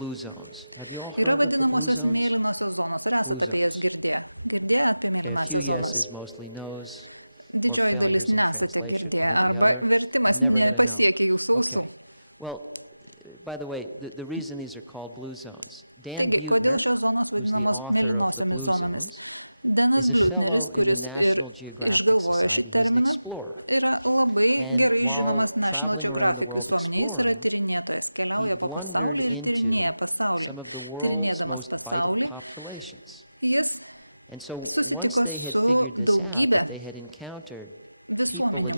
Yra vadinamosios mėlynosios zonos. Ar esate apie jas girdėję? Girdėję apie mėlynąsias zonas? Didžioji dalis nesate girdėję, arba vertimas nepasiekia jūsų ausų. Taigi, kodėl šios zonos vadinamos mėlynosiomis zonomis? Denas Blutneris, kuris ir išgalvojo šį terminą, yra labai gerai žinomas National Geographic visuomenėje. Jis yra tyrinėtojas, keliauja po pasaulį ir tyrinėja pasaulį. Tyrinėdamas pasaulį, jis susitiko su daugybė visuomenių.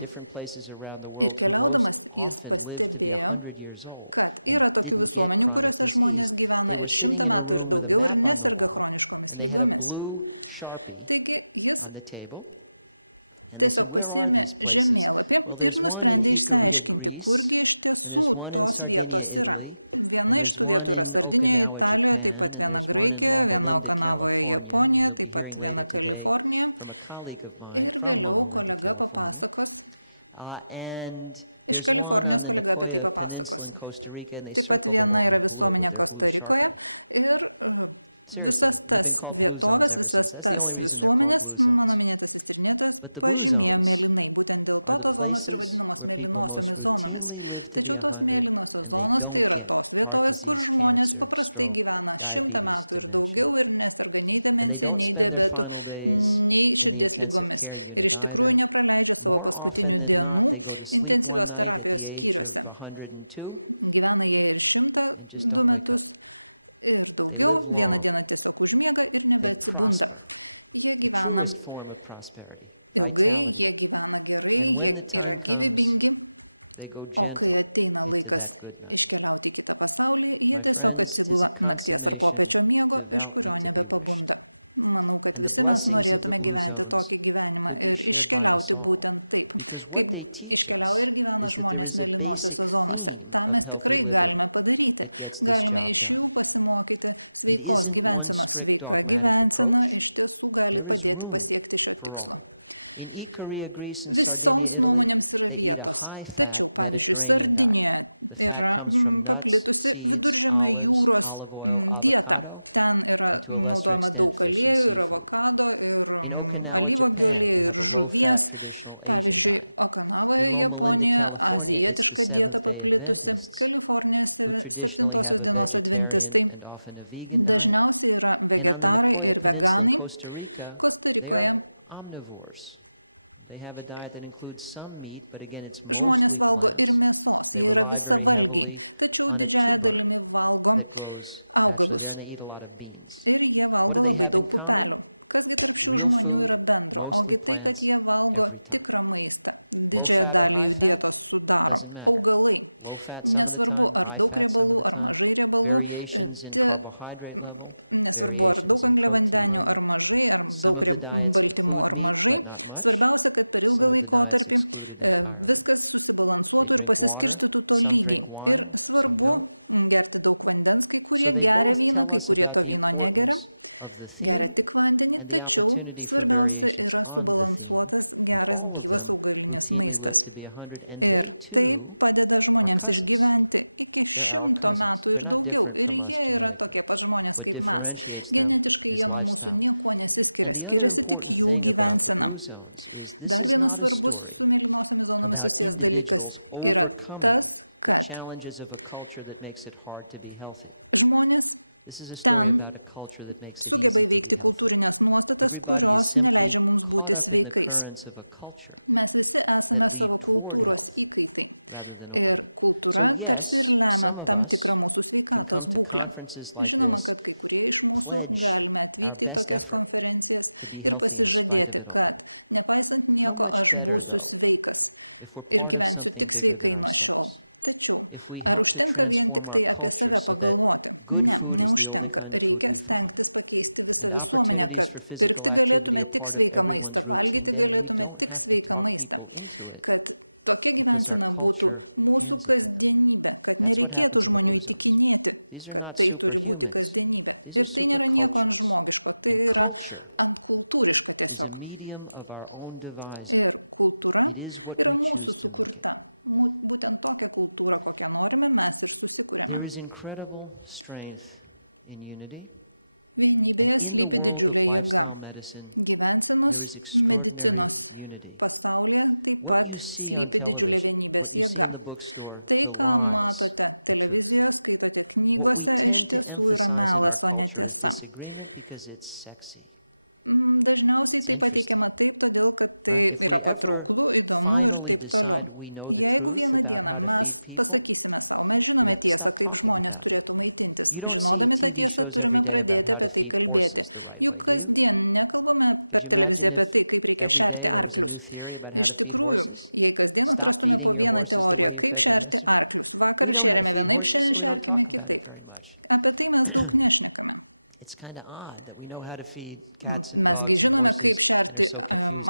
Ir keliaudamas jis pastebėjo, kad yra tokių visuomenių, kuriuose žmonės gyvena ir 100 metų ir daugiau ir neserga chroniškomis ligomis. Taigi jis tiesiog pasiėmė žemėlapį ir nusprendė išsiaiškinti, kurgi iš tiesų tos vietos yra. Viena iš tų vietų yra Sardinijoje, Italijoje, taip pat viena Graikijoje, viena Okanavoje, Japonijoje, taip pat viena Kalifornijoje. Ir vėliau kolega papasakos, iš Kalifornijos kolega apie tai papasakos. Taip pat viena yra visuomenė Kostarikoje ir visas tas vietovės, visas tas visuomenės, mano minėtasis tyrinėtojas, pažymėjo mėlynai. Būtent dėl to tos zonos ir vadinamos mėlynosiomis zonomis. Tačiau tos mėlynosios zonos tai yra tos vietovės, kur žmonės paprastai gyvena 100 metų ir daugiau ir neserga nei demencija, nei diabetų, nei širdies ligomis. Ir iš tikrųjų nepraleidžia savo paskutinių dienų intensyvios terapijos skyriuose. Gyvena jie ir 102 metus. Ir daugiau, vieną dieną tiesiog užmiega ir nebeatsibunda. Jie gyvena ilgai, jie gyvena gerai, jie yra gyvybingi. O kai ateina laikas iškeliauti į kitą pasaulį, jie tiesiog atsigula nakties ar popiečio miego, iš kurio nebepabunda. Manau, kad visi mes norėtume gyventi tokį gyvenimą ir iškeliauti būtent taip, kaip iškeliauja ir gyvena žmonės mėlynosiose zonose. Ta mes tikrai galime padaryti. Galime iš jų pasimokyti sveikos gyvensenos. Sveika gyvensena iš tiesų gali padėti pasiekti šio tikslo. Visoms nuomonėms yra vietos. Tačiau, pavyzdžiui, Sardinijoje yra paplitusi Viduržemio jūros dieta. Ten yra naudojama daug aliejų, ir avokado, ir alyvuogių aliejų, ir žuvies. Pavyzdžiui, Okinavoje, Japonijoje, azijietiška dieta paplitusi. Kalifornijoje 7 dienos adventistai. Dažniausiai yra vegetarai ir veganai. Kostarikoje žmonės valgo ir mėsos, jie yra visavalgiai, tačiau didžiąja dalimi valgo augalus. Ir jie valgo labai daug pupelių. Kasgi tarp šių žmonių yra bendro? Ogi tai, kad jie valgo tikrą maistą. Didžiąją dalį jų dietos sudaro augalai. Nesvarbu, ar daug riebalų, ar mažai riebalų, nesvarbu, ar daug angliavandenių, ar mažai, ar daug baltymų, ar mažai. Svarbiausia, kad per ilgą laikotarpį viskas susibalansuotų ir pasiskirstytų tolygiai. Ir svarbu gerti daug vandens, kai kurie geria vyną, kai kurie to vyno negeria. Geria tik vandenį, tačiau svarbiausia yra subalansuotas, geras, gyvas augalinis maistas. Ir tai padeda žmonėms išgyventi iki 100 metų ir daugiau. Ir jie yra tokie pat žmonės kaip mes. Genetiškai jie nuo mūsų niekuo nesiskiria, skiriasi tik jų gyvensena. Dar vienas svarbus su mėlynosiomis zonomis susijęs dalykas yra tas, kad žmonės ten sugeba įveikti kultūrinės nuostatas, kurios neleidžia mums būti sveikais. Mes visi esame savo kultūros įkaitai. Ir kultūra tarsi ir lemia tam tikrą mūsų sveikatos būklę. Žinoma, kad kai kurie iš mūsų galime atvykti į tokias konferencijas ir pasižadėti, kad nepaisant nieko aš būsiu sveikas ir gyvensiu tik sveikai nuo šiol. Tačiau, ar užtenka vien tik tai apie save pagalvoti? Ne, neužtenka. Reikia stengtis pakeisti visą visuomenę, kad pirkti galėtume tik sveiką maistą, valgyti galėtume tik sveiką maistą, kad tokia gyvensena būtų mūsų kasdienybė, kad nereikėtų žmonių įtikinėti, kad tai turi būti kasdienybė. Ir tai nėra nieko ant žmogiško, tai yra ant kultūriška tiesiog. Ir kultūra yra mūsų sukurta. Būtent tokią kultūrą, kokią norime, mes ir susikūrėme. Vienybėje slypi didžiulė jėga. Gyvensenos medicinos pasaulyje taip pat slypi didžiulė vienybės jėga. Tai, ką matote televizijoje, skaitote knygose, iš tiesų yra melas, o ne tiesa. Dažniausiai tai pateikiama taip, todėl, kad tai yra patrauklu, įdomu ir taip toliau. Jeigu vieną dieną mes pasakysime savo, mes žinome tiesą, kaip žmonės turėtų maitintis. Žinodami tą tiesą, turime pradėti apie tai kalbėti. Juk kasdien nekalbame per televiziją apie tai, kaip reikia šerti arklius. Iš tikrųjų, jei kasdien atrastume po vieną teoriją, kaip šerti arklius. Vakar šerėme vienaip, šiandien šerkime kitaip. Apie tai mes daug nešnekame. Mesgi žinome, kaip šerti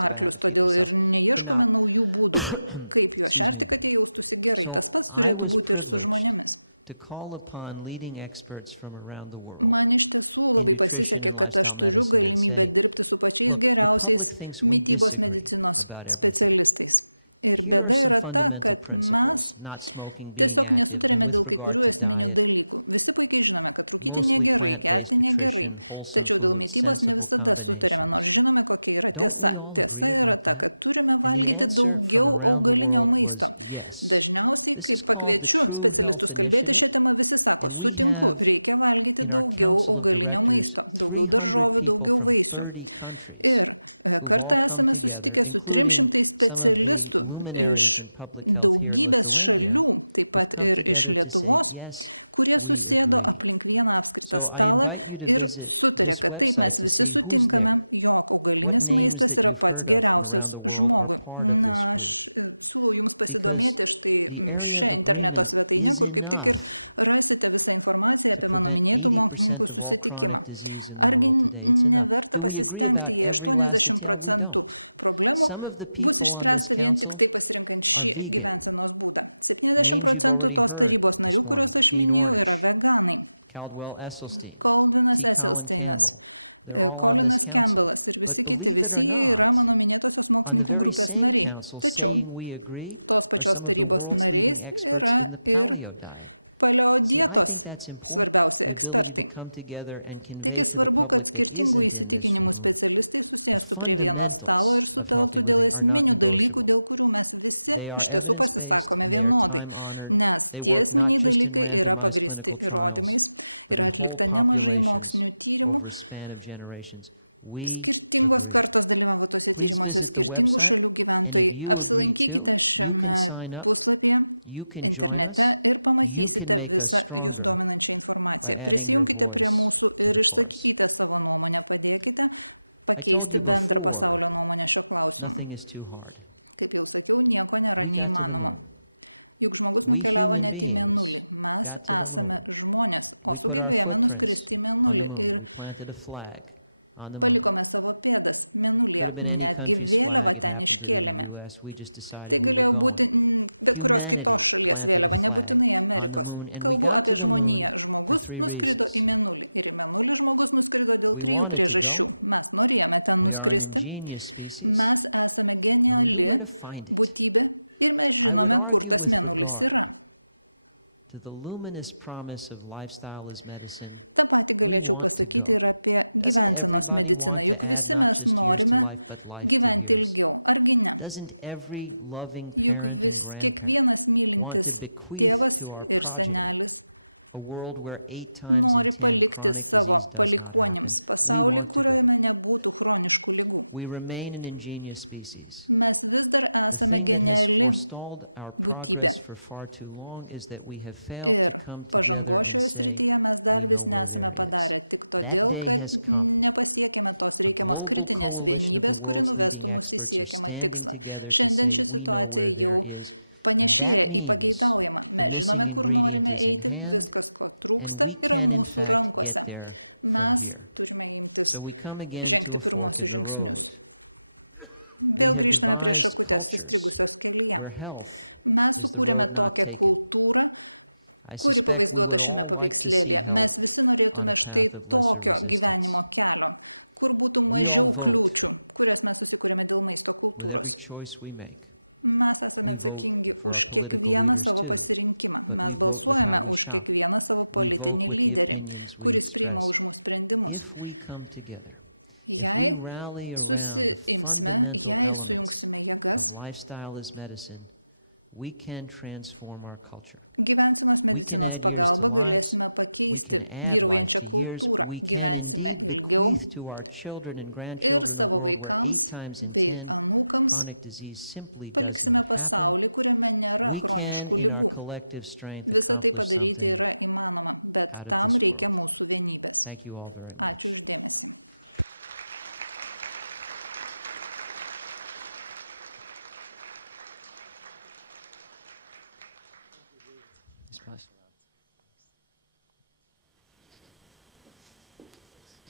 arklius, todėl ir neieškome naujų būdų, kaip juos šerti, kad jie jaustųsi gerai. Tas pats turėtų būti ir su žmonėmis. Man iš tiesų labai pasisekė, kad aš turiu galimybę dirbti su pačiais geriausiais mitybos medicinos specialistais. Ir bėda yra ta, kad mes tiesiog nesutarėme dėl kai kurių esminių dalykų. Visi puikiai žinome, kad rūkyti negerai, gerti negerai. Tačiau dėl mitybos ne visada sutarėme, nors žinome, kokia yra tiesa. Tiesa yra ta, kad turime valgyti daugiau augalinio maisto. Dažniausiai, kai pakviečiu specialistus kalbėti šią temą, visi sako, sutinku, reikia valgyti daugiau augalinio maisto, daugiau daržovių, daugiau vaisių. Ir kartą esame susitikę su 300 specialistų iš daugybės šalių, taip pat ir iš Lietuvos, kurie susėdo aplink vieną apskritą stalą ir sutarė, kad taip mes visi sutinkame, jog augalinis maistas yra pats geriausias žmogui. Na, aš siūlau jums pasidomėti štai šią interneto svetainę, kur kaip tik ir rasite visą informaciją apie mano minėtų mokslininkų susitikimą. Argi neverta pasistengti, jei 80% problemų bus išspręsta vien tik tai pasirinkant šį gyvensenos būdą. 70% tos tarybos narių, kuriuos aš minėjau, yra veganai. Caldwellas Esselsteinas, Colinas Campbellas ir visi kiti, visi jie yra mano minėtosios mokslininkų grupės nariai. Tačiau tos pačios tarybos nariais yra ir paleodietos svarbiausi ekspertai. Taigi svarbu, kad skirtingų įsitikinimų specialistai susėstų prie vieno stalo ir suteltų dėl esminių dalykų, dėl kurių mes visi iš tiesų pasisakome vienodai. Nes tie esminiai dalykai yra pagrįsti įrodymais, yra atlikta nemažai mokslinių tyrimų. Skirtingos kartos dalyvavo tose tyrimuose, skirtingų šalių gyventojai. Apsilankykite šiame puslapyje internete ir pamatysite visą jūs dominančią informaciją. Prisijunkite prie mūsų ir išsakykite savo nuomonę, padėkite pakeisti bendrą pasaulio nuomonę šio klausimu. Kaip jau sakiau, nieko nėra neįmanoma. Juk žmogus nukeliavo net į Mėnulį. Mes esame žmonės, o sugebėjome nuskristi į Mėnulį ir palikome savo pėdas Mėnulyje, netgi vėliavą ten iškėlėme. Tai galėjo būti bet kurios kitos šalies vėliava, nebūtinai Amerikos. Kalbu apie žmoniją. Žmogus nuskrido į Mėnulį ir į Mėnulį žmogus nuskrido dėl 3 priežasčių. Mes norėjome ten nuskristi, mes esame geniali būtybė ir mes žinome, kur tas Mėnulis yra. Ta pati galėčiau pasakyti ir apie gyvensenos mediciną, juk visi mes norime gyventi ilgiau, argi ne? Juk kiekvienas mylintis tėvas ir senelis nori palikti savo palikuonims pasaulį, kuriojame nebūtų chroniškų ligų. Mes vis dar esame geniali būtybė. Ir pažangos šioje srityje mes dar vis nesame padarę tik todėl, kad nepasiekėme tos reikiamos kritinės vienybės, kuri nuvestų mus į siekiamą tikslą. Šiandien ši situacija jau panešėja į pageidaujamą. Mes žinome, kur norime eiti, viskas, ko trūksta, yra mūsų rankose. Mes turime imtis žengti pirmosius žingsnius. Vėl grįžtame prie šakutės įstrigusios kelyje. Mes sukūrėme tokią kultūrą, kuri pavaizduota šiame paveikslėlyje. Mes visi norėtume štai tokio gyvenimo kelio, kur būtų mažiau kliūčių, kurias mes susikūrėme dėl maisto kultūros. Mes esame atsakingi už kiekvieną savo pasirinkimą. Mes balsuojame už kiekvieną savo politinį lyderį, kuris priima už mus sprendimus. Jei susiimsime, jei sujungsime jėgas, gyvensenos medicinos pagalba galėsime pakeisti vyraujančią kultūrą, gyvensime ilgiau ir savo vaikams bei anūkams paliksime pasaulį, kuriame nėra chroniškų ligų. Visą tai padaryti yra įmanoma, bet tam reikia mūsų vienybės. Ačiū už dėmesį.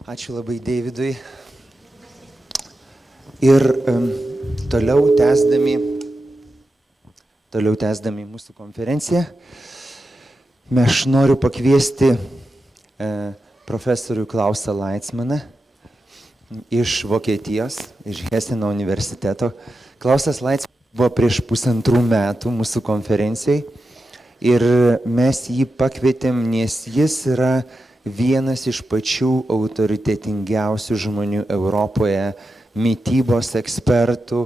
Ačiū labai Deividui. Ir toliau tęsdami mūsų konferenciją, aš noriu pakviesti profesorių Klausą Leitzmaną iš Vokietijos, iš Heseno universiteto. Klausas Leitzmanas buvo prieš 1,5 metų mūsų konferencijai ir mes jį pakvietėm, nes jis yra vienas iš pačių autoritetingiausių žmonių Europoje, mitybos ekspertų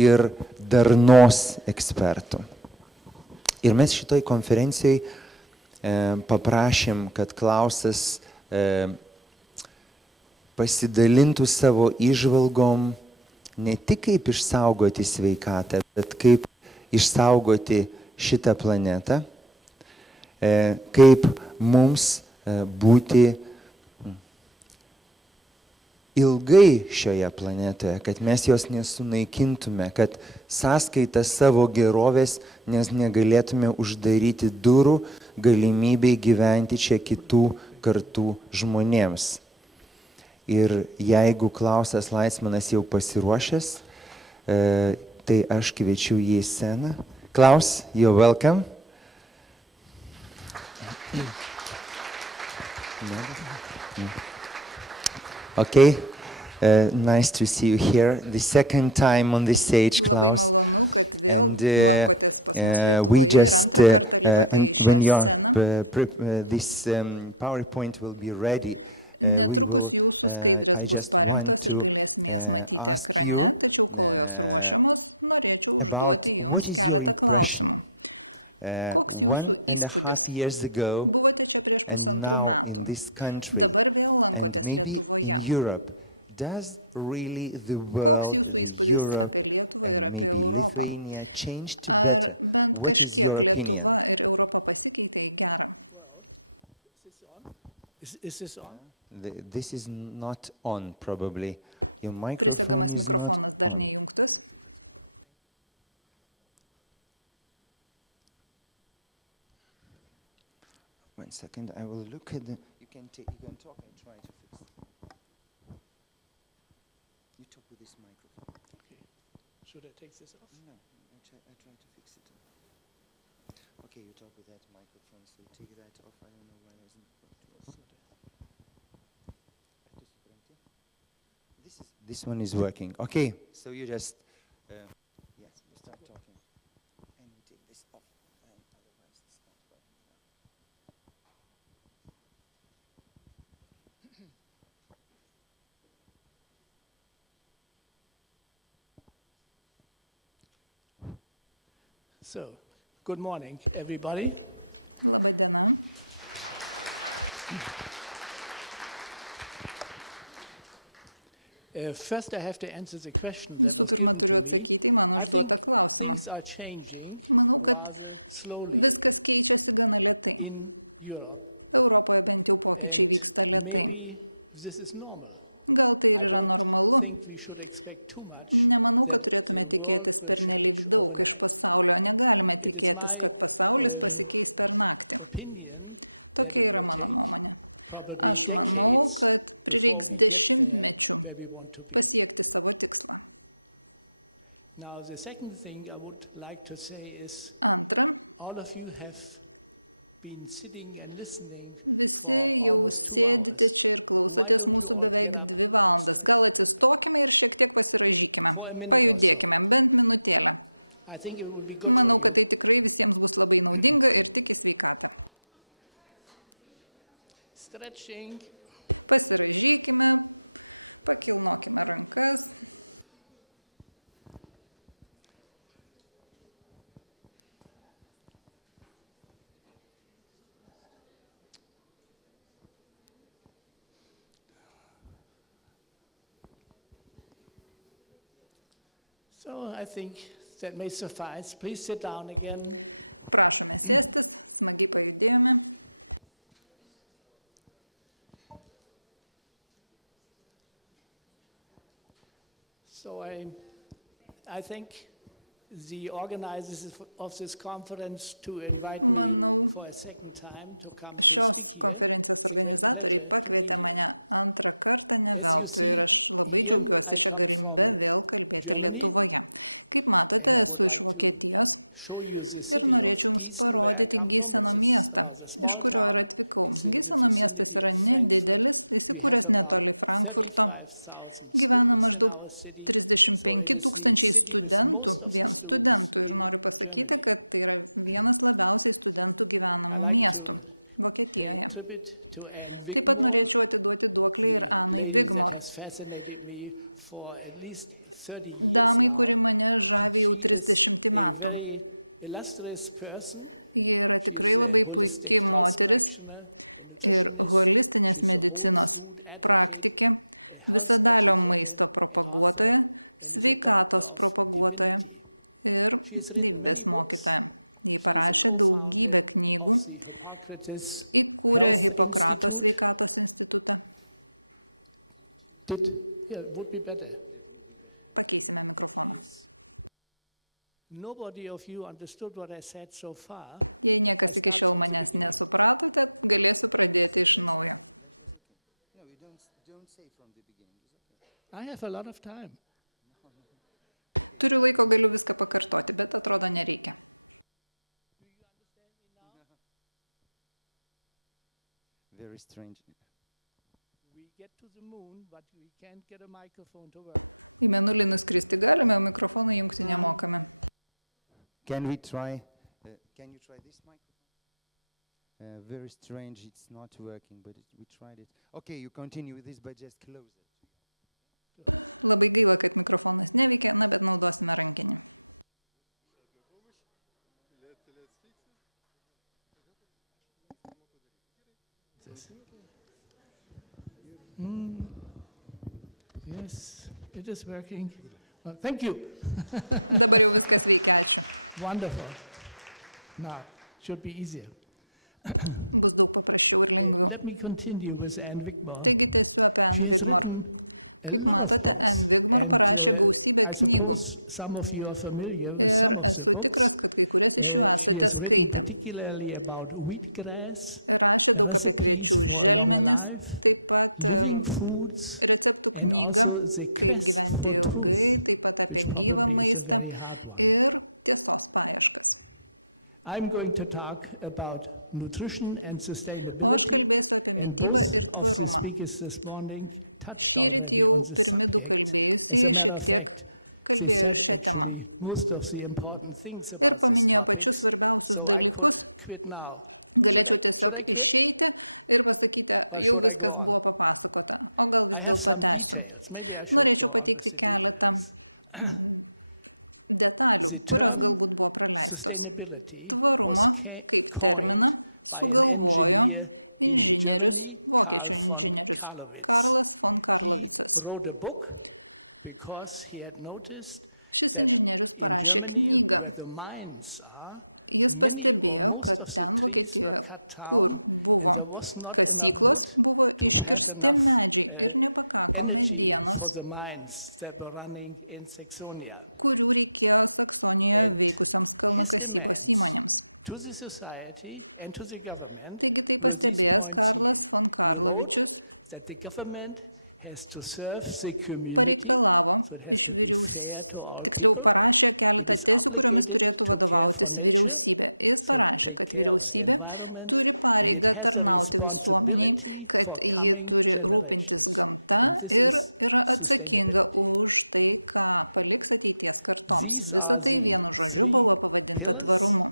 ir darnos ekspertų. Ir mes šitoj konferencijai paprašėm, kad Klausas pasidalintų savo įžvalgom ne tik kaip išsaugoti sveikatą, bet kaip išsaugoti šitą planetą, kaip mums būti ilgai šioje planetoje, kad mes jos nesunaikintume, kad sąskaita savo gerovės nes negalėtume uždaryti durų galimybei gyventi čia kitų kartų žmonėms. Ir jeigu Klausas Laismanas jau pasiruošęs, tai aš kviečiu jį į sceną. Klaus, you're welcome. Okay, nice to see you here. The second time on this stage, Klaus. Labai malonu, kad vėl lankotės pas mus Lietuvoje ir antrą kartą lipote į šią sceną. This PowerPoint will be ready. Netrukus jūsų skaidrės bus parengtos ir galėsime jas matyti ekrane, tačiau kol jos ruošiamos, norėčiau užduoti jums keletą klausimų. Koks jūsų įspūdis? Buvote čia prieš 1,5 metų. Dabar vėl lankotės Lietuvoje. Koks jūsų įspūdis apie Lietuvą ir apie Europą? Ar bent kažkiek Lietuva ir Europa pasikeitė į gerą? Prisegamas mikrofonas dar neįjungtas. One second, I will look at the... You can talk and try to fix it. You talk with this microphone. Okay. Should I take this off? No, I try to fix it. Okay, you talk with that microphone, so take that off. I don't know why it isn't working. This one is working. Okay, so you just... yes, you start talking. And you take this off. And otherwise it's not working now. So, good morning, everybody. Labą dieną. First, I have to answer the question. Visų pirma, turiu atsakyti į mano užduotą klausimą. Manau, kad viskas keičiasi gana lėtai. Europoje bent jau pokyčiai vyksta lėtai. Gal tai ir yra normalu? Nemanau, kad turėtume tikėtis pernelyg daug iš pasaulio. Negalime tikėtis, kad pasaulis pasikeis per naktį. Tokia yra mano nuomonė. Aš manau, kad prireiks 10 mečių pasiekti savo tikslą. Antra, visi jau sėdite čia ir klausotės mūsų beveik 2 valandas. Gal atsistokime ir šiek tiek pasirąžykime. Pajudėkime, bent minutėlę. Manau, kad tai tikrai visiems bus labai naudinga ir tik į sveikatą. Pasirąžykime, pakilnokime rankas. Prašome sėstis, smagiai pajudėjome. Manau, šios konferencijos organizatoriai pakvietė mane antrą kartą ne veltui ir aš labai džiaugiuosi šią galimybę vėl kalbėti Lietuvoje. Kaip matote, esu iš Vokietijos ir norėčiau Jums parodyti Gyseno miestą, iš kurio ir atvykau. Gyseno miestas yra nedidelis, įsikūręs netoli Frankfurto. Gyvena maždaug 35 000 studentų, vien studentų. Ir noriu pasakyti, kad tai yra vienas labiausiai studentų gyvenamų miestų Vokietijoje. Taip pat norėčiau atiduoti duoklį ir Annai Wigmore. Damai, kuri mane žavi jau 30 metų. Ji yra tikrai labai puiki moteris ir holistinės medicinos praktikė, visadalio maisto propaguotoja, sveikatos propaguotoja ir gyvybės mokytoja. Ji parašė daugybę knygų, įkūrė Hipokrato sveikatos institutą. Pakeisime mikrofoną. Jei niekas iki šiol manęs nesupratote, galėsiu pradėti iš naujo. Turiu laiko, galiu viską pakartoti, bet atrodo nereikia. Į mėnulį nuskristi galime, o mikrofoną jungti nemokame. Can you try this microphone? Very strange, it's not working, but we tried it. Okay, you continue with this, but just close it. Labai gaila, kad mikrofonas neveikia, bet naudosime rankinį. Yes, it is working. Well, thank you. Dabar jau viskas veikia, ačiū. Wonderful. Now, should be easier. Bus daug paprasčiau ir lengviau. Let me continue with Ann Wigmore. Taigi tęsiu apie Ann Wigmore. Kaip matote, Ann Wigmore parašė gausybę knygų. Some of you are familiar with Ir esu tikras, kad kai kurias iš jų esate skaitę. particularly about wheatgrass, Rašė daug apie kviečių želmenis, taip pat receptų knygą, kaip gyventi ilgai, taip pat apie gyvą maistą ir tiesos paieškas. I'm going to talk about nutrition and O sustainability. aš kalbėsiu apie mitybą ir tvarumą. Speakers this morning touched Šįryt jau pirmi du kalbėjusiai šiek tiek kalbėjo ir šią temą. most of the important things. Ir paminėjo pačius svarbiausius dalykus. Quit now. Galėčiau tiesiog išeiti ir pasakyti, jau viskas buvo papasakota, o gal vis dėlto tęsiu. Norėčiau pateikti keletą detalių, kurios galbūt buvo praleistos. Tvarumo kaip terminą sugalvojo inžinierius, vokiečių inžinierius, Karlas von Karlovicas. Wrote a book because he had noticed Šis inžinierius parašė knygą. the mines are Jis pastebėjo, kad ten Vokietijoje, kur buvo kasyklos, buvo iškirsti medžiai ir nepakako medienos, the mines that were running in Saxonia. kurių reikėjo Saksonijoje veikusioms kalnakasybos įmonėms. To the society and to the government Taigi tai pastebėjęs Karlas von Karlovičius that the government has to serve the community. pareikalavo iš tiksliau parašė keletą tezių, kuriomis turėtų vadovautis vyriausybė. Jis parašė, kad vyriausybė turi pareigą tarnauti visuomeniai, kad ji turi rūpintis gamta ir yra atsakinga už tai, ką paliks ateities kartoms. Visa tai vienu žodžiu buvo pavadinta tvarumu.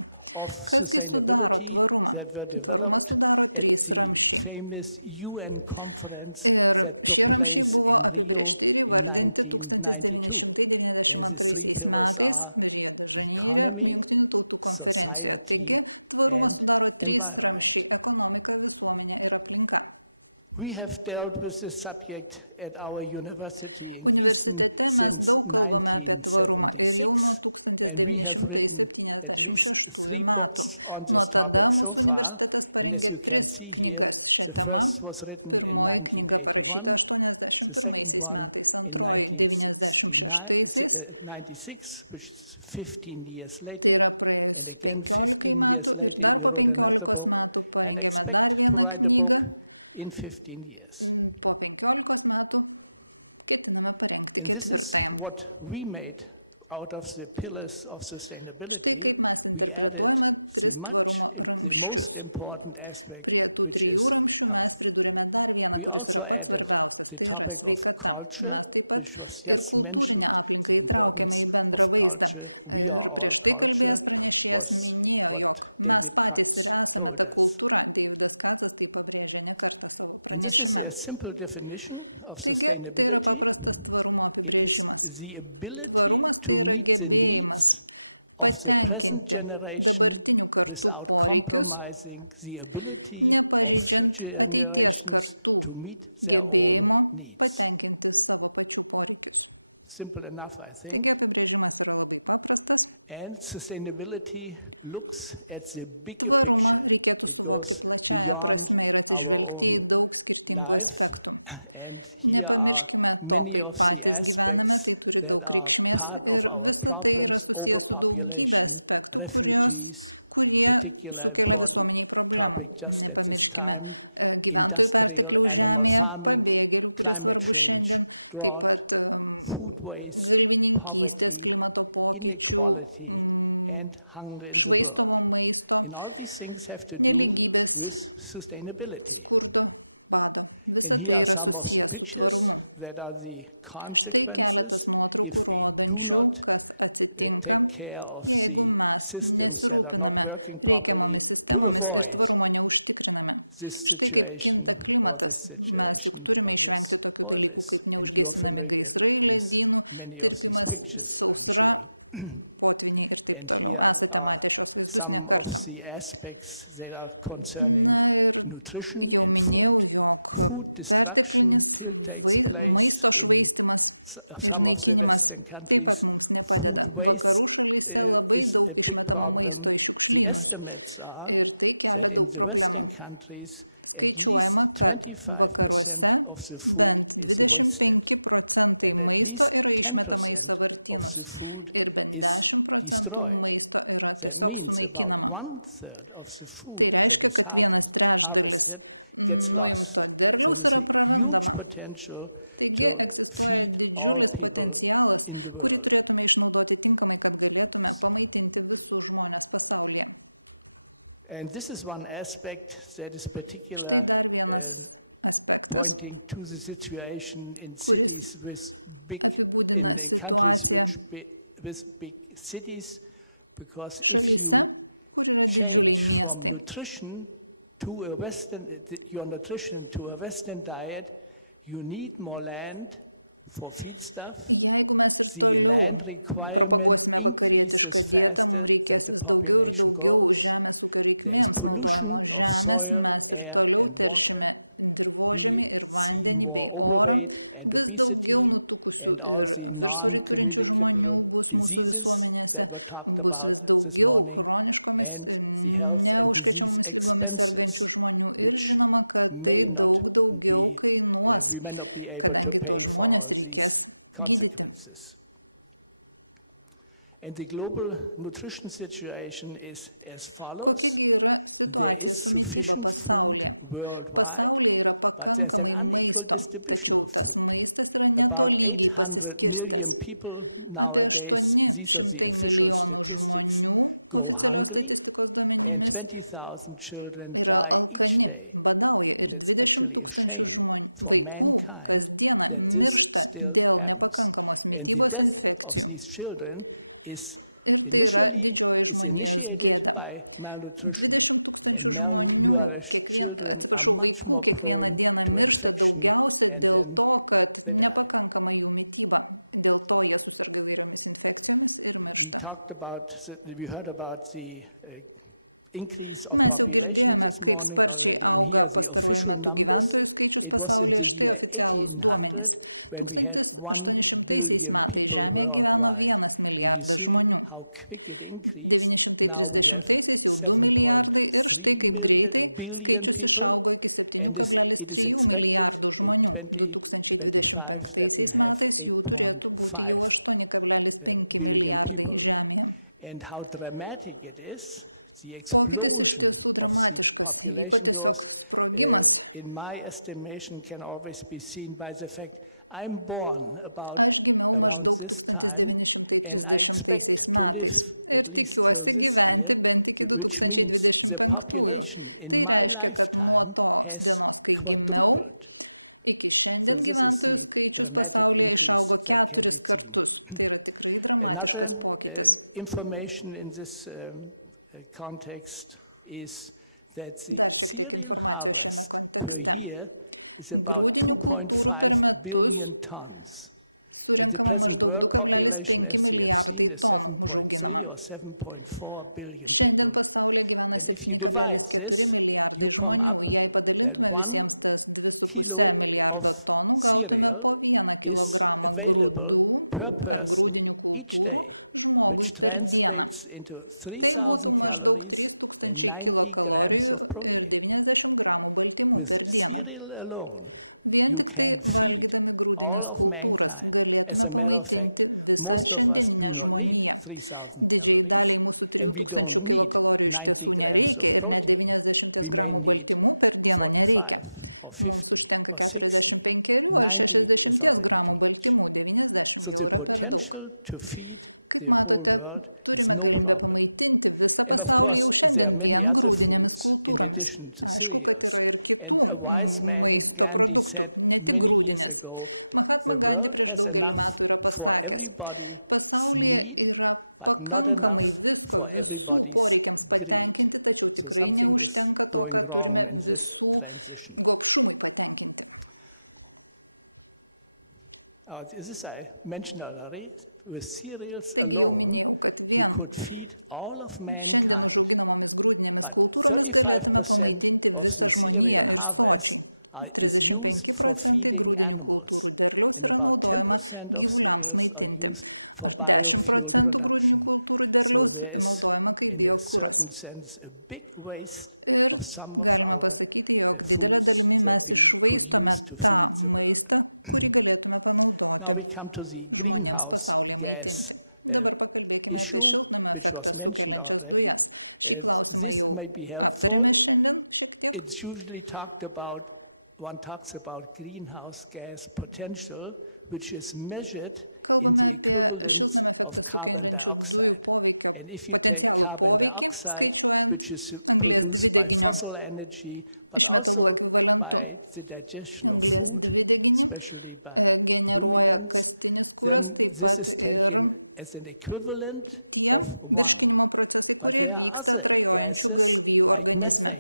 Kasgi sudaro tvarumą? Tvarumą sudaro 3 ramsčiai. Famous UN conference Ir šie ramsčiai buvo apibrėžti ir įvardinti 1992 metais Rio de Žaneire Jungtinių tautų konferencijoje. Taigi, tvarumą sudaro 3 ramsčiai – ekonomika, visuomenė ir aplinka. we have dealt with this subject at our university. Universitete mes daug kalbame apie tvarumą ir jau nuo 1976 metų. Nuo tada mūsų universitetas parengė 3 knygas šią temą. Pirmoji knyga parašyta 81 metais, antroji 96-aisiais. 96, which is 15 years later. Tai yra praėjus 15 metų ir dar po 15 metų parengėme dar vieną knygą. In 15 years. Po 15 metų ketiname parengti 4-ąją. What we made out of the pillars of sustainability. Štai kaip mes interpretuojame 3 tvarumo ramščius. Important aspect. Prie tų 3 ramščių mes pridūrėme dar vieną, kuris yra pats svarbiausias, tai yra sveikata. Mes taip pat ir kultūrinę aplinką įtraukėme į bendrą vaizdą. Ir prieš tai kalbėjęs pranešėjas minėjo, jog mes patys ir esame ta kultūra. Davidas Kacas tai pabrėžė ne kartą savo pranešime. A simple definition of Taigi, tai yra paprastas tvarumo apibrėžimas. Tvarumas tai yra gebėjimas patenkinti dabartinių kartų poreikius, the ability nepažeidžiant ateities kartų gebėjimo patenkinti savo pačių poreikius. Simple enough, I think. Taigi apibrėžimas yra labai paprastas. And sustainability looks at the big Tvarumą reikėtų suvokti plačiaja prasme ir atsižvelgti į daug skirtingų aspektų. Nepamirškime to, kaip patys gyvename, tai turi daug reikšmės ir visa tai yra susijęs su daugybė aspektų, kurie sukelia visuomeniai problemų. Nepamirškime gyventojų pertekliaus žemėje, pabėgėlių, kurie svarbu šiandien, taip pat galvininkystės, klimato pokyčių, švaistomo maisto, nelygybės, skurdo, bado. Visa tai yra susijęs su tvarumu. Štai keletas nuotraukų rodančių, kas atsitinka, jeigu mes nesirūpiname reikiamomis sistemomis ir tvarumo neužtikriname. Štai kaip kinta klimatas. Mes juk turime išvengti tokių dalykų, kaip neužgesinami gaisrai, ledynų tirpimas, sausra, potviniai ir taip toliau. Esate matę šios vaizdus ne kartą. Na ir jau minėjau, jog perteklinis maisto švaistymas ir naikinimas taip pat mums nepadeda. Vakarų šalyse labai daug išmetama maisto į šiukšlynus ir tai kelia daug problemų. Skaičiuojama, kad vakaruose bent 25% maisto yra išmetama į sąvartynus ir bent 10% maisto yra tiesiog sunaikinama. Tai reiškia, kad 1/3 nuimto derliaus yra prarandama. Taigi egzistuoja didžiulis potencialas, kurį turėtume išnaudoti tinkamai, kad galėtume pamaitinti visus žmonės pasaulyje. Štai dar vienas aspektas, kuris apibūdina situaciją šalyse, kur yra didžiuliai miestai. Jeigu mes ir toliau propaguosime vakarietišką dietą, mums reikės vis daugiau ir daugiau žemės ūkio reikmėms naudojimo žemės, mes ir toliau teršime dirvožemį ir vandenį bei orą, vis daugiau nutukusių ir viršsvorį turinčių žmonių bus mūsų visuomenėse, bus vis daugiau chroniškomis, neužkrečiamomis lygomis sergančių žmonių ir žinoma, kad tai daug daugiau kainuos, kadangi to žmonės reikės gydyti. Kokiagi yra situacija su mityba pasaulyje? Pasaulyje yra pakankamai maisto, tačiau tas maistas yra netolygiai pasiskirstęs. Apie 800 milijonų žmonių, oficialios statistikos duomenimis, yra alkani, badauja ir 20 000 vaikų kasdieną miršta dėl nepakankamos mitybos infekcijų. Ir tai yra didžioji žmonijos gėda. 20 000 žmonių, vaikų kiekvieną dieną miršta daugiausia dėl to, kad nepakankama jų mityba. Dėl to jie susirga įvairiomis infekcijomis ir miršta. Mes jau girdėjome, kaip sparčiai auga pastaruoju metu gyventojų skaičius pasaulyje, štai oficialūs duomenys. 1800 metais Žemėje gyveno 1 milijardas žmonių. 930 jau 2 milijardai ir štai kaip greitai skaičius išaugo iki 7,3 milijardų žmonių. 2025 metais jų turėtų būti jau 8,5 milijardai Žemėje. Pokytis iš tiesų dramatiškas, įvyko tiesiog sprogimas. Aš gimiau maždaug 1930 metais ir tikiuosi gyventi bent iki 2025-ųjų. Tai reiškia, kad nuo tos dienos, kai gimiau, iki šiandien gyventojų skaičius pasaulyje išaugo 4 kartus. Tai yra tikrai dramatiškas pokytis. Dar šiek tiek informacijos šiame kontekste. Grūdinių kultūrų per metus surenkama maždaug 2,5 milijardai tonų užauginama. Šiandien pasaulyje gyvena 7,4 milijardai žmonių. Jei padalintume visiems tas 2,5 milijardo tonų, gautume po 1 kilogramą grūdų ar grūdinių kultūrų žmogui per dieną. Tai būtų maždaug 3000 kilokalorijų ir 90 gramų baltymų per dieną. Vien tik tai valgydami grūdinės kultūras galėtume pamaitinti visą šiandieninę žmoniją. Didžiai daliai mūsų 3000 kilokalorijų iš tiesų nereikia ir net 90 gramų baltymų per dieną nereikia. Mums užtenka 45 ar 60 gramų baltymų, 90 jau yra per daug. Kaip matote, turime galimybę pamaitinti visą pasaulį jau šiandien vien grūdinėmis kultūromis. Aišku, kad yra ir kitų maisto produktų, ne tik grūdinės. Mahatma Gandhi prieš daugelį metų yra pasakęs, pasaulyje yra pakankamai visko visų poreikiams patenkinti, tačiau tikrai neužtenka to, ką turime visų gobšumui patenkinti. Taigi jau minėjau, kad vien šiandien užauginamomis grūdinėmis kultūromis galėtume pamaitinti visą žmoniją ir sočiai. 35% grūdinių kultūrų derliaus yra naudojama gyvuliams maitinti. 10% grūdinių kultūrų derliaus naudojama kaip biokuras. Ir galima pasakyti, jog didelę dalimi mes iššvaistome tą maistą, kurį galėtume panaudoti žmonėms pasaulyje maitinti. Dabar pakalbėkime apie šiltnamio efektą sukeliančias dujas. Šį klausimą jau aptarėme šiandien šiek tiek. Kalbame apie šiltnamio efektą sukeliančių dujų poveikio, potencialų poveikį, skaičiuojant anglies dvideginio išmetalų ekvivalentu. Anglies dvideginį generuoja kastinis kuras, taip pat ir tie virškinimo procesai, kurie vyksta atrajojančių galvijų organizme.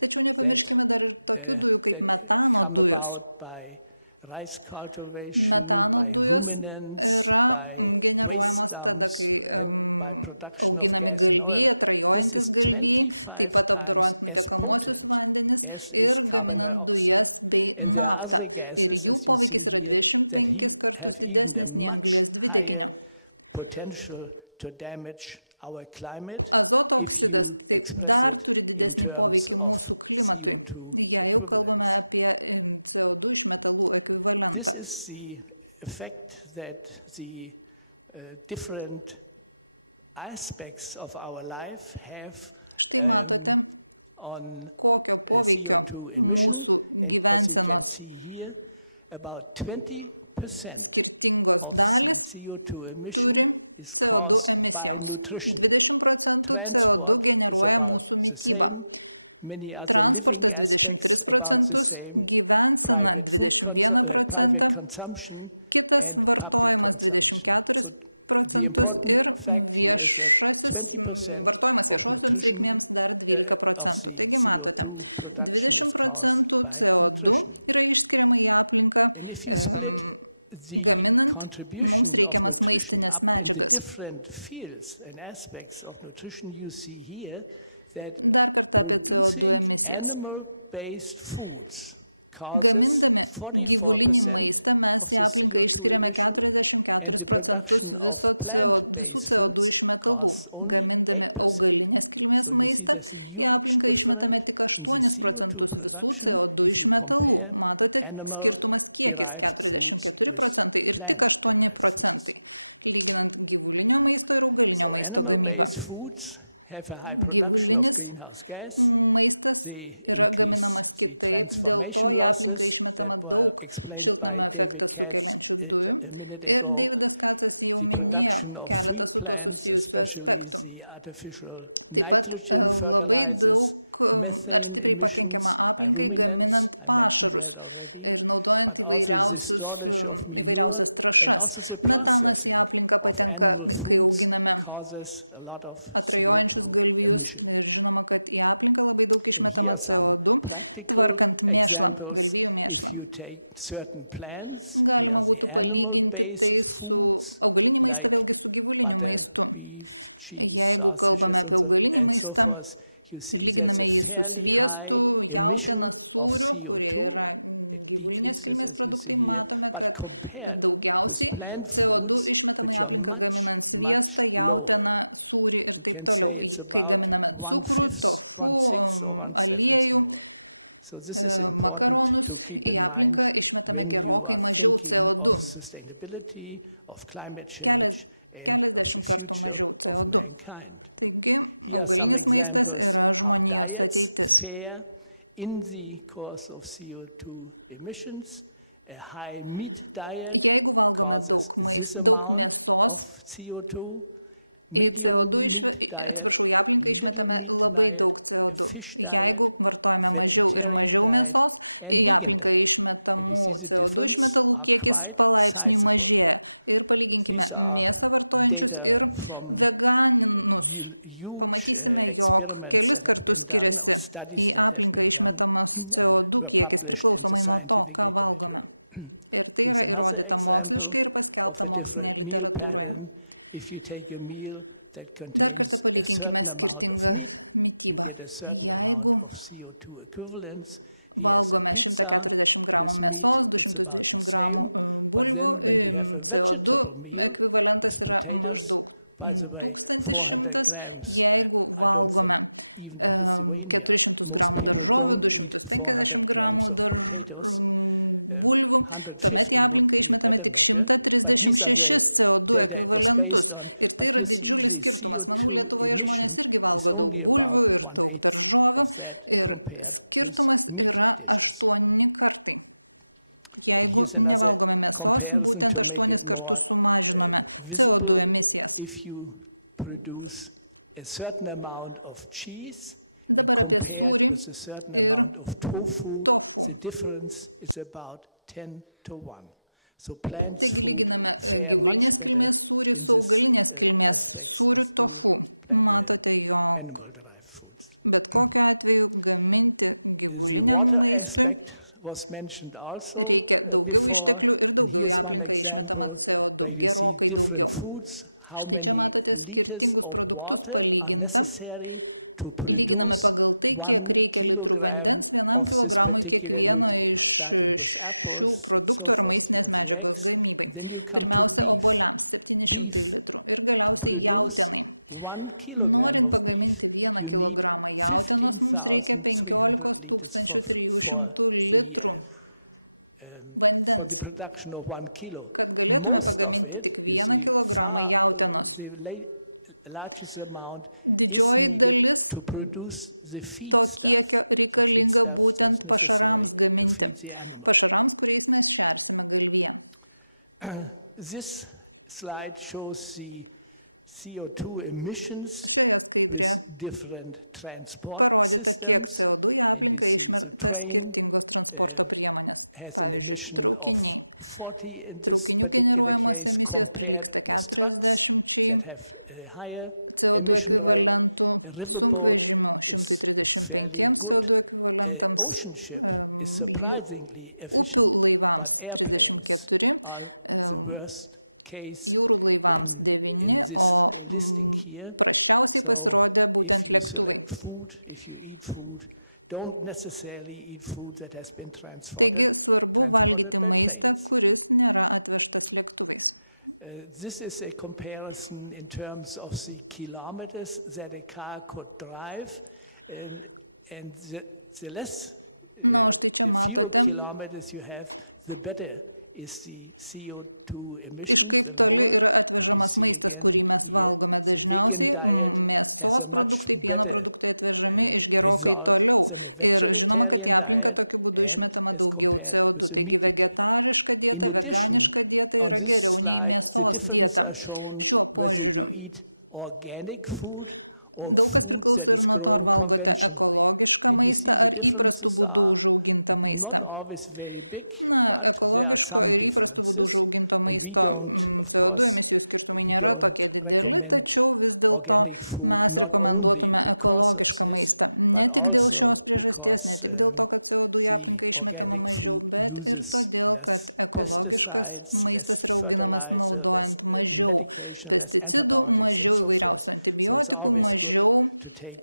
Tačiau nepamirškime dar ir tokių dujų kaip metano dujos. Metano dujos yra generuojamos tada, kai auginami galvijai, atrajojantis galvijai, taip pat apdorojant nutekamuosius vandenis ir gaminant dujas bei naftą. Ir jų poveikis yra 25 kartus didesnis nei anglies dvideginio. Azoto oksidas taip dar turi didesnį poveikį mūsų klimatui. Jei jau kalbame apie CO2 iš metalų ekvivalentą. Štai matote, kokio poveikio mūsų gyvensenos skirtingos dalis turi CO2 emisijoms. 20% CO2 generuoja mūsų mityba. Transportas 23%, gyvensena 21%, kitas vartojimas 24% ir vartojimas viešosioms reikmėms dar 12%. Taigi matote, 20% CO2 yra išskiriama į aplinką gaminant mums reikiamas maistinės medžiagas. Dar kartą apie CO2 emisijas. Gamindami gyvulinį maistą mes į aplinką išskiriame 44% visų CO2 iš metalų. Gamindami augalinės kilmės maistą į aplinką išmetame tik 8% visų CO2 iš metalų. Matote, skirtumas kiekis 44% ir tik 8%, lyginant gyvulinio maisto ir augalinio maisto gamybą. Gyvulinis maistas yra gaminamas kitaip, dėl to į aplinką išmetama daug šiltnamio efektą sukeliančių dujų. Ir Davidas Kacas jau minėjo keletą su tuo susijusių aspektų. Taip pat labai daug ar stipriai pakenkiama aplinkai gaminant pašarus ir naudojant įvairiausias trąšas. Metanas į aplinką patenka, kai auginame atrajojančius galvijus ir žinoma, kad į aplinką labai daug išmetama CO2, tvarkant mėšlą, galvijų mėšlą. Galima būtų palyginti tai su augalinį maistą, vėlgi su gyvuliniu maistu. Jeigu kalbame apie augalinį maistą ir lyginame jį su sviestu, jautiena, sūriu, kurie yra gyvulinės kilmės produktai, matome, kad daugiausiai CO2 išmetama į aplinką gaminant sviestą, jautieną, sūrį ir taip toliau. Kai gaminame cukrų, tofu, aliejų, makaronus, į aplinką išmetame gerokai mažiau CO2. Keliasdešimt kartų mažiau CO2. Taigi, augalinis maistas yra žmonijos ateitis. Jeigu valgome daug mėsos, į aplinką išmetame labai daug CO2. Jeigu vartojame mažiau ir mažiau mėsos, į aplinką išmetamų CO2 išmetalų kiekis palaipsniui mažėja. Ir palyginkime mėsą vartojančius ir veganinus. Pamatysime, jog kelis kartus skiriasi į aplinką išmetamas CO2 kiekis priklausomai nuo to, ką valgome. Ir tai yra įrodyta moksliškai ir paskelbta mokslinėje literatūroje. Dar kartą palyginkime skirtingą mitybą. Jeigu valgome 140 gramų mėsos, 220 gramų bulvių, CO2 ekvivalentas yra maždaug 1100, jeigu valgome 400 gramų daržovių, 250 gramų bulvių, tuomet į aplinką išmetame tik 136 CO2 ekvivalentus. Ir tai yra didžiulis skirtumas. Manau, Lietuvoje žmonės irgi valgo daug bulvių ir daug daržovių. Ir skirtumas yra 8 kartai. Jeigu nevalgome mėsos, būtent 8 kartus sumažinome CO2 emisijas. Dabar apie sūrį ir tofu. Taigi lyginame gyvulinės kilmės sūrį su augalinės kilmės sūriu tofu. Matote, jog bet kokiu atveju gaminti gyvuliniam maistui reikia daugiau išteklių ir daugiau į aplinką išmetama CO2, gerokai daugiau. Štai čia matote skirtingus produktus palyginta. Lyginame pagal tai, kiek reikia litrų vandens 1 kilogramui kiekvieno iš šių produktų ar maistinės medžiagos gamybai. Pirmiausia, obuoliams 700 litrų ir galiausiai jautienai. Norint pagaminti 1 kilogramą jautienos, mums reikia 15 300 litrų vandens, kad galėtume pagaminti tik 1 kilogramą jautienos. Didžioji dalis to kiekio reikalinga būtent pašarams gaminti. Pašarams, kuriais mes šersime galviją. Šioje skaidrėje parodyta, kiek CO2 į aplinką išmeta skirtingos transporto priemonės. Pavyzdžiui, traukiniai. Traukinių generuojamos emisijos prilygsta 40 CO2 ekvivalentų, sunkvežimių 135 CO2 ekvivalentams, upių laivams 34, jūrų laivams 9, o prasčiausiai pasirodė būtent lėktuvai. Taigi svarbu valgyti maistą, kuris nėra atvežtas lėktuvais. This is a comparison in terms of the kilometers that a car could drive, and the less Na, o štai čia matote, kilometers you have, the better is the CO2 emission. iš kaip toli yra atvežamas maistas, kurį mes valgome. Dažniausiai mėsos produktai, pieno produktai atvežami iš gerokai toliau. Ir žinoma, kad į aplinką tokiu būdu išmetama daugiau CO2. Taigi vegetariška dieta, veganiška dieta yra geriau nei mėsos dieta. Šiuo požiūriu. Daug kas priklauso ir nuo to, ar valgote ekologišką maistą, ar įprastų būdų užaugintą maistą. Šiandieną ekologiško ir įprastų būdų užauginto maisto CO2 emisijų skirtumai nėra tokie dideli, tačiau vis dėlto mes rekomenduotume ekologišką maistą. Ne tik dėl šios priežasties, ne tik dėl to, kad CO2 į aplinką išmetama mažiau, bet ir todėl, kad ekologiškas maistas yra auginamas naudojant mažiau pesticidų, mažiau įvairiausių antibiotikų, mažiau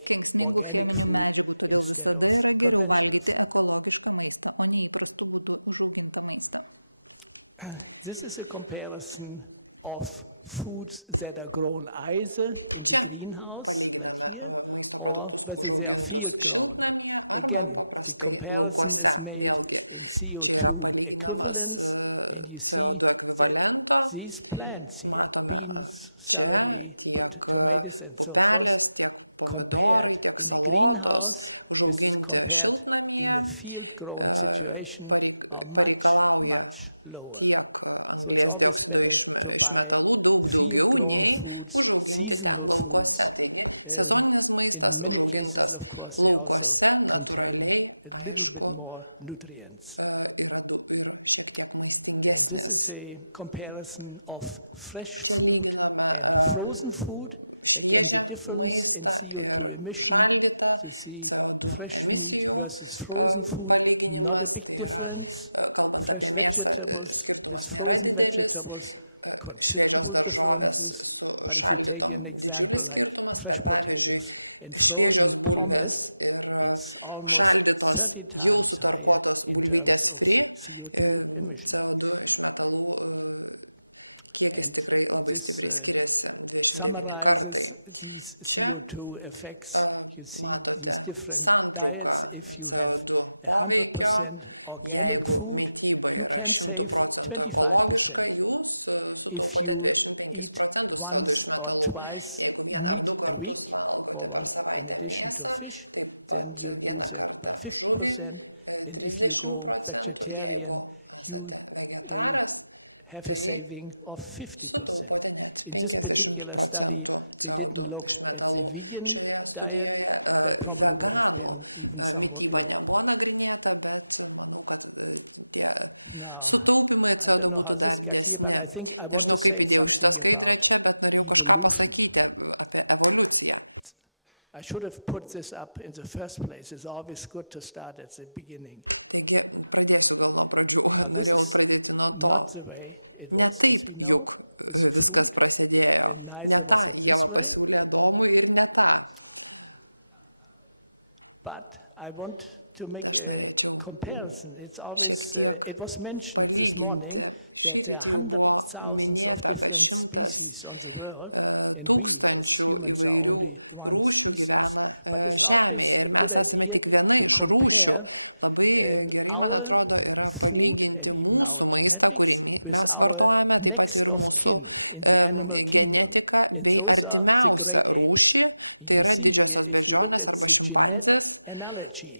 kenksmingų cheminių medžiagų, todėl visada yra geriau valgyti ekologišką maistą, o ne įprastų būdų užaugintą maistą. Čia palyginame maisto produktus užaugintus šiltnamyje arba paprastai laukuose. Vėlgi, čia yra palyginamas CO2 ekvivalento. Matome čia tiek pupelės, tiek pomidorai, tiek salotos užauginti šiltnamyje pareikalauja tiek anglies dioksido išmetalų daug daugiau nei užauginti ten laukuose. Taigi sezoninis maistas užaugintas laukuose natūraliai, aišku, yra ir šiek tiek maistingesnis. Čia lyginame šviežią maistą ir šaldytą CO2 emisijų palyginimas. Tai yra, kalbant apie mėsą, skirtumas nėra didelis. Šviežios daržovės su šaldytom didžiulis skirtumas, bet pavyzdžiui, šviežios bulvės ir šaldytos jau sutarkuotos bulvytės free, CO2 išmetalų kiekis tikrai labai stipriai skiriasi, 29 kartai. Čia matote santrauką CO2 poveikio. Jeigu mityba yra 100% ekologiška, jūs sutaupote 25% CO2 išmetalų. Jeigu 1 ar 2 kartus valgote per savaitę mėsą, taip pat 1 kartą žuvį 30%. Jeigu esate vegetaras, tai sutaupote net 50% CO2 išmetalų. Šioje studijoje veganų mityba nebuvo nagrinėta, bet manau, kad tie sutaupimai CO2 būtų dar didesni. Nežinau, kaip įdėjau šitą skaidrę čia, bet norėjau kažką pasakyti apie evoliuciją. Taigi, pradėsiu gal nuo pradžių. Norėjau pradėti nuo to. Ne taip juk viskas prasidėjo. Ne tą Ieva pasiūlė Adomui ir ne tą. Aš norėčiau šiek tiek palyginti. Šįryt jau buvo minėta, kad 100 tūkstančių įvairių rūšių gyvena Žemėje ir mes esame tik viena iš rūšių. Labai gerai, man atrodo, yra palyginti mūsų maistą, kurį mes vartojame, taip pat ir mūsų genetiką bei artimiausią rūšį, tai yra didžiosios beždžionės arba šimpanzės,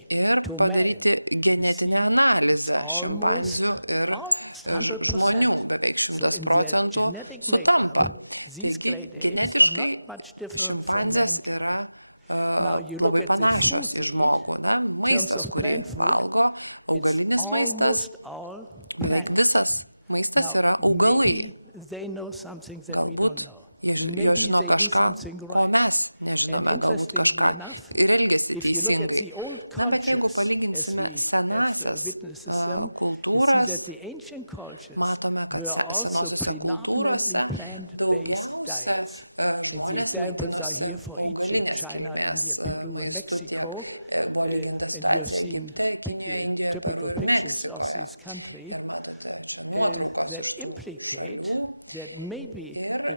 ir padaryti genetinę analizę šimpanzių ir žmonių, beveik 100% sutampa. Taigi, genetiškai šimpanzės yra labai panašios į žmogų. Na, maistas, kurį valgo, augalinis maistas, beveik visas maistas yra augalai. Galbūt jo žino kažką, ko mes nežinome, galbūt kažką ir elgiasi teisingai. Na, bet jeigu palyginsime senasias kultūras, matome, kad senosiuose kultūrose daugiausia žmonės maitinosi augalinės kilmės maistu, tiek buvo lyginta situacija Egipte, Kinijoje, Indijoje, Peru ir Meksikoje. Ir matote čia nuotraukos iš tų šalių. Ir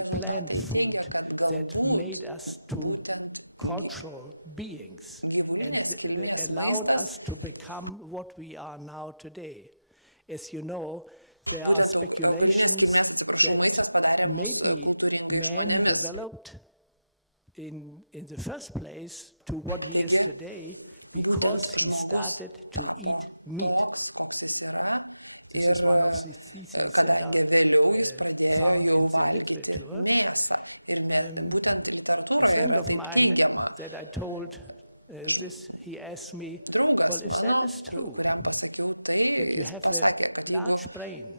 rezultatai teigia, kad galbūt būtent gyvulinės kilmės maistas, būtent augalinės kilmės, maistas padarė mus kultūringai žmonėmis. Taigi, būtent žmogus tapo toks, koks jis yra, ir kadangi vėliau jis pradėjo jau valgyti mėsą. Ir būtent literatūroje yra taip teigiama. draugas mano, kuriam pasakiau tai, jis pasakė, kad jeigu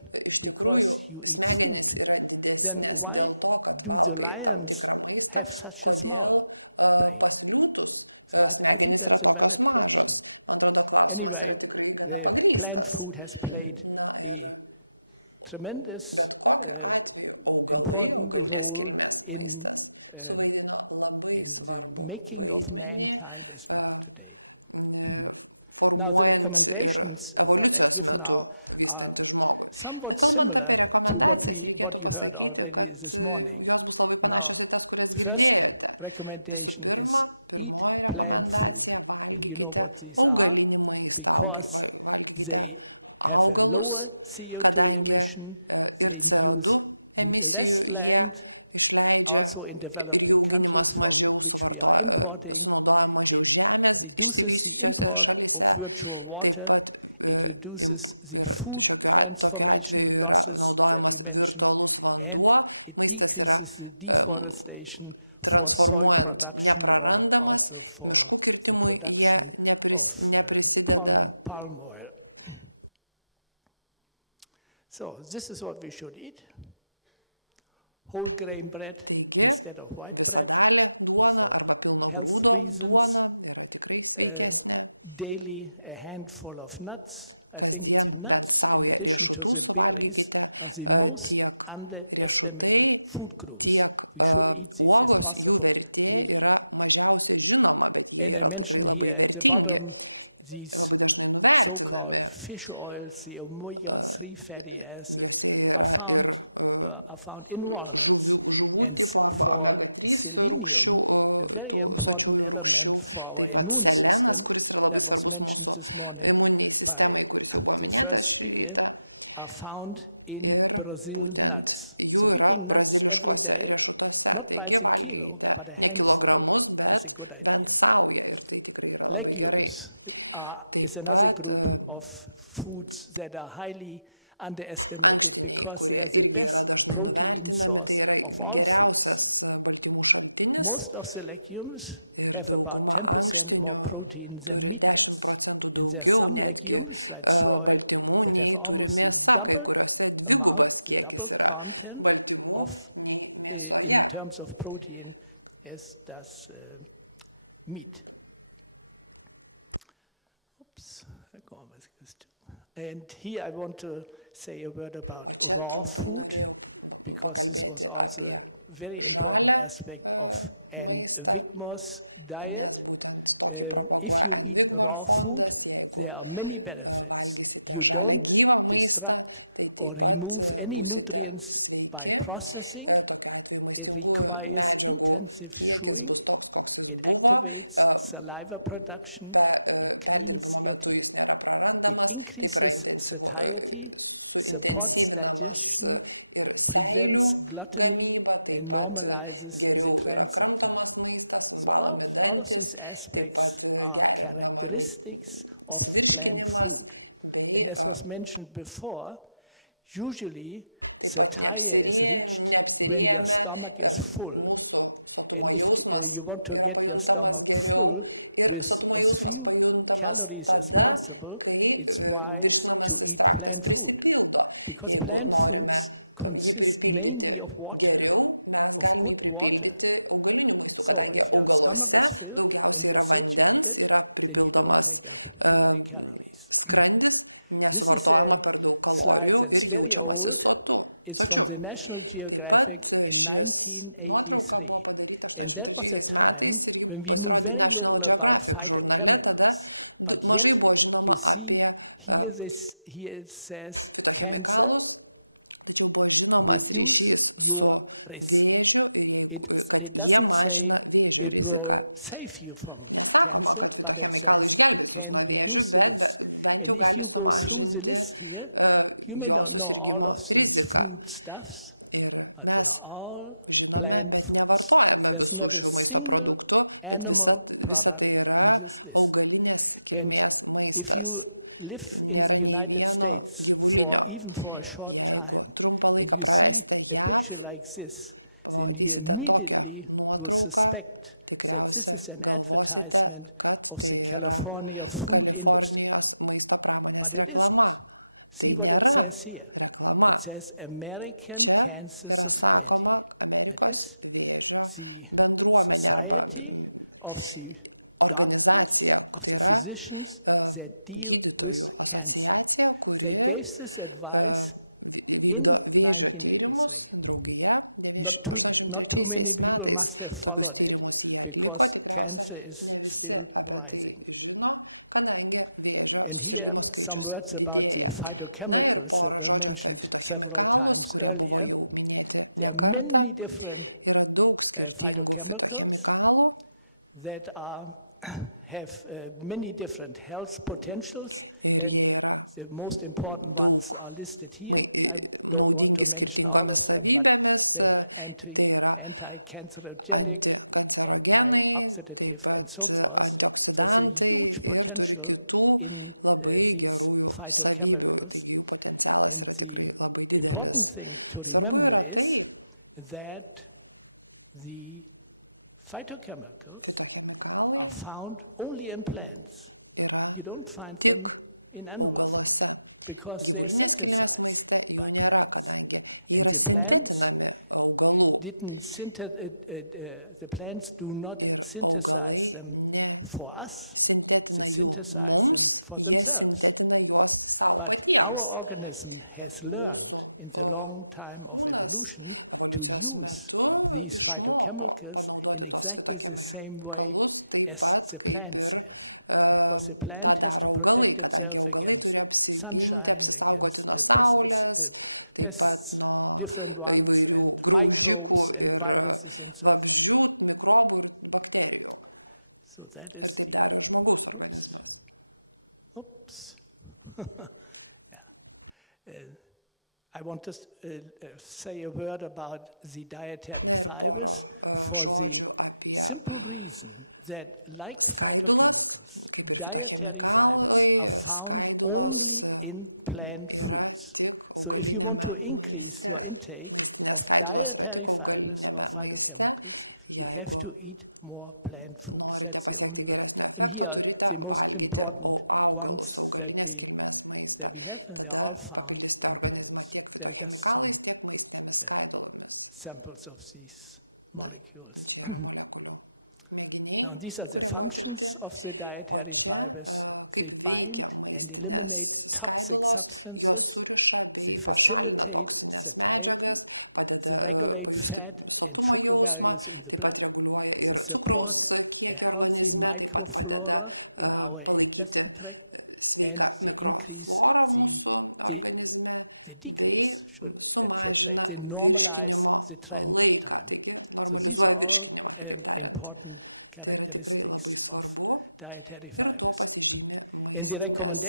iš tikrųjų smegenys yra didesnės dėl to, kad valgai tam tikrą maistą, kodėl pas liūtus smegenys yra tokios mažos. Man atrodo, klausimas yra tikrai gana pagrįstas. Na ir bet kokiu atveju augalinės kilmės maistas suvaidino labai svarbu vaidmenį formuojant ir evoliucijos metu vystantį žmogui. Kalbant apie rekomendacijas, reikėtų pasakyti, kad jos bus labai panašios į tas, kurias girdėjote. Visų pirma, pirmoji rekomendacija – valgykite augalinį maistą, valgykite augalus, kadangi ir CO2 emisijų jie išleidžia ir jų auginimas mažiau sunaudoja mažiau žemės išsivystysiuose šalyse. Taip pat ir tokiu atveju yra naudojamas virtualus vanduo. Maistas yra transformuojant neprarandamas, miškų kirtimui jie neprisideda. Taigi, visadalė duona arba pilno grūdo duona yra tikrai sveikesnė. Kasdien bent saują riešutų suvalgykite, tiek riešutai, tiek uogos, jų vertė yra mažiausiai žinoma, bet jie yra tikrai labai vertingi. Labai dažnai nuvertinami. Jose yra ir žuvų tipo arba omega-3 rūgščių, tų sočiųjų rūgščių, taip pat selenas, kuris yra labai svarbus mūsų imuniniai sistemai, kuris jau buvo minėtas šį rytą. Ir būtent jų yra braziliškose riešutuose. Taigi valgykite ne kilogramus, bet bent saują ir tai tikrai yra labai gerai. Taip pat ankštiniai, kurie irgi yra dažnai nuvertinami, tai yra geriausias baltymų šaltinis ir dauguma ankštinių turi 10% daugiau netgi baltymų nei turi mėsa, kai kuriuose dvigubas kiekis yra baltymų nei mėsoje. O čia trumpai norėjau pakalbėti apie žalią maistą, nes būtent tokį propaguoja Ann Wigmore fondas. Jeigu valgysite žalią gyvą maistą, tai taip pat būsite sveiki. Tokiu atveju maistingųjų medžiagų kiekis bus toks, koks jis buvo. Perdirbimo metu jis nėra prarandamas, taip yra suintensyvinamas ir seilių gamyba, taip pat geriau yra kramtomas maistas, valomi dantis, taip pat gerinama virškinimas bei taip pat neapsirėmę, mūsų sotumo jausmas yra pajuntamas geriau ir sotumo jausmas pajuntamas tada, kai virškinamasis traktas prisipildo. Jeigu norime jį pripildyti geriau, mes galime jį pripildyti augaliniu maistu, kadangi augaluose daugiausiai yra vandens, yra pripildomas skrandis, nesuvartojama per daug kalorijų ir jaučiamasi sočiu. Taip pat šis nuotrauka buvo padaryta 1983 metais ir ji pasirodė National Geographic žurnale. Tada mažai buvo žinoma apie fitochemikalus, tačiau buvo žinomas ryšys su vėžiu ir kad jie mažina vėžio riziką. Nesakoma, kad fitochemikalai išgelbės jūs nuo vėžių, bet bent jau gali sumažinti jo susirgimo riziką. Ir mes žinome, bet nevartojame visų šių maisto produktų, bet visa tai yra augalinės kilmės maistas. Nėra nei vieno gyvulinio. Jeigu trumpą laiką praleisite JAV, pamatysite tokią nuotrauką, tikriausia galvosite, kad tai yra Kalifornijos maisto pramonės reklama. Tai nėra reklama. Čia yra sakoma Amerikos vėžio bendruomenė arba organizacija, tai yra gydytojų asociacija, kuri vykdo vėžio tyrimus, draugija. 1983 metais tokius tyrimus jie atliko, tikriausia ne visi apie tai žino, kadangi vėžio susirgimo skaičius didėja. Na ir porą žodžių apie fitochemikalus, kurie buvo jau minėti ne kartą. Yra daug skirtingų fitochemikalų. Ir jie yra daug naudingi skirtingomis savybėmis, tai yra antikancerogenai, taip pat antioksidantai ir turi kitų labai gerųjų savybių, taigi jų potencialas yra tikrai labai didelis. Svarbu yra tai, fitochemikalai yra tik augaluose. Gyvulinės kilmės maiste jų nėra, kadangi jie yra sintetinami augalų. Ir augalai nesintetina jų mums, jie sintetina juos savo patiems. Mūsų kūnas evoliucijos metu išmoko panaudoti tos fitochemikalus taip pat kaip ir tą daro augalai, kadangi augalai turi apsiginti, apsisaugoti nuo saulės, taip pat nuo įvairių graužikų ir vabzdžių, mikrobų ir bakterijų. Ir taip daro žmogaus organizmas. Na ir poro žodžių apie skaidulas, kaip ir fitochemikalai, skaidulos yra tik augalinėme maiste. Maistinės skaidulos yra tik augalinėme maiste. Jeigu norite pasiekti geresnio efekto, turite valgyti augalus, augalinės kilmės maistą. Tada papildysite organizmą tiek fitochemikalais, tiek maistinėmis skaidulomis. Na, čia yra molekulių mėginiai, kurie buvo tirti. O čia kaip veikia maistinės skaidulos, jos suriša bei pašalina toksinės medžiagas, padeda pajusti sotumo jausmą, taip pat reguliuoja ir cukraus kiekį organizme, taip pat padeda palaikyti sveiką mikroflorą mūsų organizme bei sumažina virškinimo laiką, taigi normalizuoja virškinimą, kitaip tariant. Tai yra tikrai labai svarbu ir tuo pasižymi maistinės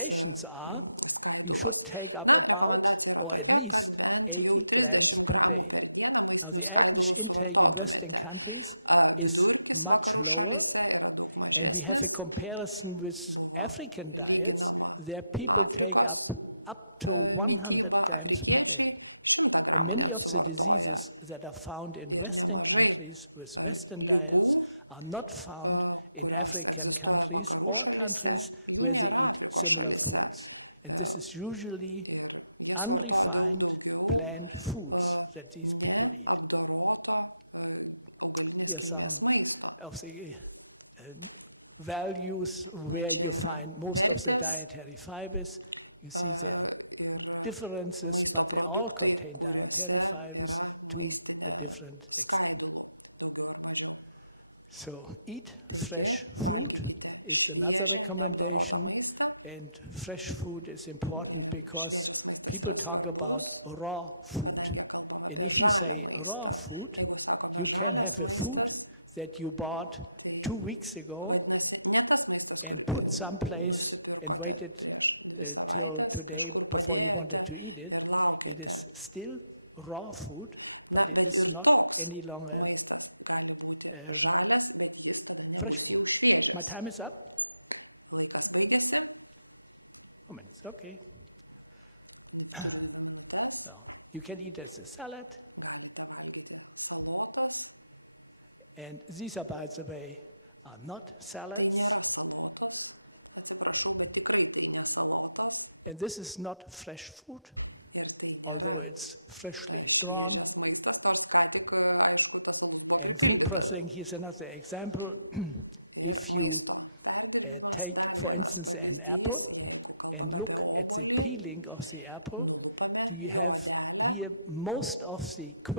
skaidulos. Na, rekomendacija yra tokia, kad bent jau 30 gramų per dieną maistinių skaidulų suvartotumėte. Vidurkis vakarų šalyse yra daug mažesnis. Buvo lyginama Afrikos mityba, afrikiečiai 100 gramų net suvartoja ir nemažai ligų, kurios egzistuoja vakarų šalyse, jų nėra Afrikos šalyse. Ir jie suvartoja daug daugiau neapdoroto augalinės kilmės maisto. Na, čia yra vertės ir maisto produktai, kuriuose yra maistinė skaidulų, daugiau ar mažiau. Taigi, valgykite šviežią, neapdorotą maistą. Ir šviežias maistas yra svarbus, kadangi kalbam apie žalią maistą. Jeigu sakome žalias maistas, tai vadinasi ne tas maistas, kurį nusipirkote prieš 2 savaitės, kažkur padėjote ir laukėte. Na, bet ir toks maistas gali būti žalias, bet jis tada nebus jau šviežias. Laikas baigėsi. Turiu 2 minutės. Galite valgyti salotas. And these are, by the way, are not salads. Tai nėra salotos. Atsiprašau, bet tikrai tai ne salotos. And this is not fresh food. Ir tai nėra šviežias maistas, nors ką tik, aišku, tas alus buvo pripildytas. Ir maisto perdirbimas, dar vienas pavyzdys, jeigu kalbame apie obuolį, nulupame jo odelę,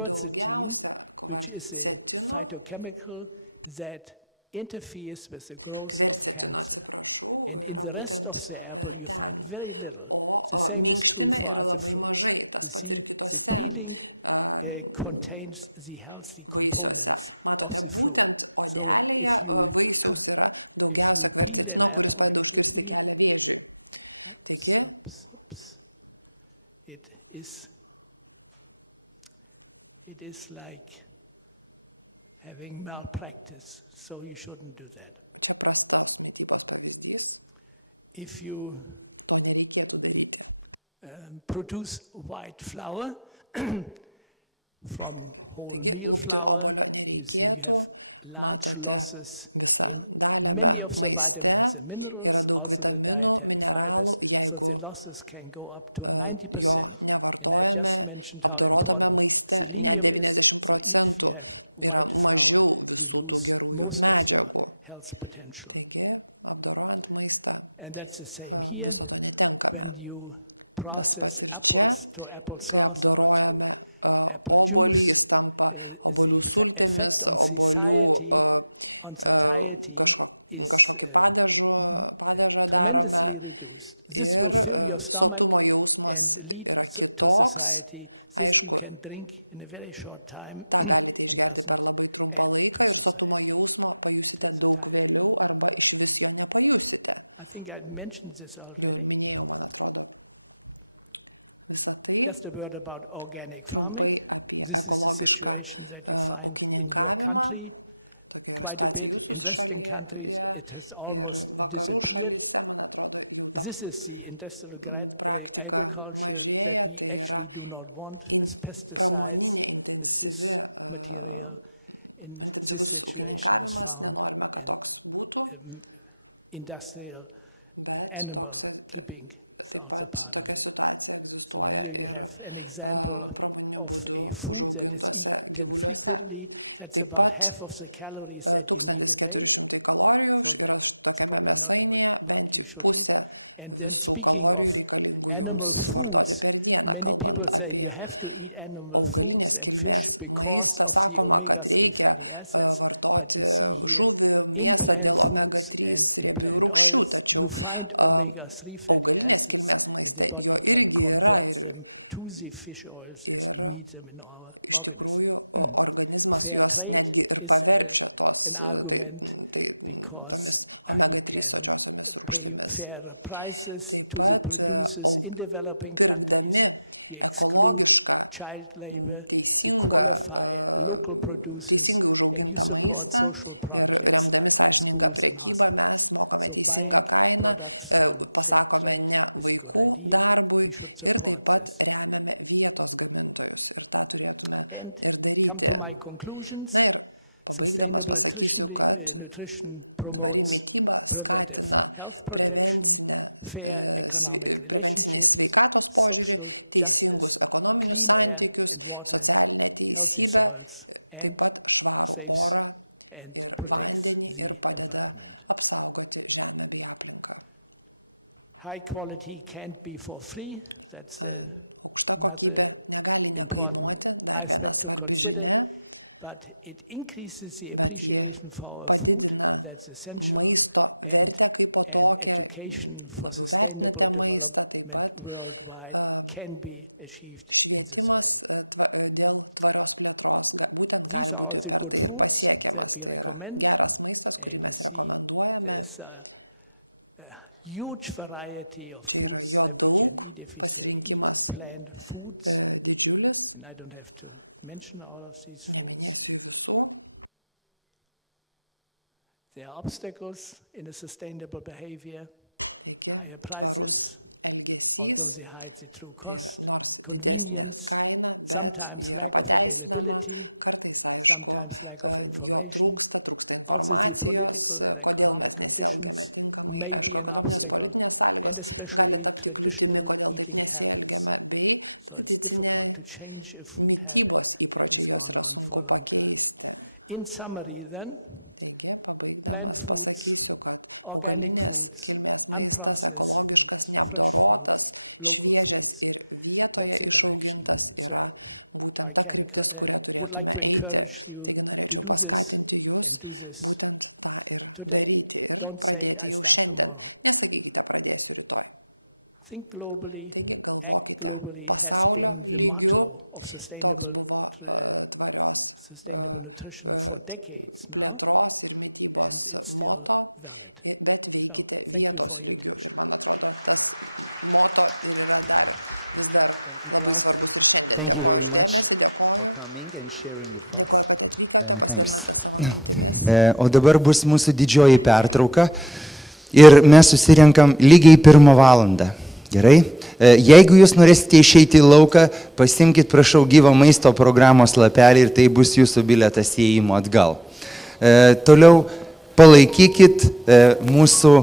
daugiausia kvarcetino, kvercetino, atsiprašau, yra būtent ten, o minkštime yra labai mažai, tas pats ir kitose vaisiuose. Matote, būtent odelėje vaisiaus yra daugiausia kvercetino, kuris padeda užkirsti kelią vėžiui. Taigi, čia prastos mitybos pavyzdys. To nereikėtų daryti. Taigi, lupti obuolio nereikėtų. Matote visą dalebę maiste. Yra daug vitaminų, mineralų. Jeigu jo nevartojame, apdorotame maiste, net 90% yra mažiau visų tų gerųjų medžiagų. Taigi, apdorojant maistą, viso to netenkame. Tas pats ir čia, kai apdorojame obuolį, jis tampa obuolių sultėmis, obuolių kažkokį padažą darome ir sotumo jausmas yra kitoks. Aišku, tą galite išgerti per labai trumpą laiką ir sotumo jausmo pajusite daug vėliau arba iš vis jo nepajusite. Jau ir minėjau, man atrodo, visą tai. Trumpai apie ekologišką ūkininkavimą. Tokia yra situacija jūsų šalyje ir vakarų šalyse, man atrodo, jau ta praktika mažėja, tai yra pramoninė intensyvus ūkininkavimas, nenorime, kad toks būtų, bet taip pat tokia situacija egzistuoja ir pramoniniu būdu užaugintose gyvuliuose. Taip pat 1400 kalorijų yra tokiame mėsainėje, bent pusė visų kalorijų reikalingų jums suvartoti per dieną. Kalbant apie augalinės kilmės maistą, sakoma, kad reikia vartoti žuvį, mėsą dėl omega-3 riebiųjų rūgščių, tačiau augalinės kilmės maiste jo irgi yra ir iš tikrųjų organizmas juos netgi ir paverčia tomis omega-3 sočiosiomis rūgštimis. Taip pat pirkdami ekologišką, teisingai užaugintą maistą ir remdami sąžiningą prekybą mes mokame teisingą kainą, pasakome ne vaikų darbui ir taip pat remiame vietos gamintojus ir tą turėtume ir daryti. Na ir pabaigdamas pasakysiu, kad tvari mityba skatina prevencinį sveikatos požiūrį, teisingus ekonominius santykius, socialinę teisybę, taip pat švarų orą ir vandenį ir padeda apsaugoti žemę bei aplinką. Aukšta kokybė negali nekainuoti, dar viena svarbi žinia, bet ji padidina maisto vertę kaip po tokią, labiau vertinate maistą, taip pat švietimas dėl tvarios plėtros būtent gali būti per tai ir pasiekiamas. Tai yra geras maistas, kurį mes rekomenduojame. Čia yra jo daug, pasirinkimas didžiulis. Neminėsiu jų visų. Taigi, tvarus elgesys Tai yra, nors didesnė kaina, bet ji yra pateisinama, kartais, aišku, jo trūksta informacijos, kodėl mes nesielgiame tinkamai, aišku, ekonominės politinės sąlygos gali tapti kliūtimi, kodėl taip nesielgiame, bei tradicinė mitybos įpročiai, jos yra sunku pakeisti. Taigi, pabaigdamas pasakysiu, kad augalinės kilmės maistas, ekologiškas, neapdorotas, šviežias ir vietoje išaugintas yra būtent ta kryptis, kurią turėtume eiti. Taigi norėčiau paskatinti jūs būtent tą ir daryti ir pradėti jau šiandien. Nesakykite, pradėsiu rytoj. Taigi galvokite pasaulio lygiu, toks buvo tvarios plėtros ir mitybos moto, bet veikite vietos lygiu. Ir man atrodo, tas moto ir yra vis dar labai svarbus ir šiandien. Dėkoju už dėmesį, dėkoju. Dėkoju, kad atvykote, pasidalinote savo mintimis. O dabar bus mūsų didžioji pertrauka ir mes susirenkam lygiai 1 valandą. Gerai? Jeigu jūs norėsite išeiti į lauką, pasimkit, prašau, gyvo maisto programos lapelį ir tai bus jūsų bilietas įėjimo atgal. Toliau palaikykit mūsų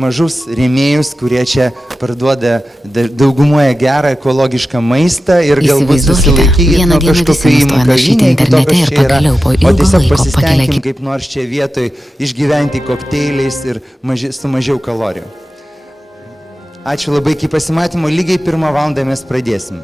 mažus rėmėjus, kurie čia parduoda daugumoje gerą ekologišką maistą ir galbūt susilaikykit nuo kažkokių įmų kavinė, iki to, kas čia yra, o tiesiog pasistengim kaip nors čia vietoj išgyventi kokteiliais ir su mažiau kalorijų. Ačiū labai, iki pasimatymo, lygiai 1 valandą mes pradėsim.